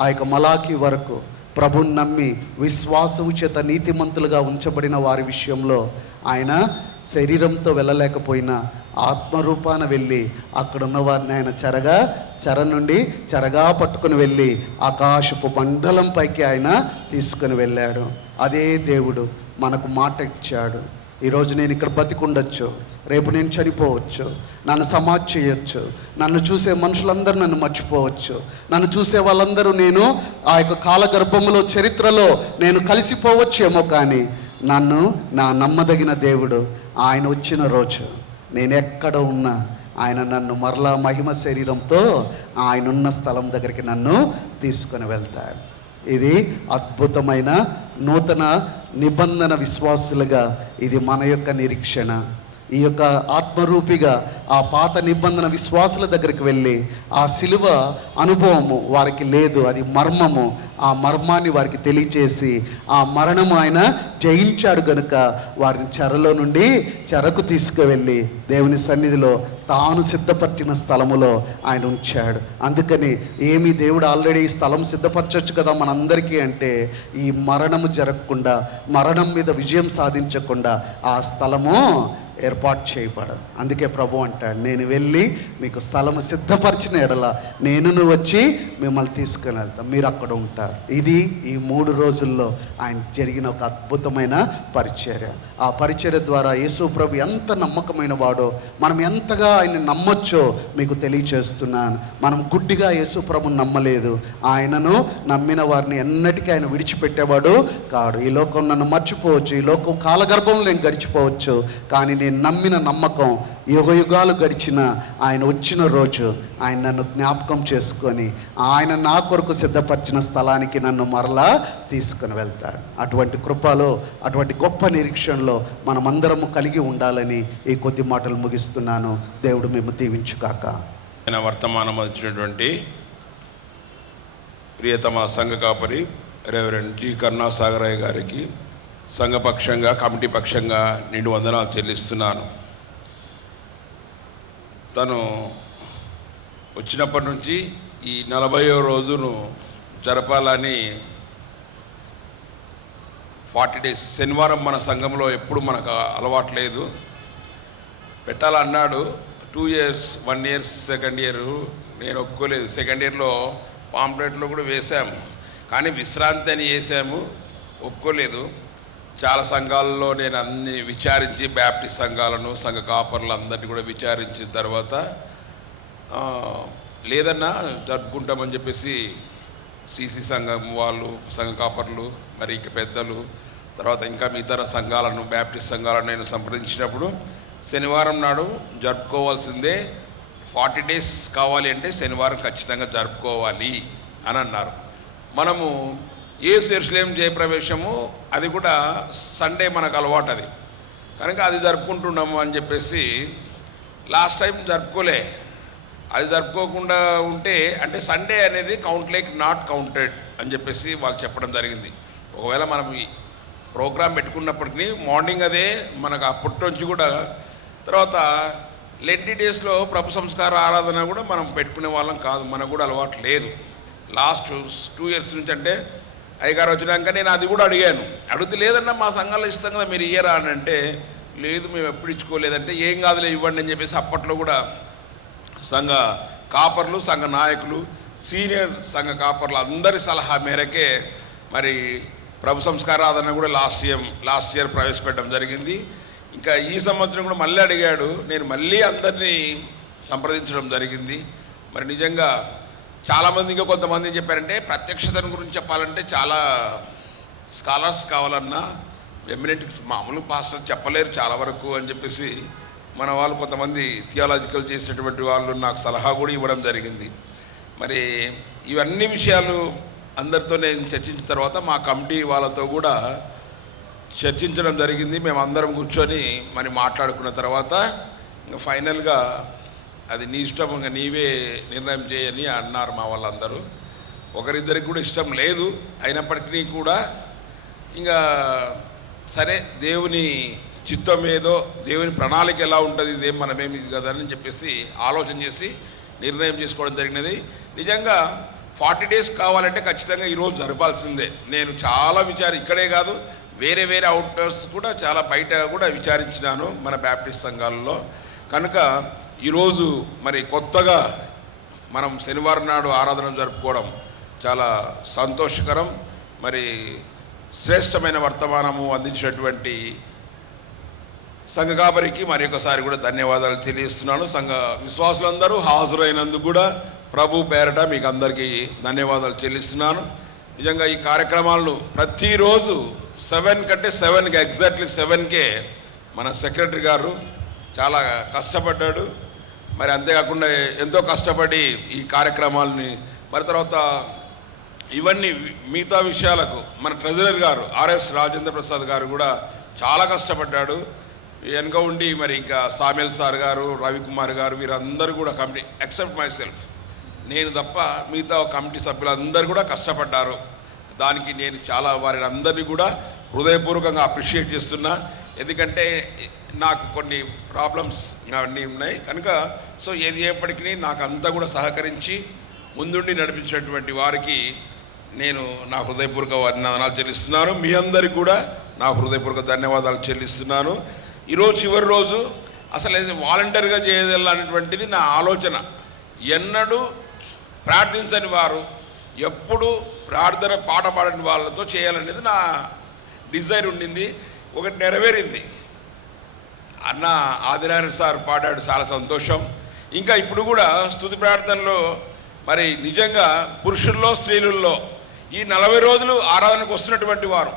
ఆ యొక్క మలాకి వరకు ప్రభుని నమ్మి విశ్వాసము చేత నీతిమంతులుగా ఉంచబడిన వారి విషయంలో ఆయన శరీరంతో వెళ్ళలేకపోయినా ఆత్మరూపాన వెళ్ళి అక్కడున్న వారిని ఆయన చెర నుండి చెరగా పట్టుకుని వెళ్ళి ఆకాశపు మండలం పైకి ఆయన తీసుకుని వెళ్ళాడు. అదే దేవుడు మనకు మాట ఇచ్చాడు. ఈరోజు నేను ఇక్కడ బతికుండొచ్చు, రేపు నేను చనిపోవచ్చు, నన్ను సమాధి చేయొచ్చు, నన్ను చూసే మనుషులందరూ నన్ను మర్చిపోవచ్చు, నన్ను చూసే వాళ్ళందరూ నేను ఆ యొక్క కాలగర్భంలో చరిత్రలో నేను కలిసిపోవచ్చేమో, కానీ నన్ను నా నమ్మదగిన దేవుడు ఆయన వచ్చిన రోజు నేను ఎక్కడ ఉన్నా ఆయన నన్ను మరలా మహిమ శరీరంతో ఆయన ఉన్న స్థలం దగ్గరికి నన్ను తీసుకొని వెళ్తాడు. ఇది అద్భుతమైన నూతన నిబంధన విశ్వాసులుగా ఇది మన యొక్క నిరీక్షణ. ఈ యొక్క ఆత్మరూపిగా ఆ పాత నిబంధన విశ్వాసుల దగ్గరికి వెళ్ళి ఆ సిలువ అనుభవము వారికి లేదు, అది మర్మము. ఆ మర్మాన్ని వారికి తెలియచేసి ఆ మరణము ఆయన జయించాడు గనుక వారిని చెరలో నుండి చెరకు తీసుకువెళ్ళి దేవుని సన్నిధిలో తాను సిద్ధపరిచిన స్థలములో ఆయన ఉంచాడు. అందుకని దేవుడు ఆల్రెడీ ఈ స్థలం సిద్ధపరచవచ్చు కదా మనందరికీ అంటే, ఈ మరణము జరగకుండా, మరణం మీద విజయం సాధించకుండా ఆ స్థలము ఏర్పాటు చేయబడదు. అందుకే ప్రభు అంటాడు, నేను వెళ్ళి మీకు స్థలము సిద్ధపరిచిన ఎడల నేను వచ్చి మిమ్మల్ని తీసుకుని వెళ్తాను, మీరు అక్కడ ఉంటారు. ఇది ఈ 3 రోజుల్లో ఆయన జరిగిన ఒక అద్భుతమైన పరిచర్య. ఆ పరిచర్య ద్వారా యేసు ప్రభు ఎంత నమ్మకమైన వాడో, మనం ఎంతగా ఆయన నమ్మొచ్చో మీకు తెలియచేస్తున్నాను. మనం గుడ్డిగా యేసు ప్రభుని నమ్మలేదు, ఆయనను నమ్మిన వారిని ఎన్నటికీ ఆయన విడిచిపెట్టేవాడు కాడు. ఈ లోకం నన్ను మర్చిపోవచ్చు, ఈ లోకం కాలగర్భంలో నేను గడిచిపోవచ్చు, కానీ నేను నమ్మిన నమ్మకం యుగయుగాలు గడిచిన ఆయన వచ్చిన రోజు ఆయన నన్ను జ్ఞాపకం చేసుకొని ఆయన నా కొరకు సిద్ధపరిచిన స్థలానికి నన్ను మరలా తీసుకుని వెళ్తాడు. అటువంటి కృపలో, అటువంటి గొప్ప నిరీక్షణలో మనమందరము కలిగి ఉండాలని ఈ కొద్ది మాటలు ముగిస్తున్నాను. దేవుడు మేము దీవించుగాక. వర్తమానం వచ్చినటువంటి ప్రియతమ సంఘ కాపరి రెవరెండ్ జి కరుణాసాగరయ్య గారికి సంఘపక్షంగా, కమిటీ పక్షంగా నిండు వందనాలు చెల్లిస్తున్నాను. తను వచ్చినప్పటి నుంచి ఈ 40వ రోజును జరపాలని 40 days శనివారం మన సంఘంలో ఎప్పుడు మనకు అలవాటు లేదు, పెట్టాలన్నాడు. 2 years 1 year సెకండ్ ఇయర్ నేను ఒప్పుకోలేదు. సెకండ్ ఇయర్లో పాంప్లెట్లో కూడా వేసాము, కానీ విశ్రాంతి అని వేసాము, ఒప్పుకోలేదు. చాలా సంఘాలలో నేను అన్ని విచారించి, బ్యాప్టిస్ట్ సంఘాలను, సంఘ కాపర్లు అందరినీ కూడా విచారించిన తర్వాత లేదన్నా జరుపుకుంటామని చెప్పేసి సిసి సంఘం వాళ్ళు, సంఘ కాపర్లు, మరి ఇంక పెద్దలు, తర్వాత ఇంకా ఇతర సంఘాలను, బ్యాప్టిస్ట్ సంఘాలను నేను సంప్రదించినప్పుడు శనివారం నాడు జరుపుకోవాల్సిందే, 40 days కావాలి అంటే శనివారం ఖచ్చితంగా జరుపుకోవాలి అని అన్నారు. మనము యేసు యెరూషలేము జయప్రవేశము అది కూడా సండే మనకు అలవాటు, అది కనుక అది జరుపుకుంటున్నాము అని చెప్పేసి లాస్ట్ టైం జరుపుకోలే. అది జరుపుకోకుండా ఉంటే అంటే సండే అనేది కౌంట్ లైక్ నాట్ కౌంటెడ్ అని చెప్పేసి వాళ్ళు చెప్పడం జరిగింది. ఒకవేళ మనం ఈ ప్రోగ్రాం పెట్టుకున్నప్పటికీ మార్నింగ్ అదే మనకు అప్పటి నుంచి కూడా, తర్వాత లెంటి డేస్లో ప్రభు సంస్కార ఆరాధన కూడా మనం పెట్టుకునే వాళ్ళం కాదు, మనకు కూడా అలవాటు లేదు. లాస్ట్ 2 years నుంచి అంటే అయ్యగారు వచ్చినాక నేను అది కూడా అడిగాను. అడిగితే లేదన్నా మా సంఘాలు ఇస్తాం కదా మీరు ఇయ్యరా అని అంటే, లేదు మేము ఎప్పుడు ఇచ్చుకోలేదంటే, ఏం కాదులే ఇవ్వండి అని చెప్పేసి అప్పట్లో కూడా సంఘ కాపర్లు, సంఘ నాయకులు, సీనియర్ సంఘ కాపర్లు అందరి సలహా మేరకే మరి ప్రభు సంస్కారాధన కూడా లాస్ట్ ఇయర్ ప్రవేశపెట్టడం జరిగింది. ఇంకా ఈ సంవత్సరం కూడా మళ్ళీ అడిగాడు, నేను మళ్ళీ అందరినీ సంప్రదించడం జరిగింది. మరి నిజంగా చాలామంది, ఇంకా కొంతమంది చెప్పారంటే ప్రత్యక్షతను గురించి చెప్పాలంటే చాలా స్కాలర్స్ కావాలన్నా ఎమినెంట్ మామూలు పాస్టర్ చెప్పలేరు చాలా వరకు అని చెప్పేసి మన వాళ్ళు కొంతమంది థియాలజికల్ చేసినటువంటి వాళ్ళు నాకు సలహా కూడా ఇవ్వడం జరిగింది. మరి ఇవన్నీ విషయాలు అందరితో నేను చర్చించిన తర్వాత మా కమిటీ వాళ్ళతో కూడా చర్చించడం జరిగింది. మేము అందరం కూర్చొని మరి మాట్లాడుకున్న తర్వాత ఇంకా ఫైనల్గా అది నీ ఇష్టం, ఇంకా నీవే నిర్ణయం చేయని అన్నారు మా వాళ్ళందరూ. ఒకరిద్దరికి కూడా ఇష్టం లేదు, అయినప్పటికీ కూడా ఇంకా సరే దేవుని చిత్తం ఏదో, దేవుని ప్రణాళిక ఎలా ఉంటుంది, ఇదేం మనమేమి ఇది కదా అని చెప్పేసి ఆలోచన చేసి నిర్ణయం చేసుకోవడం జరిగినది. నిజంగా 40 days కావాలంటే ఖచ్చితంగా ఈరోజు జరపాల్సిందే. నేను చాలా ఇక్కడే కాదు వేరే అవుట్డోర్స్ కూడా చాలా బయట కూడా విచారించినాను మన బ్యాప్టిస్ట్ సంఘాలలో. కనుక ఈరోజు మరి కొత్తగా మనం శనివారం నాడు ఆరాధన జరుపుకోవడం చాలా సంతోషకరం. మరి శ్రేష్టమైన వర్తమానము అందించినటువంటి సంఘ కాపరికి మరి ఒకసారి కూడా ధన్యవాదాలు తెలియజేస్తున్నాను. సంఘ విశ్వాసులందరూ హాజరైనందుకు కూడా ప్రభు పేరట మీకు అందరికీ ధన్యవాదాలు చెల్లిస్తున్నాను. నిజంగా ఈ కార్యక్రమాలను ప్రతిరోజు 7 కంటే 7కి ఎగ్జాక్ట్లీ 7కే మన సెక్రటరీ గారు చాలా కష్టపడ్డాడు. మరి అంతేకాకుండా ఎంతో కష్టపడి ఈ కార్యక్రమాలని మరి తర్వాత ఇవన్నీ మిగతా విషయాలకు మన ట్రెజరర్ గారు ఆర్ఎస్ రాజేంద్ర ప్రసాద్ గారు కూడా చాలా కష్టపడ్డాడు. వెనుక ఉండి మరి ఇంకా సామ్యుల్ సార్ గారు, రవికుమార్ గారు, వీరందరూ కూడా కమిటీ ఎక్సెప్ట్ మై సెల్ఫ్, నేను తప్ప మిగతా కమిటీ సభ్యులందరూ కూడా కష్టపడ్డారు. దానికి నేను చాలా వారిని అందరినీ కూడా హృదయపూర్వకంగా అప్రిషియేట్ చేస్తున్నా. ఎందుకంటే నాకు కొన్ని ప్రాబ్లమ్స్ అన్నీ ఉన్నాయి కనుక సో ఏది ఏప్పటికీ నాకు అంతా కూడా సహకరించి ముందుండి నడిపించినటువంటి వారికి నేను నా హృదయపూర్వక ధన్యవాదాలు చెల్లిస్తున్నాను. మీ అందరికీ కూడా నా హృదయపూర్వక ధన్యవాదాలు చెల్లిస్తున్నాను. ఈరోజు చివరి రోజు అసలు వాలంటీర్గా చేయాలనేటువంటిది నా ఆలోచన. ఎన్నడూ ప్రార్థించని వారు, ఎప్పుడు ప్రార్థన పాట పాడని వాళ్ళతో చేయాలనేది నా డిజైర్ ఉండింది. ఒకటి నెరవేరింది. అన్న ఆదినారాయణ సార్ పాడాడు, చాలా సంతోషం. ఇంకా ఇప్పుడు కూడా స్తుతి ప్రార్థనలో మరి నిజంగా పురుషుల్లో స్త్రీలలో ఈ 40 రోజులు ఆరాధనకు వస్తున్నటువంటి వారు,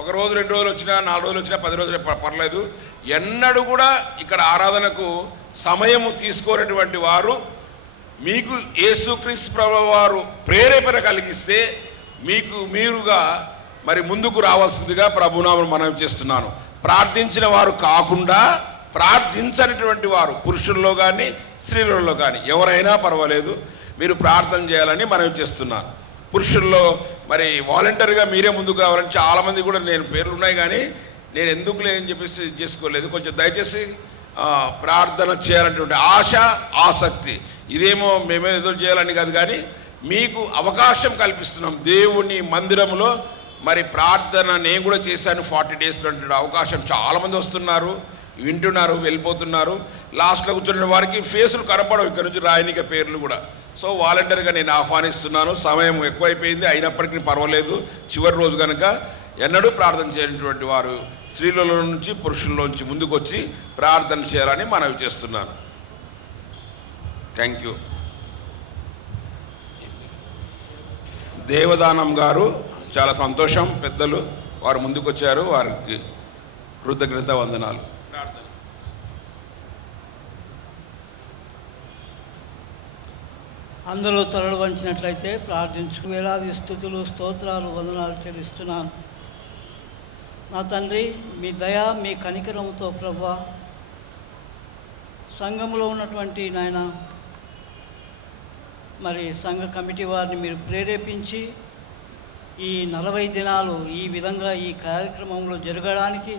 1 రోజు 2 రోజులు వచ్చినా 4 రోజులు వచ్చినా 10 రోజులు పర్లేదు, ఎన్నడూ కూడా ఇక్కడ ఆరాధనకు సమయము తీసుకోనటువంటి వారు మీకు యేసుక్రీస్తు ప్రభువు వారు ప్రేరేపణ కలిగిస్తే మీకు మీరుగా మరి ముందుకు రావాల్సిందిగా ప్రభునామం మనవి చేస్తున్నాను. ప్రార్థించిన వారు కాకుండా ప్రార్థించనటువంటి వారు పురుషుల్లో కానీ స్త్రీలలో కానీ ఎవరైనా పర్వాలేదు, మీరు ప్రార్థన చేయాలని మనవి చేస్తున్నాను. పురుషుల్లో మరి వాలంటీర్గా మీరే ముందుకు రావాలని చాలామంది కూడా నేను పేర్లు ఉన్నాయి కానీ నేను ఎందుకు లేదని చెప్పేసి చేసుకోలేదు. కొంచెం దయచేసి ప్రార్థన చేయాలనేటువంటి ఆశ, ఆసక్తి, ఇదేమో మేమే ఏదో చేయాలని కాదు కానీ మీకు అవకాశం కల్పిస్తున్నాం. దేవుని మందిరంలో మరి ప్రార్థన నేను కూడా చేశాను 40 డేస్లో అవకాశం. చాలామంది వస్తున్నారు, వింటున్నారు, వెళ్ళిపోతున్నారు. లాస్ట్లో కూర్చున్న వారికి ఫేసులు కనపడవు, ఇక్కడ నుంచి రాయనిక పేర్లు కూడా. సో వాలంటీర్గా నేను ఆహ్వానిస్తున్నాను. సమయం ఎక్కువైపోయింది, అయినప్పటికీ పర్వాలేదు. చివరి రోజు కనుక ఎన్నడూ ప్రార్థన చేయనటువంటి వారు స్త్రీలలో నుంచి పురుషుల్లోంచి ముందుకు వచ్చి ప్రార్థన చేయాలని మనవి చేస్తున్నాను. Thank you. దేవదానం గారు చాలా సంతోషం, పెద్దలు వారు ముందుకు వచ్చారు, వారికి కృతజ్ఞత వందనాలు. అందరూ తలలు వంచినట్లయితే ప్రార్థించుకు వేలాది స్తుతులు, స్తోత్రాలు, వందనాలు చెల్లిస్తున్నాను. నా తండ్రి, మీ దయ, మీ కనికరముతో ప్రభువా సంఘంలో ఉన్నటువంటి నాయన మరి సంఘ కమిటీ వారిని మీరు ప్రేరేపించి ఈ 40 దినాలు ఈ విధంగా ఈ కార్యక్రమంలో జరగడానికి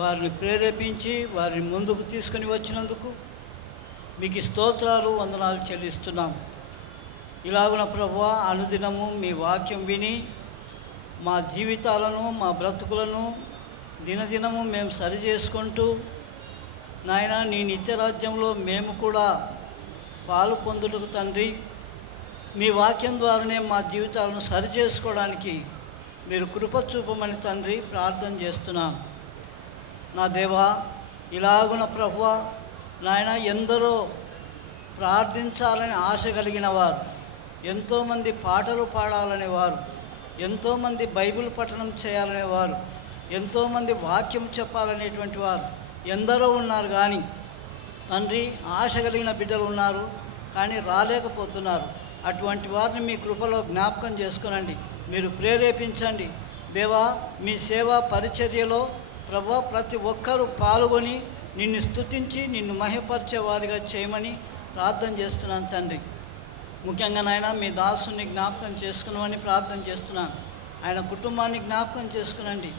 వారిని ప్రేరేపించి వారిని ముందుకు తీసుకుని వచ్చినందుకు మీకు స్తోత్రాలు, వందనాలు చెల్లిస్తున్నాం. ఇలాగున ప్రభువా అనుదినము మీ వాక్యం విని మా జీవితాలను, మా బ్రతుకులను దినదినము మేము సరి చేసుకుంటూ నాయన నీ నిత్యరాజ్యంలో మేము కూడా పాలు పొందుటకు తండ్రి మీ వాక్యం ద్వారానే మా జీవితాలను సరి చేసుకోవడానికి మీరు కృప చూపమని తండ్రి ప్రార్థన చేస్తున్నాను. నా దేవా, ఇలాగున ప్రభువా నాయన ఎందరో ప్రార్థించాలని ఆశ కలిగిన వారు, ఎంతోమంది పాటలు పాడాలనేవారు, ఎంతోమంది బైబిల్ పఠనం చేయాలనేవారు, ఎంతోమంది వాక్యం చెప్పాలనేటువంటి వారు ఎందరో ఉన్నారు. కానీ తండ్రి ఆశ కలిగిన బిడ్డలు ఉన్నారు, కానీ రాలేకపోతున్నారు. అటువంటి వారిని మీ కృపలో జ్ఞాపకం చేసుకునండి, మీరు ప్రేరేపించండి. దేవా, మీ సేవా పరిచర్యలో ప్రభువా ప్రతి ఒక్కరూ పాల్గొని నిన్ను స్తుతించి నిన్ను మహిమపరిచే వారిగా చేయమని ప్రార్థన చేస్తున్నాను తండ్రి. ముఖ్యంగా నాయన మీ దాసుని జ్ఞాపకం చేసుకున్నామని ప్రార్థన చేస్తున్నాను. ఆయన కుటుంబాన్ని జ్ఞాపకం చేసుకునండి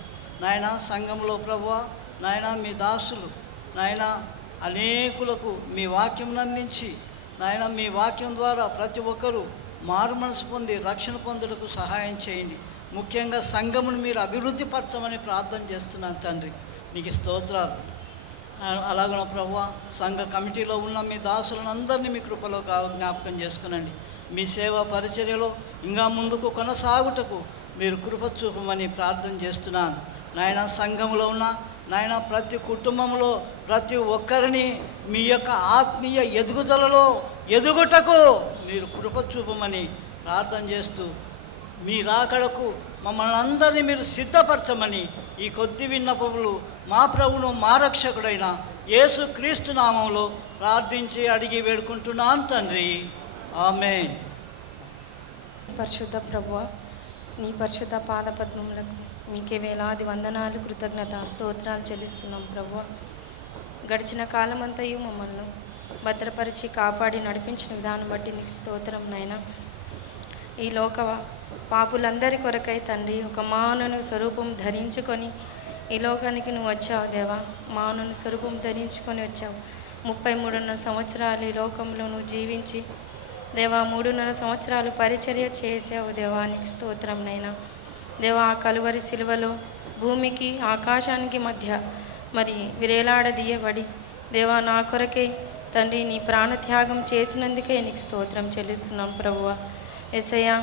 నాయన. సంఘంలో ప్రభువా నాయన మీ దాసులు నాయన అనేకులకు మీ వాక్యం అందించి నాయన మీ వాక్యం ద్వారా ప్రతి ఒక్కరూ మారు మనసు పొంది రక్షణ పొందుటకు సహాయం చేయండి. ముఖ్యంగా సంఘమును మీరు అభివృద్ధి పరచమని ప్రార్థన చేస్తున్నాను తండ్రి. మీకు స్తోత్రాలు. అలాగన ప్రభువా సంఘ కమిటీలో ఉన్న మీ దాసులను అందరినీ మీ కృపలో జ్ఞాపకం చేసుకునండి. మీ సేవా పరిచర్యలో ఇంకా ముందుకు కొనసాగుటకు మీరు కృప చూపమని ప్రార్థన చేస్తున్నాను. నాయన సంఘంలో ఉన్న నాయన ప్రతి కుటుంబంలో ప్రతి ఒక్కరిని మీ యొక్క ఆత్మీయ ఎదుగుదలలో ఎదుగుటకు మీరు కృప చూపమని ప్రార్థన చేస్తూ మీ రాకడకు మమ్మల్ని అందరినీ మీరు సిద్ధపరచమని ఈ కొద్ది విన్నపములు మా ప్రభువును మా రక్షకుడైన యేసు క్రీస్తు నామంలో ప్రార్థించి అడిగి వేడుకుంటున్నాను తండ్రి, ఆమేన్. పరిశుద్ధ ప్రభువా, నీ పరిశుద్ధ పాదపద్మములకు మీకే వేలాది వందనాలు, కృతజ్ఞత స్తోత్రాలు చెల్లిస్తున్నాం ప్రభువా. గడిచిన కాలమంతయు మమ్మల్ని భద్రపరిచి కాపాడి నడిపించిన విధానం బట్టి నీకు స్తోత్రం నాయనా. ఈ లోక పాపులందరి కొరకై తండ్రి ఒక మానవుని స్వరూపం ధరించుకొని ఈ లోకానికి నువ్వు వచ్చావు దేవా. మానవుని స్వరూపం ధరించుకొని వచ్చావు. 33.5 సంవత్సరాలు ఈ లోకంలో నువ్వు జీవించి దేవా 3.5 సంవత్సరాలు పరిచర్య చేసావు దేవా, నీకు స్తోత్రం నైనా. దేవా ఆ కలువరి సిలువలో భూమికి ఆకాశానికి మధ్య మరి విరేలాడదీయబడి దేవా నా కొరకే తండ్రి నీ ప్రాణత్యాగం చేసినందుకే నీకు స్తోత్రం చెల్లిస్తున్నాం ప్రభువా. యేసయ్యా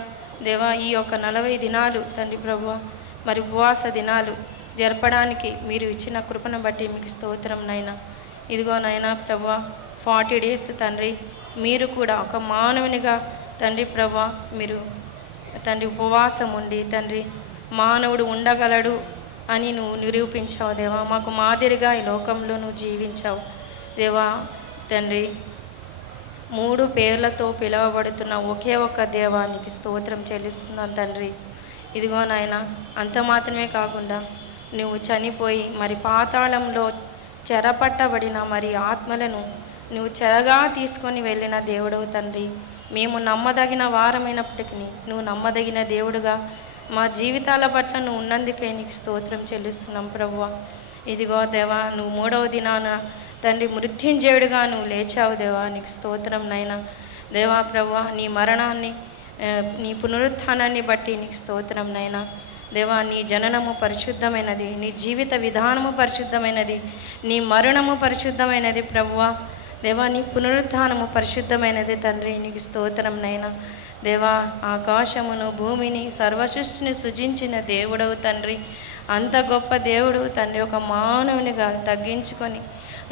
దేవా ఈ యొక్క 40 దినాలు తండ్రి ప్రభువా మరి ఉపవాస దినాలు జరపడానికి మీరు ఇచ్చిన కృపను బట్టి మీకు స్తోత్రం నైనా. ఇదిగో నైనా ప్రభువా 40 డేస్ తండ్రి మీరు కూడా ఒక మానవునిగా తండ్రి ప్రభువా మీరు తండ్రి ఉపవాసం ఉండి తండ్రి మానవుడు ఉండగలడు అని నువ్వు నిరూపించావు దేవా. మాకు మాదిరిగా ఈ లోకంలో నువ్వు జీవించావు దేవా. తండ్రి 3 పేర్లతో పిలువబడుతున్న ఒకే ఒక్క దేవానికి స్తోత్రం చెల్లిస్తున్నాను తండ్రి. ఇదిగో నాయన అంత మాత్రమే కాకుండా నువ్వు చనిపోయి మరి పాతాళంలో చెరపట్టబడిన మరి ఆత్మలను నువ్వు చెరగా తీసుకొని వెళ్ళిన దేవుడవు తండ్రి. మేము నమ్మదగిన వారమైనప్పటికీ నువ్వు నమ్మదగిన దేవుడుగా మా జీవితాల పట్ల నువ్వు ఉన్నందుకే నీకు స్తోత్రం చెల్లిస్తున్నాం ప్రభువా. ఇదిగో దేవా నువ్వు 3వ దినాన తండ్రి మృత్యుంజయుడిగా నువ్వు లేచావు దేవా, నీకు స్తోత్రం నైనా. దేవా ప్రభువా నీ మరణాన్ని నీ పునరుత్థానాన్ని బట్టి నీకు స్తోత్రం నైనా. దేవా నీ జననము పరిశుద్ధమైనది, నీ జీవిత విధానము పరిశుద్ధమైనది, నీ మరణము పరిశుద్ధమైనది ప్రభువా. దేవా నీ పునరుత్థానము పరిశుద్ధమైనది తండ్రి, నీకు స్తోత్రం నైనా. దేవా ఆకాశమును భూమిని సర్వసృష్టిని సృజించిన దేవుడవు తండ్రి. అంత గొప్ప దేవుడు తండ్రి ఒక మానవునిగా తగ్గించుకొని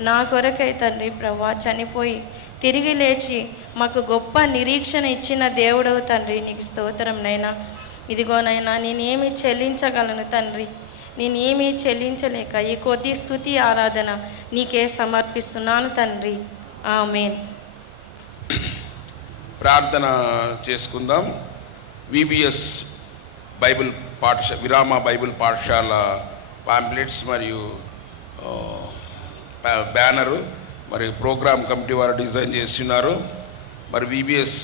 నా కొరకై తండ్రి ప్రభువా చనిపోయి తిరిగి లేచి మాకు గొప్ప నిరీక్షణ ఇచ్చిన దేవుడవు తండ్రి, నీకు స్తోత్రం నైనా. ఇదిగోనైనా నేనేమి చెల్లించగలను తండ్రి, నేనేమీ చెల్లించలేక ఈ కొద్ది స్తుతి ఆరాధన నీకే సమర్పిస్తున్నాను తండ్రి, ఆమేన్. ప్రార్థన చేసుకుందాం. విబిఎస్ బైబిల్ పాఠశాల విరామ బైబిల్ పాఠశాల పాంప్లెట్స్ మరియు బ్యానరు మరి ప్రోగ్రామ్ కమిటీ వారు డిజైన్ చేస్తున్నారు. మరి విబిఎస్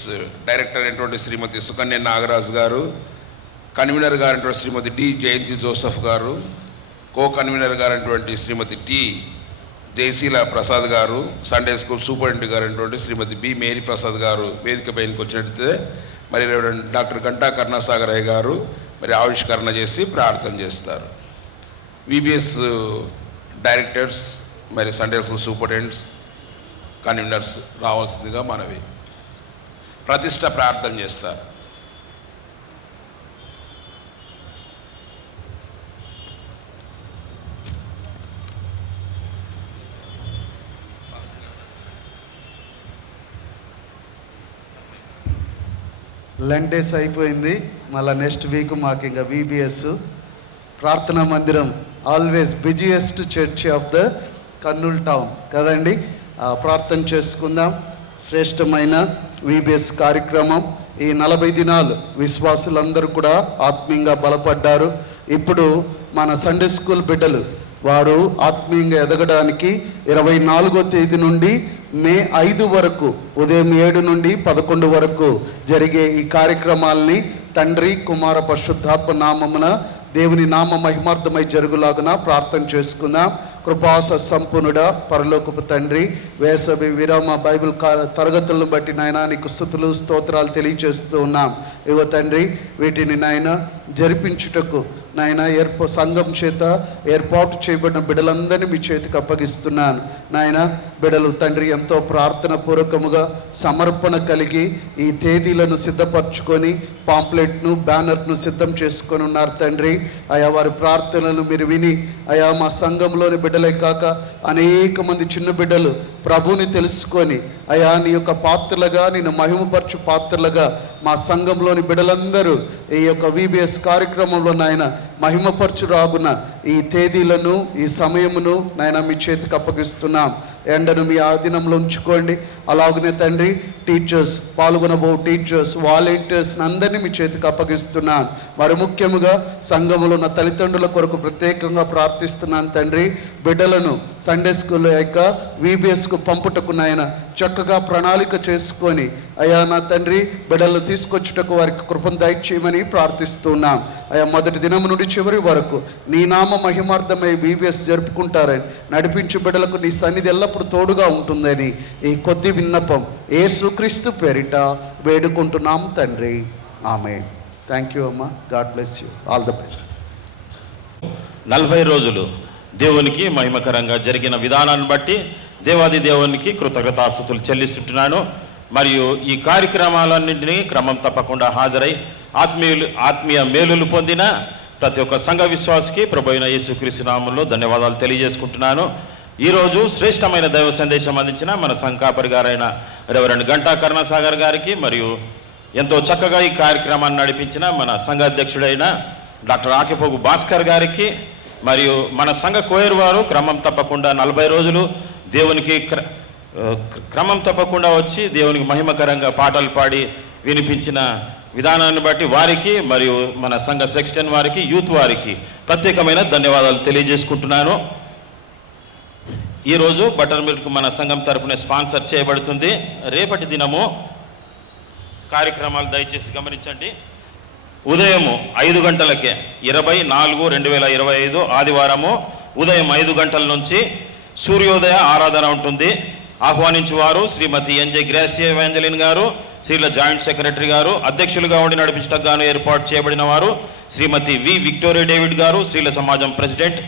డైరెక్టర్ అయినటువంటి శ్రీమతి సుకన్య నాగరాజు గారు, కన్వీనర్ గారైనటువంటి శ్రీమతి డి జయంతి జోసఫ్ గారు, కో కన్వీనర్ గారైనటువంటి శ్రీమతి టి జయశీల ప్రసాద్ గారు, సండే స్కూల్ సూపరింటెండెంట్ గారైనటువంటి శ్రీమతి బి మేరీ ప్రసాద్ గారు వేదిక పైనకి వచ్చినట్లయితే మరి డాక్టర్ గంటా కరుణాసాగరయ్య గారు మరి ఆవిష్కరణ చేసి ప్రార్థన చేస్తారు. విబిఎస్ డైరెక్టర్స్ మరి సండే స్కూల్ సూపరింటెండెంట్స్ కన్వీనర్స్ రావాల్సిందిగా మనవి. ప్రతిష్ట ప్రార్థన చేస్తారు. లెండేస్ అయిపోయింది, మళ్ళీ నెక్స్ట్ వీక్ మాకు ఇంకా విబిఎస్ ప్రార్థనా మందిరం always busiest church of the Kurnool town కదండి. ప్రార్థన చేసుకుందాం. శ్రేష్టమైన విబిఎస్ కార్యక్రమం ఈ 40 దినాలు విశ్వాసులందరూ కూడా ఆత్మీయంగా బలపడ్డారు. ఇప్పుడు మన సండే స్కూల్ బిడ్డలు వారు ఆత్మీయంగా ఎదగడానికి 24వ తేదీ నుండి మే 5 వరకు ఉదయం 7 నుండి 11 వరకు జరిగే ఈ కార్యక్రమాల్ని తండ్రి కుమార పరిశుద్ధాత్మ నామమున దేవుని నామ మహిమార్థమై జరుగులాగున ప్రార్థన చేసుకుందాం. కృపాస సంపూర్ణుడ పరలోకపు తండ్రి, వేసవి విరామ బైబిల్ తరగతులను బట్టి నాయన నీకు స్తుతులు స్తోత్రాలు తెలియజేస్తూ ఉన్నాం. ఇగో తండ్రి వీటిని నాయన జరిపించుటకు నాయన సంఘం చేత ఏర్పాటు చేయబడిన బిడ్డలందరినీ మీ చేతికి అప్పగిస్తున్నాను నాయన. బిడ్డలు తండ్రి ఎంతో ప్రార్థన పూర్వకముగా సమర్పణ కలిగి ఈ తేదీలను సిద్ధపరచుకొని పాంప్లెట్ను బ్యానర్ను సిద్ధం చేసుకొని ఉన్నారు తండ్రి. అయా వారి ప్రార్థనలు మీరు విని అయా మా సంఘంలోని బిడ్డలే కాక అనేక మంది చిన్న బిడ్డలు ప్రభువుని తెలుసుకొని అయా నీ యొక్క పాత్రలుగా నేను మహిమపరచు పాత్రలుగా మా సంఘంలోని బిడ్డలందరూ ఈ యొక్క VBS కార్యక్రమంలో నాయన మహిమపరచు రాగున ఈ తేదీలను ఈ సమయమును నాయన మీ చేతికి అప్పగిస్తున్నాం. ఎండను మీ ఆధీనంలో ఉంచుకోండి. అలాగనే తండ్రి టీచర్స్ పాల్గొనబో టీచర్స్ వాలంటీర్స్ అందరినీ మీ చేతికి అప్పగిస్తున్నాను. మరి ముఖ్యముగా సంఘములో ఉన్న తల్లిదండ్రుల కొరకు ప్రత్యేకంగా ప్రార్థిస్తున్నాను తండ్రి. బిడ్డలను సండే స్కూల్ యొక్క VBSకు పంపుటకు నాయన చక్కగా ప్రణాళిక చేసుకొని అయా నా తండ్రి బిడ్డలను తీసుకొచ్చుటకు వారికి కృపను దయచేయమని ప్రార్థిస్తున్నాం. అయా మొదటి దినం నుండి చివరి వరకు నీ నామ మహిమార్థమై VBS జరుపుకుంటారని నడిపించు బిడ్డలకు నీ సన్నిధి ఎల్లప్పుడు తోడుగా ఉంటుందని ఈ కొద్ది విన్నపం యేసుక్రీస్తు పేరిట వేడుకుంటున్నాం తండ్రి. ఆమేన్. థ్యాంక్ యూ అమ్మా. God bless you. All the best. 40 రోజులు దేవునికి మహిమకరంగా జరిగిన విధానాన్ని బట్టి దేవాది దేవునికి కృతజ్ఞతాస్తుతులు చెల్లిస్తుంటున్నాను. మరియు ఈ కార్యక్రమాలన్నింటినీ క్రమం తప్పకుండా హాజరై ఆత్మీయ మేలులు పొందిన ప్రతి ఒక్క సంఘ విశ్వాసకి ప్రభువైన యేసుక్రీస్తు నామములో ధన్యవాదాలు తెలియజేసుకుంటున్నాను. ఈరోజు శ్రేష్టమైన దైవ సందేశం అందించిన మన సంఘాపరి గారైన రెవరెండ్ గంటా కరుణాసాగర్ గారికి మరియు ఎంతో చక్కగా ఈ కార్యక్రమాన్ని నడిపించిన మన సంఘ అధ్యక్షుడైన డాక్టర్ ఆకిపోగు భాస్కర్ గారికి మరియు మన సంఘ కోయర్ వారు క్రమం తప్పకుండా 40 రోజులు దేవునికి క్రమం తప్పకుండా వచ్చి దేవునికి మహిమకరంగా పాటలు పాడి వినిపించిన విధానాన్ని బట్టి వారికి మరియు మన సంఘ సెక్షన్ వారికి యూత్ వారికి ప్రత్యేకమైన ధన్యవాదాలు తెలియజేసుకుంటున్నాను. ఈరోజు బటర్ మిల్క్ మన సంఘం తరపున స్పాన్సర్ చేయబడుతుంది. రేపటి దినము కార్యక్రమాలు దయచేసి గమనించండి. ఉదయము 5 గంటలకే 20/4/2025 ఆదివారము ఉదయం 5 గంటల నుంచి సూర్యోదయ ఆరాధన ఉంటుంది. ఆహ్వానించువారు శ్రీమతి NJ గ్రాసియా ఎవాంజలిన్ గారు, శ్రీల జాయింట్ సెక్రటరీ గారు, అధ్యక్షులుగా ఉండి నడిపించడానికి గాను ఏర్పాటు చేయబడిన వారు శ్రీమతి విక్టోరియా డేవిడ్ గారు, శ్రీల సమాజం ప్రెసిడెంట్.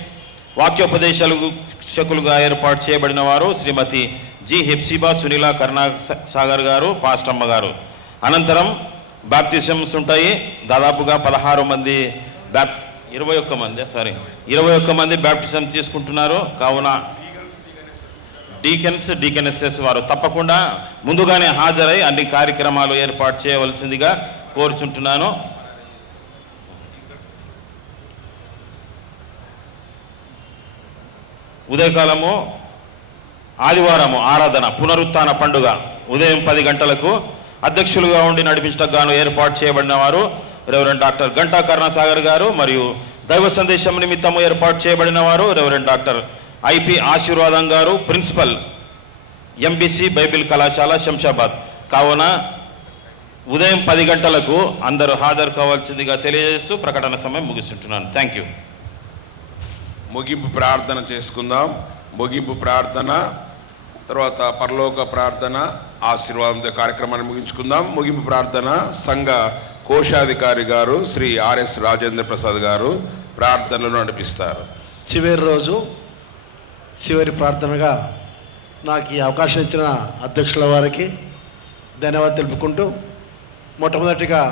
వాక్యోపదేశాలుగా ఏర్పాటు చేయబడిన వారు శ్రీమతి జి హెప్సిబా సునీల కరుణాసాగర్ గారు, పాస్టమ్మ గారు. అనంతరం బాప్తిజమ్స్ ఉంటాయి. దాదాపుగా 21 మంది బాప్టిజం తీసుకుంటున్నారు. కావున డీకెన్ఎస్ఎస్ వారు తప్పకుండా ముందుగానే హాజరై అన్ని కార్యక్రమాలు ఏర్పాటు చేయవలసిందిగా కోరుచుంటున్నాను. ఉదయకాలము ఆదివారము ఆరాధన పునరుత్థాన పండుగ ఉదయం 10 గంటలకు అధ్యక్షులుగా ఉండి నడిపించడానికి గాను ఏర్పాటు చేయబడిన వారు రెవరెండ్ డాక్టర్ గంటా కరుణాసాగర్ గారు మరియు దైవ సందేశం నిమిత్తము ఏర్పాటు చేయబడిన వారు రెవరెండ్ డాక్టర్ IP ఆశీర్వాదం గారు, ప్రిన్సిపల్ MBC బైబిల్ కళాశాల శంషాబాద్. కావున ఉదయం 10 గంటలకు అందరూ హాజరు కావాల్సిందిగా తెలియజేస్తూ ప్రకటన సమయం ముగిస్తుంటున్నాను. Thank you. ముగింపు ప్రార్థన చేసుకుందాం. ముగింపు ప్రార్థన తర్వాత పరలోక ప్రార్థన ఆశీర్వాదంతో కార్యక్రమాన్ని ముగించుకుందాం. ముగింపు ప్రార్థన సంఘ కోశాధికారి గారు శ్రీ RS రాజేంద్ర ప్రసాద్ గారు ప్రార్థనలు నడిపిస్తారు. చివరి రోజు చివరి ప్రార్థనగా నాకు ఈ అవకాశం ఇచ్చిన అధ్యక్షుల వారికి ధన్యవాదాలు తెలుపుకుంటూ, మొట్టమొదటిగా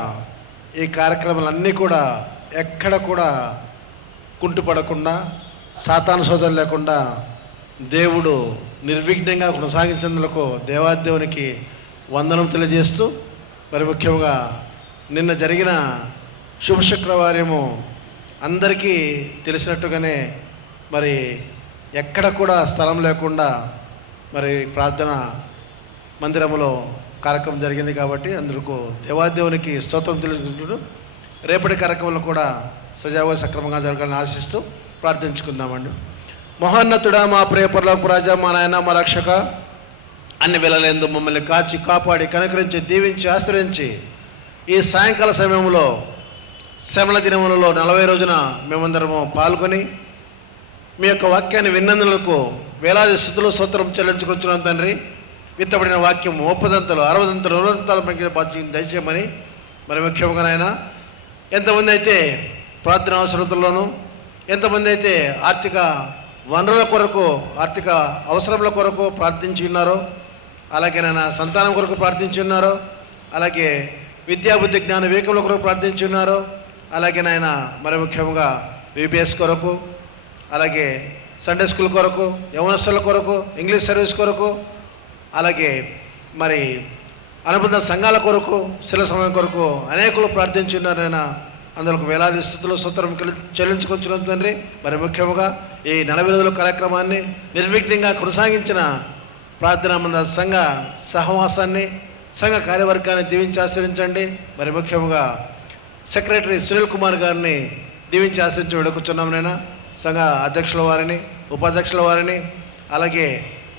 ఈ కార్యక్రమాలన్నీ కూడా ఎక్కడ కూడా కుంటుపడకుండా సాతాను సోదరు లేకుండా దేవుడు నిర్విఘ్నంగా కొనసాగించేందుకు దేవాదేవునికి వందనం తెలియజేస్తూ, మరి ముఖ్యంగా నిన్న జరిగిన శుభ శుక్రవారము అందరికీ తెలిసినట్టుగానే మరి ఎక్కడ కూడా స్థలం లేకుండా మరి ప్రార్థన మందిరంలో కార్యక్రమం జరిగింది. కాబట్టి అందుకు దేవాదేవునికి స్తోత్రం తెలుసుకుంటూ రేపటి కార్యక్రమంలో కూడా సజావుగా సక్రమంగా జరగాలని ఆశిస్తూ ప్రార్థించుకుందామండి. మహోన్నతుడా, మా ప్రియ పరలోక రాజా, మా నాయన, మా రక్షక, అన్ని వేళలందు మమ్మల్ని కాచి కాపాడి కనుకరించి దీవించి ఆశ్రయించి ఈ సాయంకాల సమయంలో శ్రమల దినములలో 40 రోజున మేమందరము పాల్గొని మీ యొక్క వాక్యాన్ని విన్నందులకు వేలాది స్థితులు స్తోత్రం చెల్లించుకొచ్చున్నాం తండ్రి. విత్తబడిన వాక్యం 30 60 100 దయచేయమని మరి ముఖ్యంగా నాయన ఎంతమంది అయితే ప్రార్థన అవసరతల్లోనూ ఎంతమంది అయితే ఆర్థిక వనరుల కొరకు, ఆర్థిక అవసరముల కొరకు ప్రార్థించి ఉన్నారో, అలాగే నాయన సంతానం కొరకు ప్రార్థించి ఉన్నారో, అలాగే విద్యాబుద్ధి జ్ఞాన వివేకముల కొరకు ప్రార్థించి ఉన్నారో, అలాగే నాయన మరి ముఖ్యంగా VBS కొరకు, అలాగే సండే స్కూల్ కొరకు, యవనస్తుల కొరకు, ఇంగ్లీష్ సర్వీస్ కొరకు, అలాగే మరి అనుబంధ సంఘాల కొరకు, శిల సమయం కొరకు అనేకులు ప్రార్థించి ఉన్నారైనా అందులోకి వేలాది స్థుతులు స్తోత్రం చెల్లించుకొచ్చున్నాం తండ్రి. మరి ముఖ్యంగా ఈ 40 రోజుల కార్యక్రమాన్ని నిర్విఘ్నంగా కొనసాగించిన ప్రార్థనా మందిర సంఘ సహవాసాన్ని, సంఘ కార్యవర్గాన్ని దీవించి ఆశ్రయించండి. మరి ముఖ్యంగా సెక్రటరీ సునీల్ కుమార్ గారిని దీవించి ఆశ్రయించి వేడుకొచ్చున్నాం నైనా. సంఘ అధ్యక్షుల వారిని, ఉపాధ్యక్షుల వారిని, అలాగే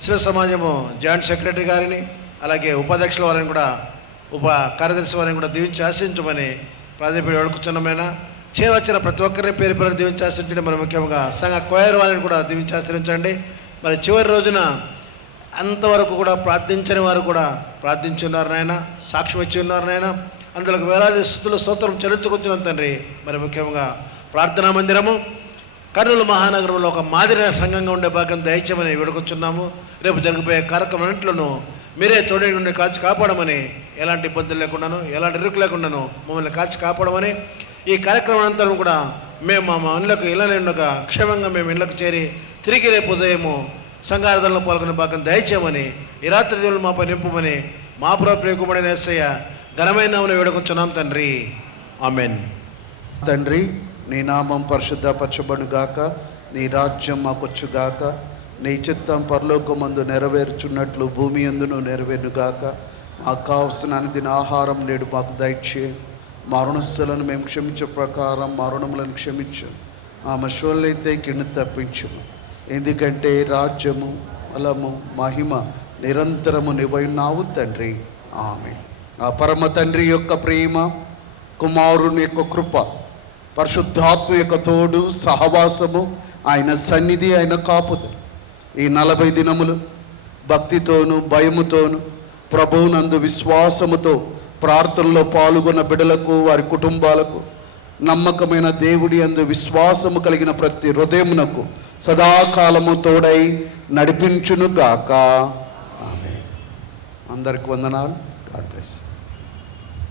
శిల సమాజము జాయింట్ సెక్రటరీ గారిని, అలాగే ఉపాధ్యక్షుల వారిని కూడా, ఉప కార్యదర్శి వారిని కూడా దీవించి ఆశ్రయించమని ప్రాధాన్యపడి వేడుకొచ్చున్నామైనా. చేరవచ్చిన ప్రతి ఒక్కరిని పేరు పేరు దీవించి ఆశ్రయించండి. మరి ముఖ్యంగా సంఘ క్వైర్ వారిని కూడా దీవించి ఆశ్రయించండి. మరి చివరి రోజున అంతవరకు కూడా ప్రార్థించని వారు కూడా ప్రార్థించి ఉన్నారు నాయన, సాక్ష్యం ఇచ్చి ఉన్నారు నాయన. అందులోకి వేలాది స్థుతుల స్తోత్రం చెల్లించుకొచ్చున్నాం తండ్రి. మరి ముఖ్యంగా ప్రార్థనా మందిరము కర్నూలు మహానగరంలో ఒక మాదిరి సంఘంగా ఉండే భాగ్యం దయచేయమని వేడుకొచ్చున్నాము. రేపు జరిగిపోయే కార్యక్రమాలన్నింటిలోనూ మీరే తోడే ఉండి కాచి కాపాడమని, ఎలాంటి ఇబ్బందులు లేకుండాను, ఎలాంటి ఇరుకు లేకుండాను మమ్మల్ని కాచి కాపాడమని, ఈ కార్యక్రమానంతరం కూడా మేము మా ఇళ్ళకు ఇళ్ళనే ఉండగా క్షేమంగా మేము ఇళ్ళకు చేరి తిరిగి రేపు ఉదయము సంఘారాధనలో పాల్గొనే భాగం దయచేయమని, ఈ రాత్రి దేవులు మాపై నింపమని మా ప్రియ కుమారుడైన యేసయ్య ఘనమైన నామమున వేడుకొంచున్నాం తండ్రి. ఆమెన్. తండ్రి, నీ నామం పరిశుద్ధపరచబడుగాక, నీ రాజ్యం మాకొచ్చుగాక, నీ చిత్తం పరలోకమందు నెరవేర్చున్నట్లు భూమి యందును నెరవేరుగాక. మాకు కావలసిన అనుదిన ఆహారం నేడు మాకు దయచేయి. మా రుణస్థులను మేము క్షమించే ప్రకారం మా రుణములను క్షమించు. మా మశువులైతే కింద తప్పించు. ఎందుకంటే రాజ్యము, బలము, మహిమ నిరంతరము నీవైనావు తండ్రి. ఆమేన్. ఆ పరమ తండ్రి యొక్క ప్రేమ, కుమారుని యొక్క కృప, పరిశుద్ధాత్మ యొక్క తోడు, సహవాసము, ఆయన సన్నిధి, ఆయన కాపుదల ఈ 40 దినములు భక్తితోనూ భయముతోనూ ప్రభువునందు విశ్వాసముతో ప్రార్థనలో పాల్గొన్న బిడ్డలకు, వారి కుటుంబాలకు, నమ్మకమైన దేవుడి యందు విశ్వాసము కలిగిన ప్రతి హృదయమునకు సదాకాలము తోడై నడిపించునుగాక. ఆమేన్. అందరికి వందనాలు. God bless.